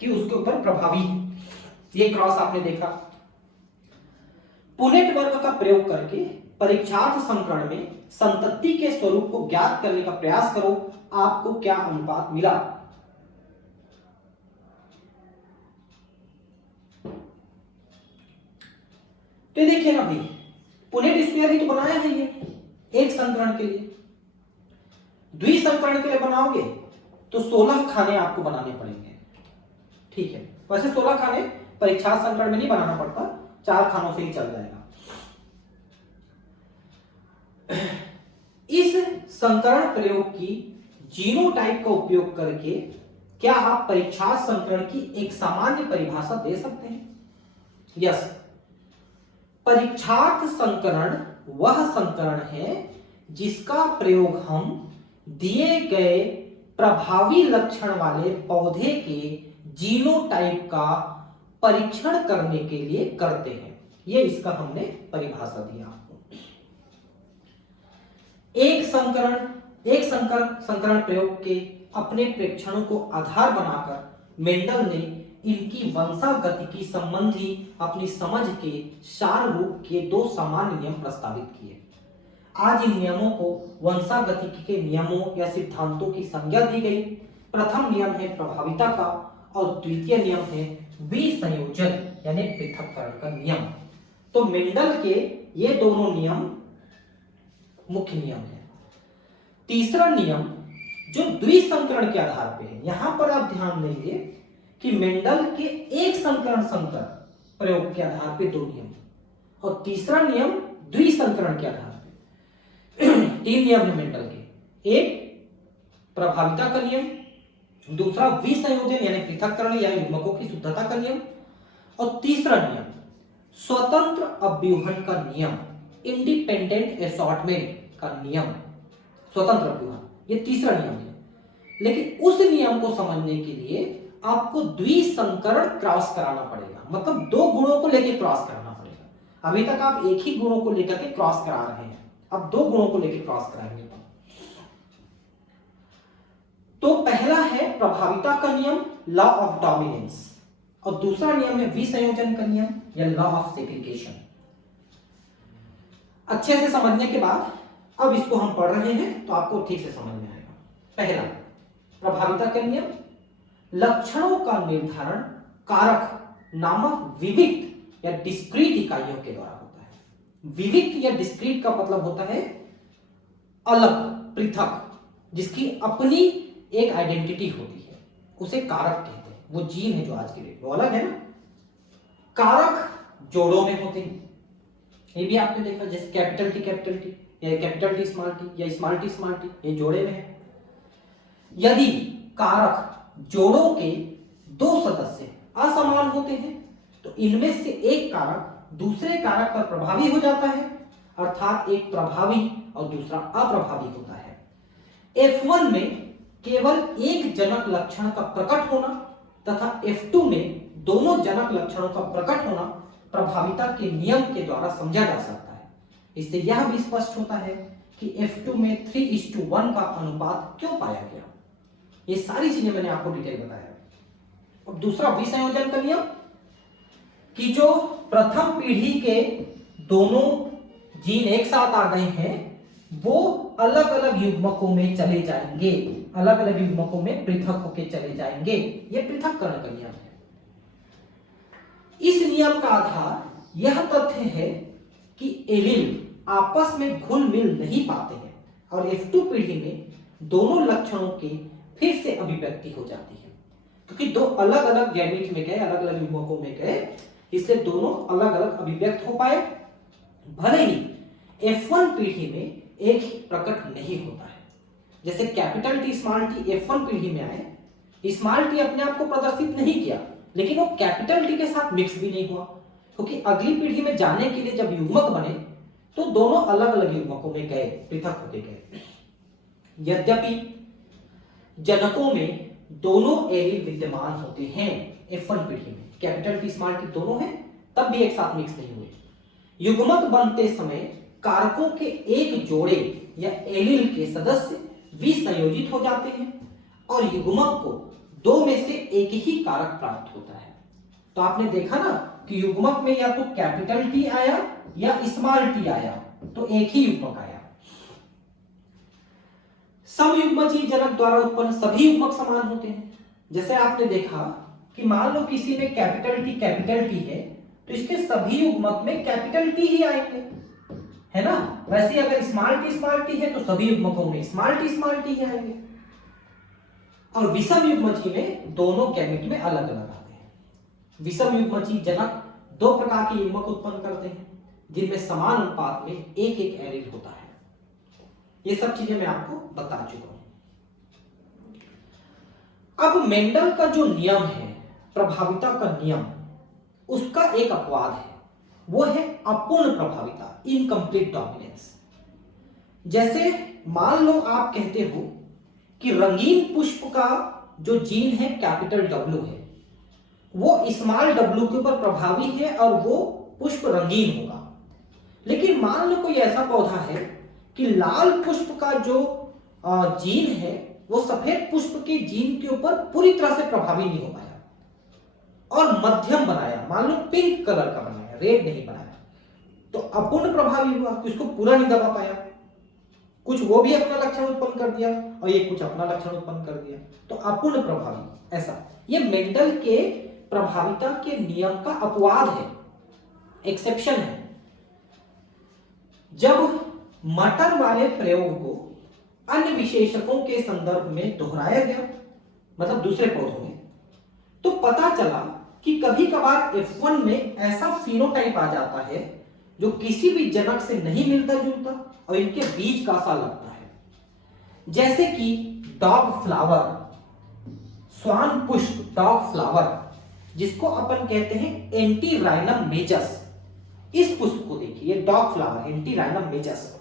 कि उसके ऊपर प्रभावी है, ये क्रॉस आपने देखा। पुनेट वर्ग का प्रयोग करके परीक्षार्थ संकरण में संतति के स्वरूप को ज्ञात करने का प्रयास करो, आपको क्या अनुपात मिला। तो देखिए ना भाई, पुनेट स्क्वायर ही तो बनाया है ये एक संकरण के लिए। द्विसंकरण के लिए बनाओगे तो 16 खाने आपको बनाने पड़ेंगे, ठीक है। वैसे 16 खाने परीक्षार्थ संकरण में नहीं बनाना पड़ता, 4 खानों से ही चल जाएगा। इस संकरण प्रयोग की जीनोटाइप का उपयोग करके क्या आप परीक्षार्थ संकरण की एक सामान्य परिभाषा दे सकते हैं? यस, परीक्षार्थ संकरण वह संकरण है जिसका प्रयोग हम दिए गए प्रभावी लक्षण वाले पौधे के जीनोटाइप का परीक्षण करने के लिए करते हैं। ये इसका हमने परिभाषा दिया आपको। एक संकरण प्रयोग के अपने प्रेक्षणों को आधार बनाकर मेंडल ने इनकी वंशागतिकी संबंधी अपनी समझ के सार रूप के 2 सामान्य नियम प्रस्तावित किए। आज इन नियमों को वंशागतिकी के नियमों या सिद्धांतों की संज्ञा दी गई। प्रथम नियम है प्रभाविता का और द्वितीय नियम है विसंयोजन यानी पृथक्करण का नियम। तो मेंडल के ये दोनों नियम मुख्य नियम है। तीसरा नियम जो द्विसंकरण के आधार पे है, यहां पर आप ध्यान देंगे कि मेंडल के एक संकरण संकर प्रयोग के आधार पे 2 नियम और तीसरा नियम द्विसंकरण के आधार पे 3 नियम है मेंडल के। एक प्रभाविता का नियम, दूसरा विसंयोजन यानी पृथक्करण या युग्मकों की शुद्धता का नियम और तीसरा नियम स्वतंत्र अव्यूहन का नियम, इंडिपेंडेंट असॉर्टमेंट का नियम, स्वतंत्र अव्यूहन, ये तीसरा नियम है। लेकिन उस नियम को समझने के लिए आपको द्विसंकरण क्रॉस कराना पड़ेगा, मतलब दो गुणों को लेकर क्रॉस कराना पड़ेगा। अभी तक आप एक ही गुणों को लेकर के क्रॉस करा रहे हैं, अब दो गुणों को लेकर क्रॉस कराएंगे। तो पहला है प्रभाविता का नियम, लॉ ऑफ डोमिनेंस, और दूसरा नियम है विसंयोजन का नियम या लॉ ऑफ सेग्रीगेशन। अच्छे से समझने के बाद अब इसको हम पढ़ रहे हैं तो आपको ठीक से समझ में आएगा। पहला प्रभाविता का नियम, लक्षणों का निर्धारण कारक नामक विविक्त या डिस्क्रीट इकाइयों के द्वारा होता है। विविक्त या डिस्क्रीट का मतलब होता है अलग, पृथक, जिसकी अपनी एक आइडेंटिटी होती है, उसे कारक कहते हैं। वो जीन है जो आज की डेट वो अलग है ना। कारक जोड़ों में होते हैं, ये भी आपने देखा, जैसे कैपिटल टी या कैपिटल टी या स्मॉल टी, ये जोड़े में है। यदि कारक जोड़ों के दो सदस्य असमान होते हैं तो इनमें से एक कारक दूसरे कारक पर प्रभावी हो जाता है, अर्थात एक प्रभावी और दूसरा अप्रभावी होता है। F1 में केवल एक जनक लक्षण का प्रकट होना तथा F2 में दोनों जनक लक्षणों का प्रकट होना प्रभाविता के नियम के द्वारा समझा जा सकता है। इससे यह भी स्पष्ट होता है कि F2 में 3:1 का अनुपात क्यों पाया गया। ये सारी चीजें मैंने आपको डिटेल बताया। और दूसरा विसंयोजन का नियम, कि जो प्रथम पीढ़ी के दोनों जीन एक साथ आ गए हैं वो अलग अलग युग्मकों में चले जाएंगे, अलग अलग युग्मकों में पृथक होकर चले जाएंगे। ये पृथक्करण का नियम है। इस नियम का आधार यह तथ्य है कि एलील आपस में घुल मिल नहीं पाते हैं और F2 पीढ़ी में दोनों लक्षणों की फिर से अभिव्यक्ति हो जाती है, क्योंकि दो अलग अलग गैमीट में गए, अलग अलग युग्मकों में गए, इसलिए दोनों अलग अलग अभिव्यक्त हो पाए। भले ही F1 पीढ़ी में एक ही प्रकट नहीं होता है। जैसे capital T small T F1 पीढ़ी में आए, स्मॉल टी अपने आप को प्रदर्शित नहीं किया, लेकिन वो कैपिटल टी के साथ मिक्स भी नहीं हुआ, क्योंकि अगली पीढ़ी में जाने के लिए जब युग्मक बने तो दोनों अलग अलग युग्मकों में गए, पृथक होते गए। यद्यपि जनकों में दोनों एलील विद्यमान होते हैं F1 पीढ़ी में, कैपिटल टी स्मॉल टी दोनों हैं, तब भी एक साथ मिक्स नहीं हुए। युग्मक बनते समय कारकों के एक जोड़े या एलील के सदस्य विसंयोजित हो जाते हैं और युग्मक को दो में से एक ही कारक प्राप्त होता है। तो आपने देखा ना कि युग्मक में या तो कैपिटल टी आया या स्मॉल टी आया, तो एक ही युग्मक आया। समयुग्मजीय जनक द्वारा उत्पन्न सभी युग्मक समान होते हैं। जैसे आपने देखा कि मान लो किसी में कैपिटल टी है तो इसके सभी युग्मक में कैपिटल टी ही आएंगे, है ना। वैसे अगर स्मॉल टी है तो सभी युग्मकों में स्मॉल टी ही आएंगे। और विषम युग्मजीय में दोनों गैमीट में अलग अलग आते हैं। विषम युग्मजीय जनक दो प्रकार के युग्मक उत्पन्न करते हैं जिनमें समान अनुपात में एक एक एलील होता है। ये सब चीजें मैं आपको बता चुका हूं। अब मेंडल का जो नियम है, प्रभाविता का नियम, उसका एक अपवाद है, वो है अपूर्ण प्रभाविता, इनकम्प्लीट डोमिनेंस। जैसे मान लो आप कहते हो कि रंगीन पुष्प का जो जीन है कैपिटल W है, वो स्मॉल w के ऊपर प्रभावी है और वो पुष्प रंगीन होगा। लेकिन मान लो कोई ऐसा पौधा है कि लाल पुष्प का जो जीन है वो सफेद पुष्प के जीन के ऊपर पूरी तरह से प्रभावी नहीं हो पाया और मध्यम बनाया, मान लो पिंक कलर का बनाया, रेड नहीं बनाया, तो अपूर्ण प्रभावी हुआ, उसको पूरा नहीं दबा पाया। कुछ वो भी अपना लक्षण उत्पन्न कर दिया और ये कुछ अपना लक्षण उत्पन्न कर दिया, तो अपूर्ण प्रभावी। ऐसा ये मेंडल के प्रभाविता के नियम का अपवाद है, एक्सेप्शन है। जब मटर वाले प्रयोग को अन्य विशेषकों के संदर्भ में दोहराया गया, मतलब दूसरे पौधों में, तो पता चला कि कभी कभार F1 में ऐसा फिनोटाइप आ जाता है जो किसी भी जनक से नहीं मिलता जुलता और इनके बीच का सा लगता है। जैसे कि डॉग फ्लावर, स्वान पुष्प डॉग फ्लावर, जिसको अपन कहते हैं एंटीराइनम मेजस। इस पुष्प को देखिए, ये डॉग फ्लावर एंटीराइनम मेजस,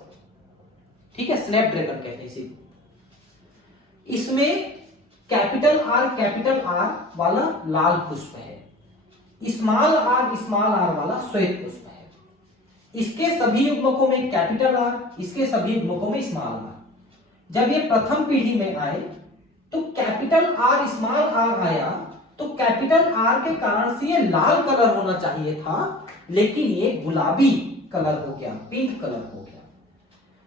ठीक है, स्नैपड्रैगन कहते हैं इसी। इसमें कैपिटल आर वाला लाल पुष्प है, स्मॉल आर वाला श्वेत पुष्प है। इसके सभी युग्मकों में कैपिटल आर, इसके सभी युग्मकों में स्मॉल आर। जब ये प्रथम पीढ़ी में आए तो कैपिटल आर स्मॉल आर आया, तो कैपिटल आर के कारण से ये लाल कलर होना चाहिए था, लेकिन ये गुलाबी कलर हो गया, पिंक कलर हो गया।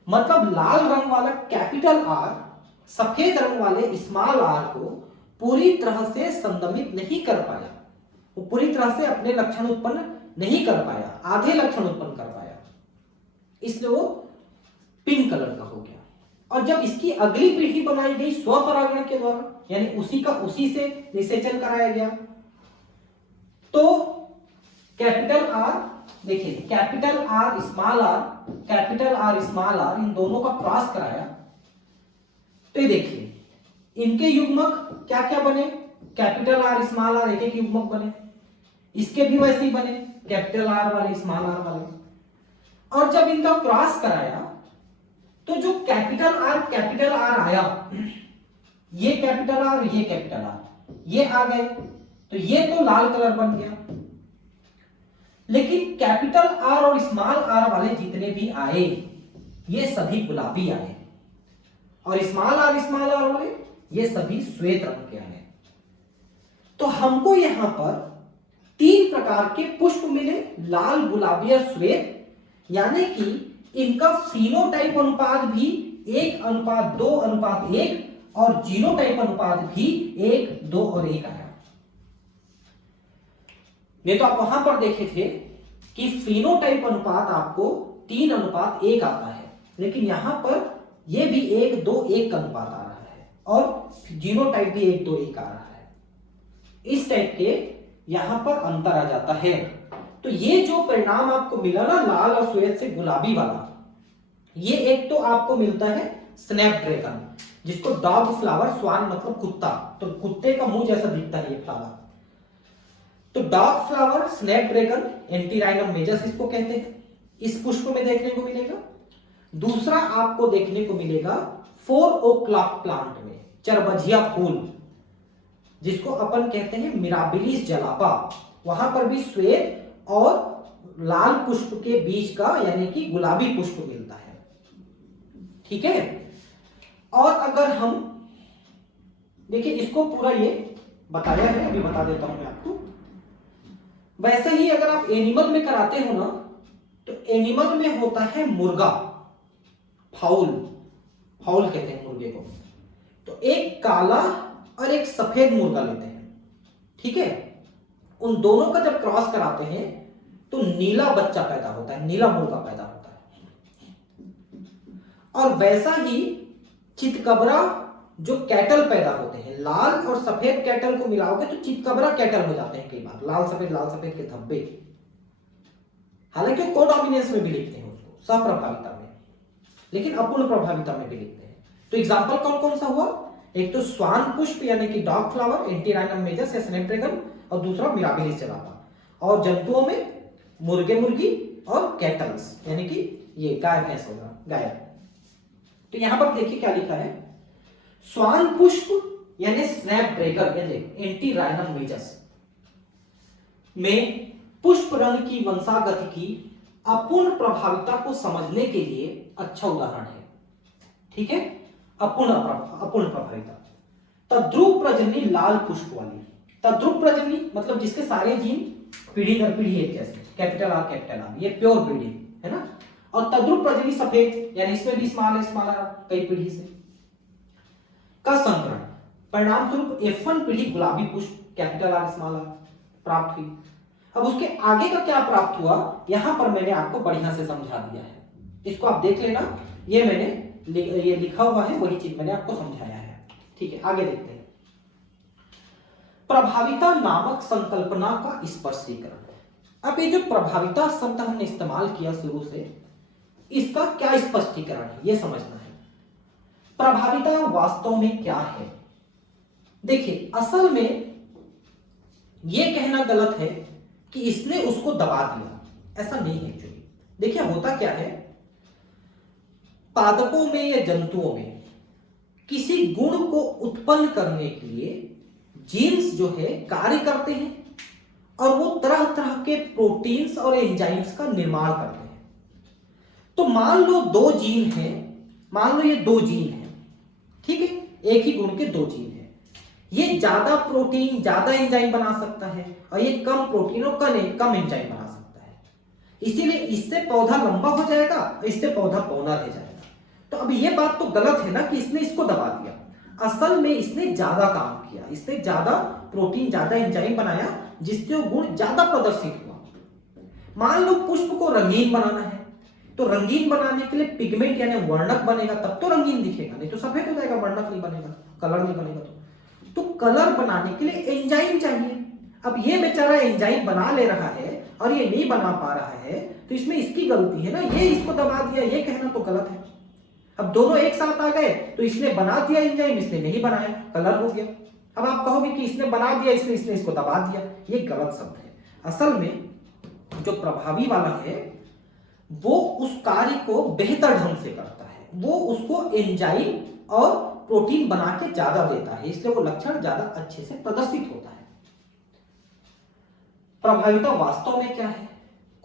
मतलब लाल रंग वाला कैपिटल आर सफेद रंग वाले स्मॉल आर को पूरी तरह से संदमित नहीं कर पाया, वो पूरी तरह से अपने लक्षण उत्पन्न नहीं कर पाया, आधे लक्षण उत्पन्न कर पाया, इसलिए वो पिंक कलर का हो गया। और जब इसकी अगली पीढ़ी बनाई गई स्वपरागण के द्वारा, यानी उसी से निषेचन कराया गया, तो कैपिटल आर, देखिए कैपिटल आर स्मॉल आर इन दोनों का क्रॉस कराया, तो ये देखिए इनके युग्मक क्या क्या बने, कैपिटल आर स्मॉल आर एक युग्मक बने, इसके भी वैसे ही बने, कैपिटल आर वाले स्मॉल आर वाले। और जब इनका क्रॉस कराया तो जो कैपिटल आर आया, ये कैपिटल आर ये कैपिटल आर ये आ गए, तो ये तो लाल कलर बन गया। लेकिन कैपिटल आर और स्मॉल आर वाले जितने भी आए ये सभी गुलाबी आए, और स्मॉल आर वाले ये सभी श्वेत रंग के आए। तो हमको यहां पर 3 प्रकार के पुष्प मिले, लाल, गुलाबी और श्वेत, यानी कि इनका फिनोटाइप अनुपात भी 1:2:1 और जीनोटाइप अनुपात भी 1, 2 और 1 आया। नहीं तो आप वहां पर देखे थे कि फिनोटाइप अनुपात आपको 3:1 आता है, लेकिन यहां पर यह भी 1, 2, 1 का अनुपात आ रहा है, और जीनोटाइप भी 1, 2, 1 आ रहा है। इस टाइप के यहां पर अंतर आ जाता है। तो ये जो परिणाम आपको मिला ना, लाल और श्वेत से गुलाबी वाला, ये एक तो आपको मिलता है स्नैपड्रैगन, जिसको डॉग फ्लावर, स्वान मतलब कुत्ता, तो कुत्ते का मुंह जैसा दिखता है ये फ्लावर। तो डॉग फ्लावर, स्नैपड्रैगन, एंटीराइनम मेजस इसको कहते हैं, इस पुष्प में देखने को मिलेगा। दूसरा आपको देखने को मिलेगा 4 o'clock प्लांट में, चरबजिया फूल, जिसको अपन कहते हैं मिराबिलिस जलापा, वहां पर भी श्वेत और लाल पुष्प के बीच का यानी कि गुलाबी पुष्प मिलता है, ठीक है। और अगर हम देखिए, इसको पूरा ये बताया है, अभी बता देता हूं मैं आपको। वैसे ही अगर आप एनिमल में कराते हो ना, तो एनिमल में होता है मुर्गा, फाउल कहते हैं मुर्गे को। तो एक काला और एक सफेद मुर्गा लेते हैं, ठीक है। उन दोनों का जब क्रॉस कराते हैं तो नीला बच्चा पैदा होता है, नीला मुर्गा पैदा होता है। और वैसा ही चितकबरा जो कैटल पैदा होते हैं, लाल और सफेद कैटल को मिलाओगे तो चितकबरा कैटल हो जाते हैं कई बार, लाल सफेद के धब्बे। हालांकि कोडॉमिनेंस में भी लिखते हैं उसको, सप्रभाविता में, लेकिन अपूर्ण प्रभाविता में भी लिखते हैं। तो एग्जाम्पल कौन कौन सा हुआ, एक तो स्वान पुष्प यानी कि डॉग फ्लावर, एंटीराइनम मेजस या स्नैपड्रैगन, और दूसरा मिराबिलिस जलापा। और जंतुओं में मुर्गे मुर्गी और कैटल्स यानी कि ये गाय भैंस होगा, गाय। तो यहां पर देखिए क्या लिखा है, स्वान पुष्प यानी स्नैपड्रैगन यानी एंटीराइनम मेजस में पुष्प रंग की वंशागति की अपूर्ण प्रभाविता को समझने के लिए अच्छा उदाहरण है, ठीक है। अपूर्ण प्रभाविता। तद्रुप प्रजननी लाल पुष्प वाली, तद्रुप प्रजननी मतलब जिसके सारे जीन पीढ़ी दर पीढ़ी एक जैसे, कैपिटल आर, ये प्योर ब्रीडिंग है ना। और तद्रुप प्रजननी सफेद, यानी इसमें भी स्मॉल आर कई पीढ़ी से का संकरण, परिणाम स्वरूप F1 पीढ़ी गुलाबी पुष्प, कैपिटल आर स्मॉल आर प्राप्त हुई। अब उसके आगे का क्या प्राप्त हुआ, यहां पर मैंने आपको बढ़िया से समझा दिया है, इसको आप देख लेना। ये मैंने ये लिखा हुआ है, वही चीज मैंने आपको समझाया है, ठीक है। आगे देखते हैं, प्रभाविता नामक संकल्पना का स्पष्टीकरण। अब ये जो प्रभाविता शब्द हमने इस्तेमाल किया शुरू से, इसका क्या स्पष्टीकरण है ये समझना है। प्रभाविता वास्तव में क्या है, देखिए असल में ये कहना गलत है कि इसने उसको दबा दिया, ऐसा नहीं है एक्चुअली। देखिए होता क्या है, पादपों में या जंतुओं में किसी गुण को उत्पन्न करने के लिए जीन्स जो है कार्य करते हैं और वो तरह तरह के प्रोटीन्स और एंजाइम्स का निर्माण करते हैं। तो मान लो दो जीन हैं, मान लो ये दो जीन हैं, ठीक है, एक ही गुण के दो जीन हैं। ये ज्यादा प्रोटीन ज्यादा एंजाइम बना सकता है और ये कम प्रोटीन और कम एंजाइम बना सकता है। इसीलिए इससे पौधा लंबा हो जाएगा और इससे पौधा पौना रह जाएगा। तो अब ये बात तो गलत है ना कि इसने इसको दबा दिया। असल में इसने ज्यादा काम किया, इसने ज्यादा प्रोटीन ज्यादा एंजाइम बनाया जिससे वो गुण ज्यादा प्रदर्शित हुआ। मान लो पुष्प को रंगीन बनाना है, तो रंगीन बनाने के लिए पिगमेंट यानी वर्णक बनेगा, तब तो रंगीन दिखेगा, नहीं तो सफेद हो जाएगा, वर्णक नहीं बनेगा, कलर नहीं बनेगा। तो कलर बनाने के लिए एंजाइम चाहिए। अब ये बेचारा एंजाइम बना ले रहा है और ये नहीं बना पा रहा है, तो इसमें इसकी गलती है ना, ये इसको दबा दिया, ये कहना तो गलत है। अब दोनों एक साथ आ गए, तो इसने बना दिया एंजाइम, इसने नहीं बनाया, कलर हो गया। अब आप कहोगे कि इसने बना दिया, इसने इसको दबा दिया, ये गलत शब्द है। असल में जो प्रभावी वाला है वो उस कार्य को बेहतर ढंग से करता है, वो उसको एंजाइम और प्रोटीन बना के ज्यादा देता है, इसलिए वो लक्षण ज्यादा अच्छे से प्रदर्शित होता है। प्रभाविता वास्तव में क्या है,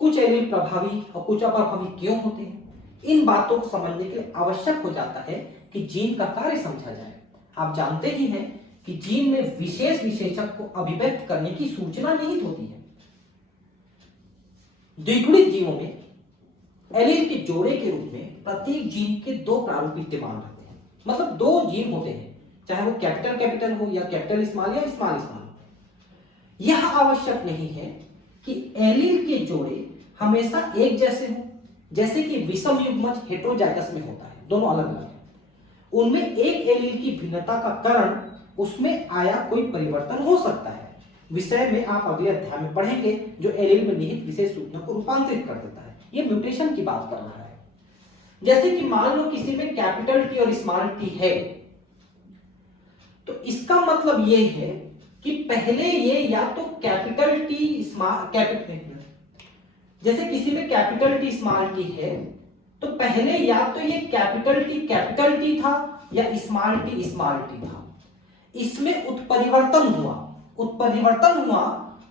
कुछ एलील प्रभावी और कुछ अप्रभावी क्यों होते हैं, इन बातों को समझने के लिए आवश्यक हो जाता है कि जीन का कार्य समझा जाए। आप जानते ही हैं कि जीन में विशेष विशेषक को अभिव्यक्त करने की सूचना निहित होती है। द्विगुणित जीवों में एलील के जोड़े के रूप में प्रत्येक जीन के दो प्रारूप विद्यमान रहते हैं, मतलब दो जीन होते हैं, चाहे वो कैपिटल कैपिटल हो या कैपिटल स्मॉल या स्मॉल स्मॉल। यह आवश्यक नहीं है कि एलील के जोड़े हमेशा एक जैसे हों, जैसे कि विषम युग्मज हेटेरोजाइगस में होता है, दोनों अलग अलग हैं। उनमें एक एलील की भिन्नता का कारण उसमें आया कोई परिवर्तन हो सकता है। विषय में आप अगले अध्याय में पढ़ेंगे, जो एलील में निहित विशेष सूचना को रूपांतरित कर देता है। ये म्यूटेशन की बात कर रहा है। जैसे कि मान लो किसी में कैपिटल टी और स्मॉल टी है, तो इसका मतलब ये है कि पहले ये या तो कैपिटल टी स्मॉल कैपिटल, जैसे किसी में कैपिटल टी स्मॉल टी है, तो पहले या तो ये कैपिटल टी था या स्मॉल टी था। इसमें उत्परिवर्तन हुआ,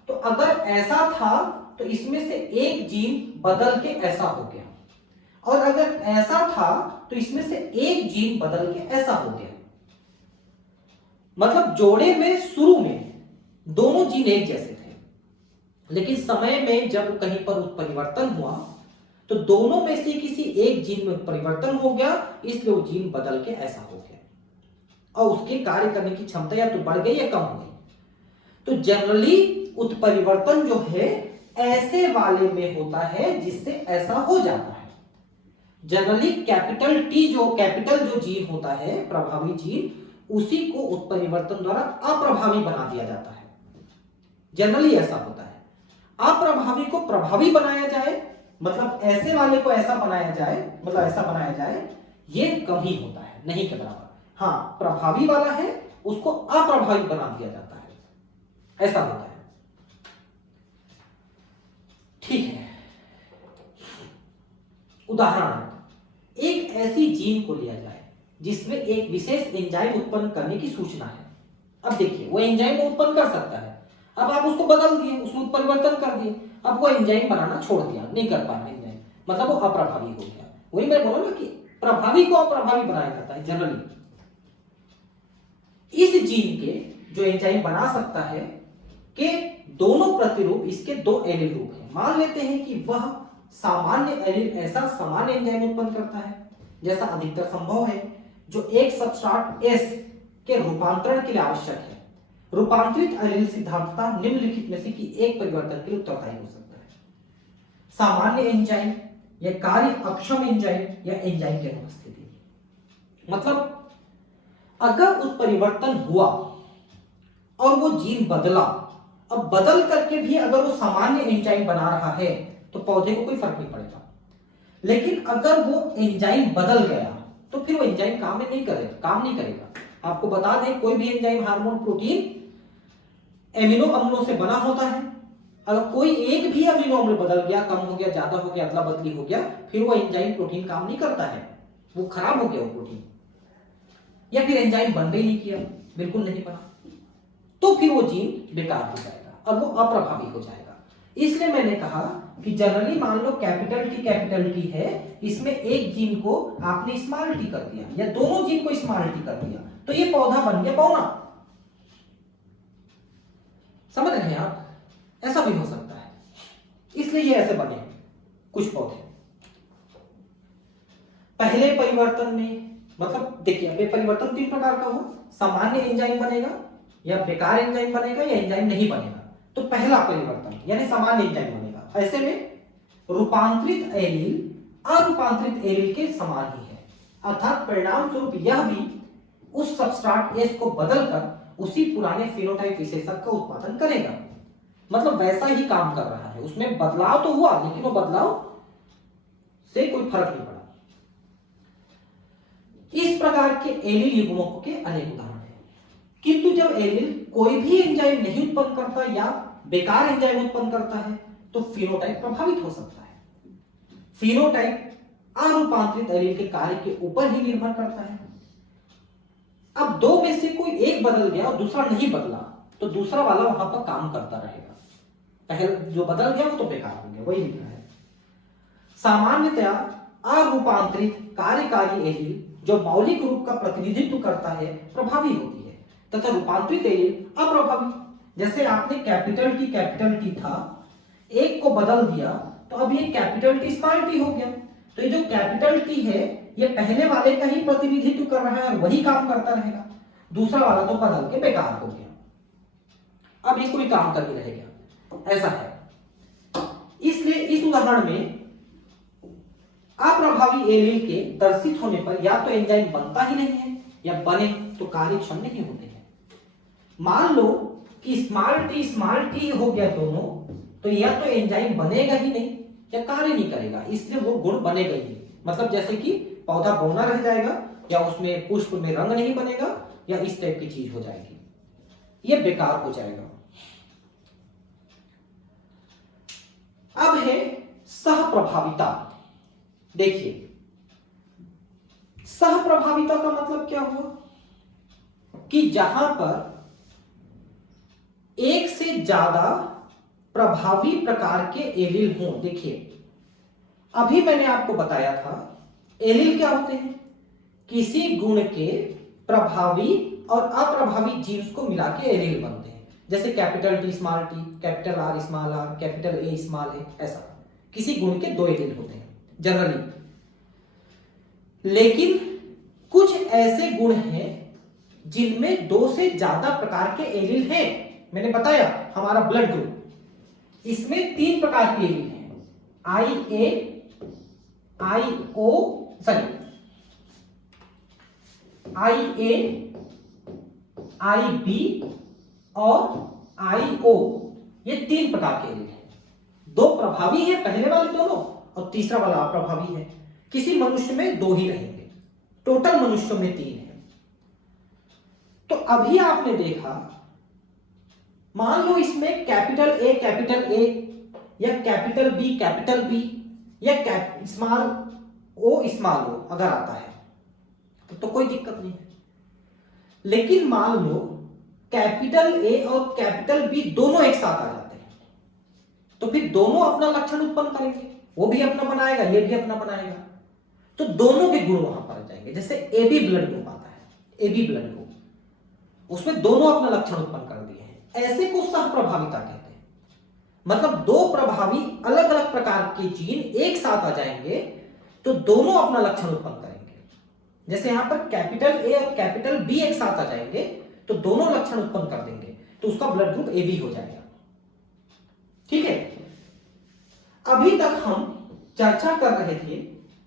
तो अगर ऐसा था तो इसमें से एक जीन बदल के ऐसा हो गया, और अगर ऐसा था तो इसमें से एक जीन बदल के ऐसा हो गया। मतलब जोड़े में शुरू में दोनों जीन एक जैसे थे, लेकिन समय में जब कहीं पर उत्परिवर्तन हुआ तो दोनों में से किसी एक जीन में परिवर्तन हो गया, इसलिए वो जीन बदल के ऐसा हो गया और उसके कार्य करने की क्षमता या तो बढ़ गई या कम हो गई। तो जनरली उत्परिवर्तन जो है ऐसे वाले में होता है जिससे ऐसा हो जाता है। जनरली कैपिटल जो जीन होता है, प्रभावी जीन, उसी को उत्परिवर्तन द्वारा अप्रभावी बना दिया जाता है। जनरली ऐसा होता है। अप्रभावी को प्रभावी बनाया जाए, मतलब ऐसे वाले को ऐसा बनाया जाए, ये कम ही होता है, नहीं के बराबर। हाँ, प्रभावी वाला है उसको अप्रभावी बना दिया जाता है, ऐसा होता है। ठीक है, उदाहरण, एक ऐसी जीन को लिया जाए जिसमें एक विशेष एंजाइम उत्पन्न करने की सूचना है। अब देखिए, वो एंजाइम उत्पन्न कर सकता है, अब आप उसको बदल दिए, उसमें परिवर्तन कर दिए, अब वो एंजाइम बनाना छोड़ दिया, नहीं कर पा रहा एंजाइम, मतलब वो अप्रभावी हो गया। वही मैं बोला ना कि प्रभावी को अप्रभावी बनाया जाता है जनरली। इस जीन के जो एंजाइम बना सकता है के दोनों प्रतिरूप इसके दो एलील रूप हैं। मान लेते हैं कि वह सामान्य एलील ऐसा सामान्य एंजाइम उत्पन्न करता है जैसा अधिकतर संभव है, जो एक सबस्ट्रेट S के रूपांतरण के लिए आवश्यक है। रूपांतरित एलील सिद्धांततः निम्नलिखित में से कि एक परिवर्तन के लिए उत्तरदायी हो सकता है: सामान्य एंजाइम या कार्य अक्षम एंजाइम या एंजाइम की अनुपस्थिति। मतलब अगर उत्परिवर्तन हुआ और वो जीन बदला, अब बदल करके भी अगर वो सामान्य एंजाइम बना रहा है तो पौधे को कोई फर्क नहीं पड़ेगा। लेकिन अगर वो एंजाइम बदल गया तो फिर वो एंजाइम काम नहीं करेगा। आपको बता दें, कोई भी एंजाइम, हार्मोन, प्रोटीन एमिनो अम्लों से बना होता है। अगर कोई एक भी अमीनो अम्ल बदल गया, कम हो गया, ज्यादा हो गया, अदला बदली हो गया, फिर वो एंजाइम प्रोटीन काम नहीं करता है, वो खराब हो गया वो प्रोटीन, या फिर एंजाइम बन ही नहीं किया, बिल्कुल नहीं बना, तो फिर वो जीन बेकार हो जाएगा और वो अप्रभावी हो जाएगा। इसलिए मैंने कहा कि जनरली मान लो कैपिटल टी है, इसमें एक जीन को आपने स्मॉल टी कर दिया या दोनों जीन को स्मॉल टी कर दिया, तो ये पौधा बन गया पौना। समझ रहे हैं आप? ऐसा भी हो सकता है, इसलिए ये ऐसे बने कुछ पौधे। पहले परिवर्तन में मतलब देखिए, अब ये परिवर्तन 3 प्रकार का हो, सामान्य एंजाइम बनेगा या बेकार एंजाइम बनेगा या एंजाइम नहीं बनेगा। तो पहला परिवर्तन यानी सामान्य एंजाइम बनेगा। ऐसे में रूपांतरित एलील अरूपांतरित एलील के समान ही है, अर्थात परिणाम स्वरूप यह भी उस सबस्ट्रेट एस को बदलकर उसी पुराने फिनोटाइप विशेषक का उत्पादन करेगा। मतलब वैसा ही काम कर रहा है, उसमें बदलाव तो हुआ लेकिन वो बदलाव से कोई फर्क नहीं पड़ा। इस प्रकार के एलील युग्मों के अनेक उदाहरण हैं, किंतु जब एलील कोई भी एंजाइम नहीं उत्पन्न करता या बेकार एंजाइम उत्पन्न करता है तो फिनोटाइप प्रभावित हो सकता है। फिनोटाइप अरूपांतरित एलील के कार्य के ऊपर ही निर्भर करता है। अब दो में से कोई एक बदल गया और दूसरा नहीं बदला तो दूसरा वाला वहां पर काम करता रहेगा, पहले जो बदल गया वो तो बेकार हो गया, वही लिखा है। सामान्यतया अरूपांतरित कार्यकारी एलील जो मौलिक रूप का प्रतिनिधित्व करता है प्रभावी होती है, तथा रूपांतरित एलील अप्रभावी। जैसे आपने कैपिटल टी था, एक को बदल दिया तो अब ये कैपिटल टी स्मॉल टी हो गया। तो ये जो कैपिटल टी है ये पहले वाले का ही प्रतिनिधित्व कर रहा है और वही काम करता रहेगा, दूसरा वाला तो बदल के बेकार हो गया, अब ये कोई काम कर ही रहेगा, ऐसा है। इसलिए इस उदाहरण में अप्रभावी एलील के दर्शित होने पर या तो एंजाइम बनता ही नहीं है या बने तो कार्यक्षम नहीं होते हैं। मान लो कि स्मॉल टी हो गया दोनों, तो या तो एंजाइम बनेगा ही नहीं या कार्य नहीं करेगा, इसलिए वो गुण बनेगा ही नहीं। मतलब जैसे कि पौधा बौना रह जाएगा या उसमें पुष्प में रंग नहीं बनेगा या इस टाइप की चीज हो जाएगी, ये बेकार हो जाएगा। अब है सहप्रभाविता। देखिए सहप्रभाविता का मतलब क्या हुआ कि जहां पर एक से ज्यादा प्रभावी प्रकार के एलील हों। देखिए अभी मैंने आपको बताया था एलील क्या होते हैं, किसी गुण के प्रभावी और अप्रभावी जीन्स को मिला के एलील बनते हैं। जैसे capital T small T, capital R small R, capital A small A, ऐसा किसी गुण के 2 एलील होते हैं जनरली। लेकिन कुछ ऐसे गुण हैं जिनमें 2 से ज्यादा प्रकार के एलील हैं। मैंने बताया हमारा ब्लड ग्रुप, इसमें 3 प्रकार के एलील हैं, आई ए, आई ए, आई बी और आई ओ, ये 3 प्रकार के एलील हैं। 2 प्रभावी है पहले वाले दोनों और तीसरा वाला अप्रभावी है। किसी मनुष्य में 2 ही रहेंगे, टोटल मनुष्यों में 3 है। तो अभी आपने देखा, मान लो इसमें कैपिटल ए या कैपिटल बी या स्मॉल ओ अगर आता है तो कोई दिक्कत नहीं है। लेकिन मान लो कैपिटल ए और कैपिटल बी दोनों एक साथ आ जाते हैं तो फिर दोनों अपना लक्षण उत्पन्न करेंगे, वो भी अपना बनाएगा ये भी अपना बनाएगा, तो दोनों के गुण वहां पर आ जाएंगे। जैसे एबी ब्लड ग्रुप आता है, एबी ब्लड ग्रुप, उसमें दोनों अपना लक्षण उत्पन्न कर दिए हैं, ऐसे को सहप्रभाविता कहते हैं। मतलब 2 प्रभावी अलग अलग प्रकार के जीन एक साथ आ जाएंगे तो दोनों अपना लक्षण उत्पन्न करेंगे। जैसे यहां पर कैपिटल ए और कैपिटल बी एक साथ आ जाएंगे तो दोनों लक्षण उत्पन्न कर देंगे, तो उसका ब्लड ग्रुप एबी हो जाएगा। ठीक है, अभी तक हम चर्चा कर रहे थे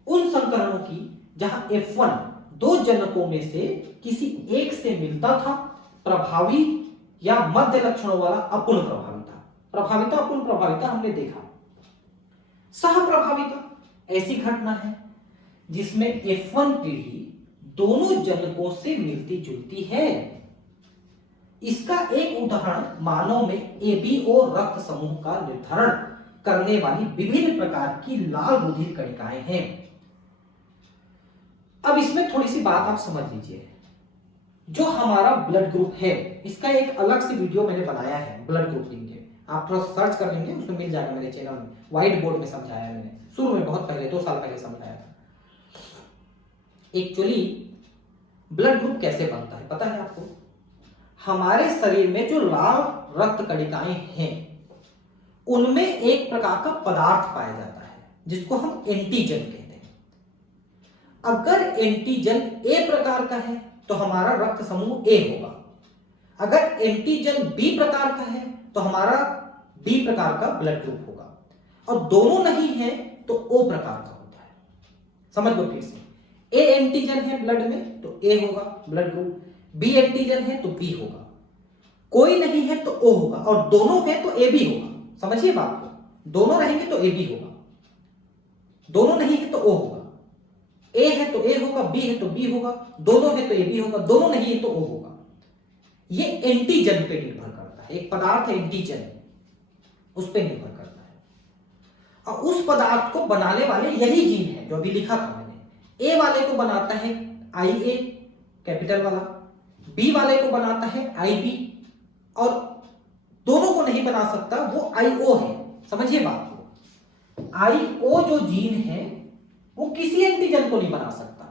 उन संकरणों की जहां F1 2 जनकों में से किसी एक से मिलता था, प्रभावी या मध्य लक्षणों वाला अपूर्ण प्रभाविता अपूर्ण प्रभाविता हमने देखा। सहप्रभाविता ऐसी घटना है जिसमें F1 पीढ़ी दोनों जनकों से मिलती जुलती है। इसका एक उदाहरण मानव में एबीओ रक्त समूह का निर्धारण करने वाली विभिन्न प्रकार की लाल रुधिर कणिकाएं हैं। अब इसमें थोड़ी सी बात आप समझ लीजिए। जो हमारा ब्लड ग्रुप है, इसका एक अलग से वीडियो मैंने बनाया है ब्लड ग्रुपिंग के, आप थोड़ा सर्च कर लेंगे, उसमें मिल जाएगा मेरे चैनल में। व्हाइट बोर्ड में समझाया मैंने, शुरू में बहुत पहले 2 साल पहले समझाया था। एक्चुअली ब्लड ग्रुप कैसे बनता है पता है आपको? हमारे शरीर में जो लाल रक्त कणिकाएं हैं, उनमें एक प्रकार का पदार्थ पाया जाता है जिसको हम एंटीजन कहते हैं। अगर एंटीजन ए प्रकार का है तो हमारा रक्त समूह ए होगा। अगर एंटीजन बी प्रकार का है तो हमारा बी प्रकार का ब्लड ग्रुप होगा, और दोनों नहीं है तो ओ प्रकार का होता है। समझ लो फिर से, ए एंटीजन है ब्लड में तो ए होगा ब्लड ग्रुप, बी एंटीजन है तो बी होगा, कोई नहीं है तो ओ होगा, और दोनों है तो ए बी होगा। समझिए बात को, दोनों रहेंगे तो ए बी होगा, दोनों नहीं है तो ओ होगा, ए है तो ए होगा, बी है तो बी होगा, दोनों है तो ए बी होगा, दोनों नहीं है तो ओ होगा। ये एंटीजन पे निर्भर करता है, एक पदार्थ है एंटीजन, उस पे निर्भर करता है। और उस पदार्थ को बनाने वाले यही जीन है जो अभी लिखा था मैंने। ए वाले को बनाता है आई ए कैपिटल वाला, बी वाले को बनाता है आई बी, और दोनों को नहीं बना सकता वो आई ओ है। समझिए बात को, आई ओ जो जीन है वो किसी एंटीजन को नहीं बना सकता,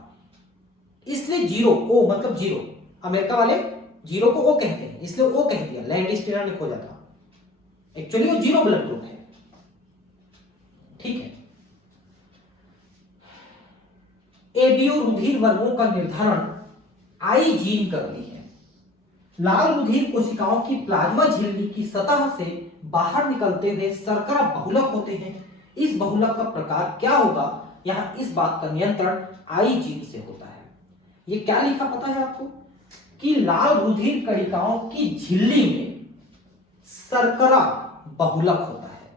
इसलिए जीरो, ओ मतलब जीरो, अमेरिका वाले जीरो को ओ कहते हैं, इसलिए ओ कह दिया, लैंडस्टीनर ने खोजा था। एक्चुअली वो जीरो ब्लड ग्रुप है। ठीक है, एबीओ रुधिर वर्गों का निर्धारण आई जीन करती है। लाल रुधिर कोशिकाओं की प्लाज्मा झिल्ली की सतह से बाहर निकलते हुए शर्करा बहुलक होते हैं। इस बहुलक का प्रकार क्या होगा, यहां इस बात का नियंत्रण आई जीन से होता है। ये क्या लिखा पता है आपको कि लाल रुधिर कणिकाओं की झिल्ली में शर्करा बहुलक होता है।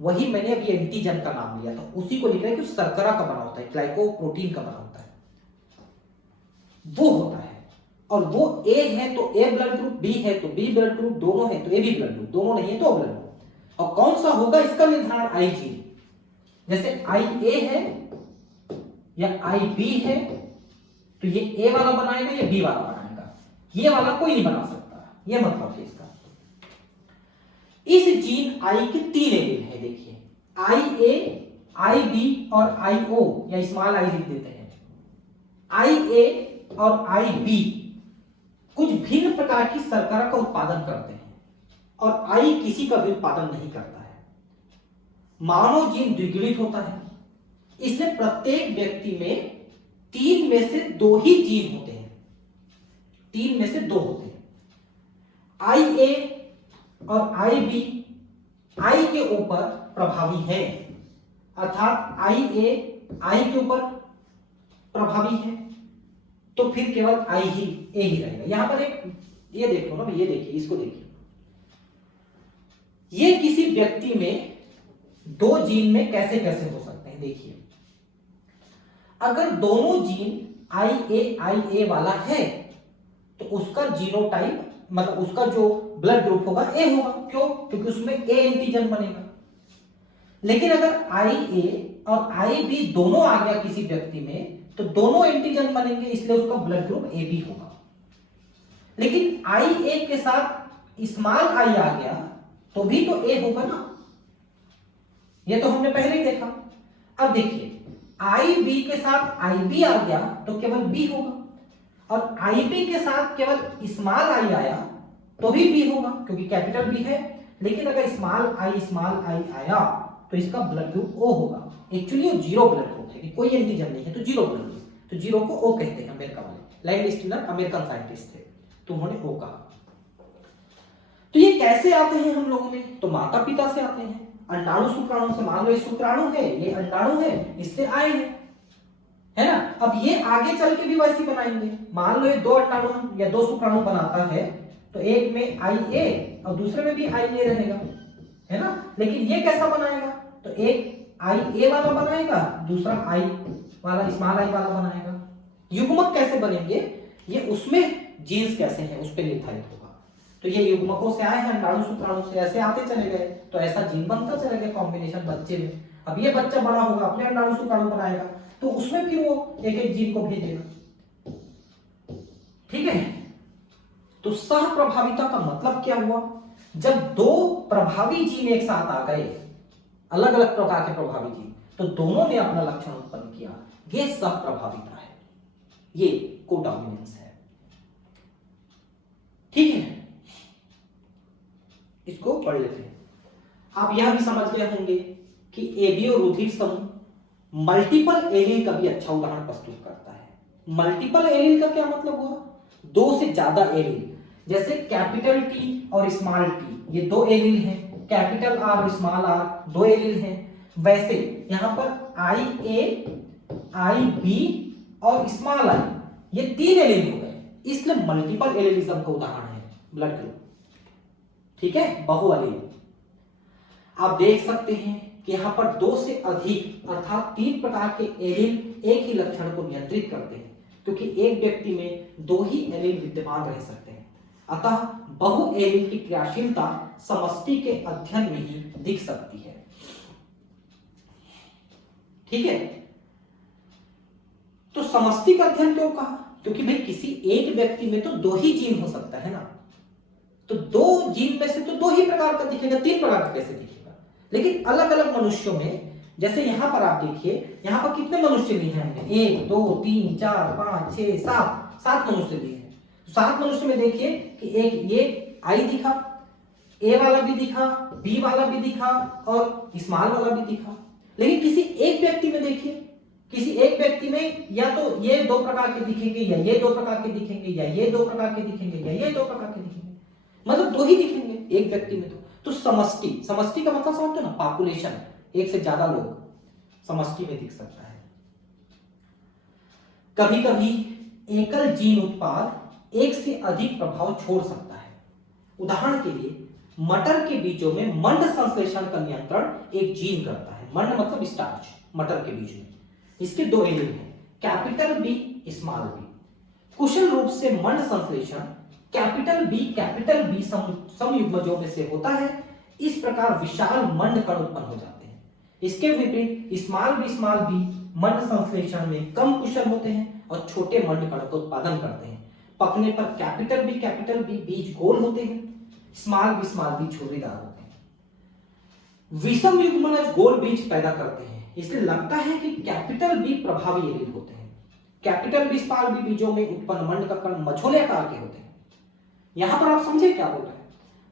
वही मैंने अभी एंटीजन का नाम लिया था, उसी को लिख रहे हैं कि शर्करा का बना होता है, ग्लाइकोप्रोटीन का बना होता है, वो होता है। और वो ए है तो ए ब्लड ग्रुप, बी है तो बी ब्लड ग्रुप, दोनों है तो ए बी ब्लड ग्रुप, दोनों नहीं है तो ओ ब्लड ग्रुप। और कौन सा होगा इसका निर्धारण आई जीन। जैसे आई ए है या आई बी है तो ये ए वाला बनाएगा या बी वाला बनाएगा, ये वाला कोई नहीं बना सकता। ये मतलब है इसका। इस जीन आई के 3 एलील है, देखिए आई ए, आई बी और आई ओ, या स्मॉल आई लिख देते हैं। आई ए और आई बी कुछ भिन्न प्रकार की शर्करा का उत्पादन करते हैं, और आई किसी का भी उत्पादन नहीं करता है। मानव जीन द्विगुणित होता है, इसलिए प्रत्येक व्यक्ति में 3 में से 2 ही जीन होते हैं, 3 में से 2 होते हैं। आई ए और आई बी आई के ऊपर प्रभावी है, अर्थात आई ए आई के ऊपर प्रभावी है, तो फिर केवल आई ही ए ही रहेगा। यहां पर एक ये देखो ना, ये देखिए, इसको देखिए, ये किसी व्यक्ति में 2 जीन में कैसे कैसे हो सकते हैं। देखिए, अगर दोनों जीन आई ए वाला है तो उसका जीनोटाइप मतलब उसका जो ब्लड ग्रुप होगा ए होगा। क्यों? क्योंकि उसमें ए एंटीजन बनेगा। लेकिन अगर आई ए और आई बी दोनों आ गया किसी व्यक्ति में तो दोनों एंटीजन बनेंगे, इसलिए उसका ब्लड ग्रुप ए बी होगा। लेकिन आई ए के साथ स्मॉल आई आ गया तो भी तो ए होगा ना, ये तो हमने पहले ही देखा। अब देखिए, आई बी के साथ आई बी आ गया तो केवल बी होगा, और आई बी के साथ केवल स्मॉल आई आया तो भी बी होगा, क्योंकि कैपिटल बी है। लेकिन अगर स्मॉल आई आया तो इसका ब्लड ग्रुप ओ होगा। एक्चुअली वो जीरो ब्लड ग्रुप है, कोई एंटीजन नहीं है, तो जीरो ब्लड ग्रुप, तो जीरो को ओ कहते हैं अमेरिका वाले। लैंडस्टीनर अमेरिकन साइंटिस्ट थे, तो उन्होंने ओ कहा। तो ये कैसे आते हैं हम लोगों में? तो माता पिता से आते हैं, अंडाणु शुक्राणु से। मान लो ये शुक्राणु है, ये अंडाणु है, इससे आए हैं, है ना। अब ये आगे चल के भी वैसे बनाएंगे। मान लो ये 2 अंडाणु या 2 शुक्राणु बनाता है तो एक में आई ए और दूसरे में भी आई ए रहेगा, है ना। लेकिन ये कैसा बनाएगा? तो एक आई ए वाला बनाएगा, दूसरा आई वाला स्मॉल आई वाला बनाएगा। युग्मक कैसे बनेंगे, ये उसमें जीन्स कैसे हैं उस पर निर्धारित होगा। तो ये युग्मकों से आए हैं, अंडाणु शुक्राणु से ऐसे आते चले गए, तो ऐसा जीन बनता चला गया कॉम्बिनेशन बच्चे में। अब ये बच्चा बड़ा होगा, अपने अंडाणु शुक्राणु बनाएगा, तो उसमें फिर वो एक एक जीन को भेजेगा। ठीक है, तो सह प्रभाविता का मतलब क्या हुआ? जब दो प्रभावी जीन एक साथ आ गए, अलग अलग प्रकार के प्रभावी जीन, तो दोनों ने अपना लक्षण उत्पन्न किया, ये सह प्रभाविता है, ये कोडॉमिनेंस है। ठीक है, इसको पढ़ लेते हैं। आप यह भी समझ गए होंगे कि एबीओ रुधिर समूह मल्टीपल एलील का भी अच्छा उदाहरण प्रस्तुत करता है। मल्टीपल एलील का क्या मतलब हुआ? दो से ज्यादा एलील, जैसे कैपिटल टी और स्मॉल टी, ये दो एलील हैं, कैपिटल आर और स्मॉल आर दो एलील हैं। वैसे यहां पर आई ए, आई बी और स्मॉल आई, ये तीन एलील हो गए, इसलिए मल्टीपल एलीलिज्म का उदाहरण है ब्लड ग्रुप। ठीक है, बहुएलील। आप देख सकते हैं कि यहां पर दो से अधिक अर्थात तीन प्रकार के एलील एक ही लक्षण को नियंत्रित करते हैं, क्योंकि एक व्यक्ति में दो ही एलील विद्यमान रह सकते हैं। अतः बहुएलील की क्रियाशीलता समष्टि के अध्ययन में ही दिख सकती है। ठीक है, तो समष्टि का अध्ययन क्यों कहा? क्योंकि भाई किसी एक व्यक्ति में तो दो ही जीन हो सकता है ना, तो दो जीन में से तो दो ही प्रकार का दिखेगा, तीन प्रकार का कैसे दिखेगा? लेकिन अलग अलग मनुष्यों में, जैसे यहां पर आप देखिए, यहां पर कितने मनुष्य लिए हैं हमने? 1 2 3 4 5 6 7 मनुष्य लिए हैं। 7 मनुष्य में देखिए कि एक ये आई दिखा, ए वाला भी दिखा, बी वाला भी दिखा और स्मॉल वाला भी दिखा। लेकिन किसी एक व्यक्ति में देखिए, किसी एक व्यक्ति में या तो ये दो प्रकार के दिखेंगे, या ये दो प्रकार के दिखेंगे, या ये दो प्रकार के दिखेंगे, या ये दो प्रकार के दिखेंगे, मतलब दो ही दिखेंगे एक व्यक्ति में। तो समष्टि, समष्टि का मतलब समझते हो ना, पॉपुलेशन, एक से ज्यादा लोग समष्टि में दिख सकता है। कभी कभी एकल जीन उत्पाद एक से अधिक प्रभाव छोड़ सकता है। उदाहरण के लिए मटर के बीजों में मंड संश्लेषण का नियंत्रण एक जीन करता है। मंड मतलब स्टार्च, मटर के बीज में इसके दो एलील हैं, कैपिटल बी, स्मॉल बी। कुशल रूप से मंड संश्लेषण कैपिटल बी समयुग्मजों में से होता है। इस प्रकार विशाल मंड कण उत्पन्न हो जाते हैं। इसके विपरीत स्मॉल बी मंड संश्लेषण में कम कुशल होते हैं और छोटे मंड कण का उत्पादन करते हैं। पकने पर कैपिटल बी बीज गोल होते हैं, स्मॉल बी छुरीदार होते हैं। विषम युग्मनज गोल बीज पैदा करते हैं, इसलिए लगता है कि कैपिटल बी प्रभावी एलील होते हैं। कैपिटल बी स्मॉल बी बीजों में उत्पन्न मंड का कण मझोले आकार के होते हैं। यहां पर आप समझे क्या बोल रहे हैं?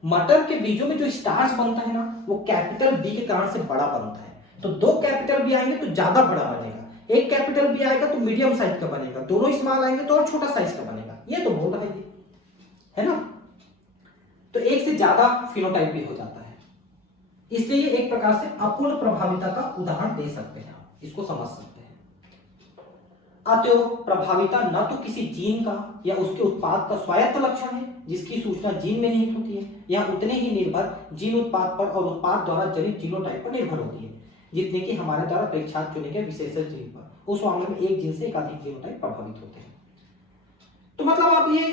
मटर के बीजों में जो स्टार्च बनता है ना, वो कैपिटल बी के कारण से बड़ा बनता है। तो दो कैपिटल बी आएंगे तो ज्यादा बड़ा बनेगा, एक कैपिटल बी आएगा तो मीडियम साइज का बनेगा, दोनों स्मॉल आएंगे तो और छोटा साइज का बनेगा। ये तो बोल रहा है ना? तो एक से ज्यादा फिनोटाइप भी हो जाता है, इसलिए ये एक प्रकार से अपूर्ण प्रभाविता का उदाहरण दे सकते हैं, आप इसको समझ सकते हैं। अतः प्रभाविता न तो किसी जीन का या उसके उत्पाद का स्वायत्त लक्षण है जिसकी सूचना जीन में निहित होती है, यह उतने ही निर्भर जीन उत्पाद पर और उत्पाद द्वारा जनित जीनोटाइप पर निर्भर होती है जितने कि हमारे द्वारा परीक्षार्थ चुने गए विशेषज्ञ जीन पर। उस मामले में एक जीन से एकाधिक जीनोटाइप प्रभावित होते हैं। तो मतलब आप ये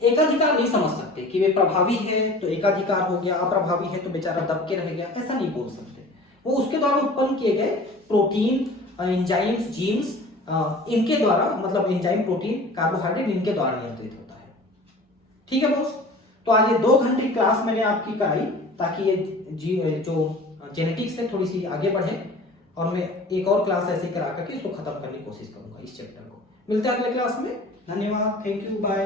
एकाधिकार नहीं समझ सकते कि वे प्रभावी है तो एकाधिकार हो गया, अप्रभावी है तो बेचारा दब के रह गया, ऐसा नहीं बोल सकते। वो उसके द्वारा उत्पन्न किए गए प्रोटीन, एंजाइम्स, जीन्स, इनके द्वारा, मतलब एंजाइम, प्रोटीन, कार्बोहाइड्रेट, इनके द्वारा नियंत्रित होता है। ठीक है बॉस? तो आज ये 2 घंटे की क्लास मैंने आपकी कराई ताकि ये जो जेनेटिक्स है थोड़ी सी आगे बढ़े, और मैं एक और क्लास ऐसे करा करके इसको खत्म करने की कोशिश करूंगा इस चैप्टर को। मिलते हैं अगले क्लास में। धन्यवाद, थैंक यू, बाय।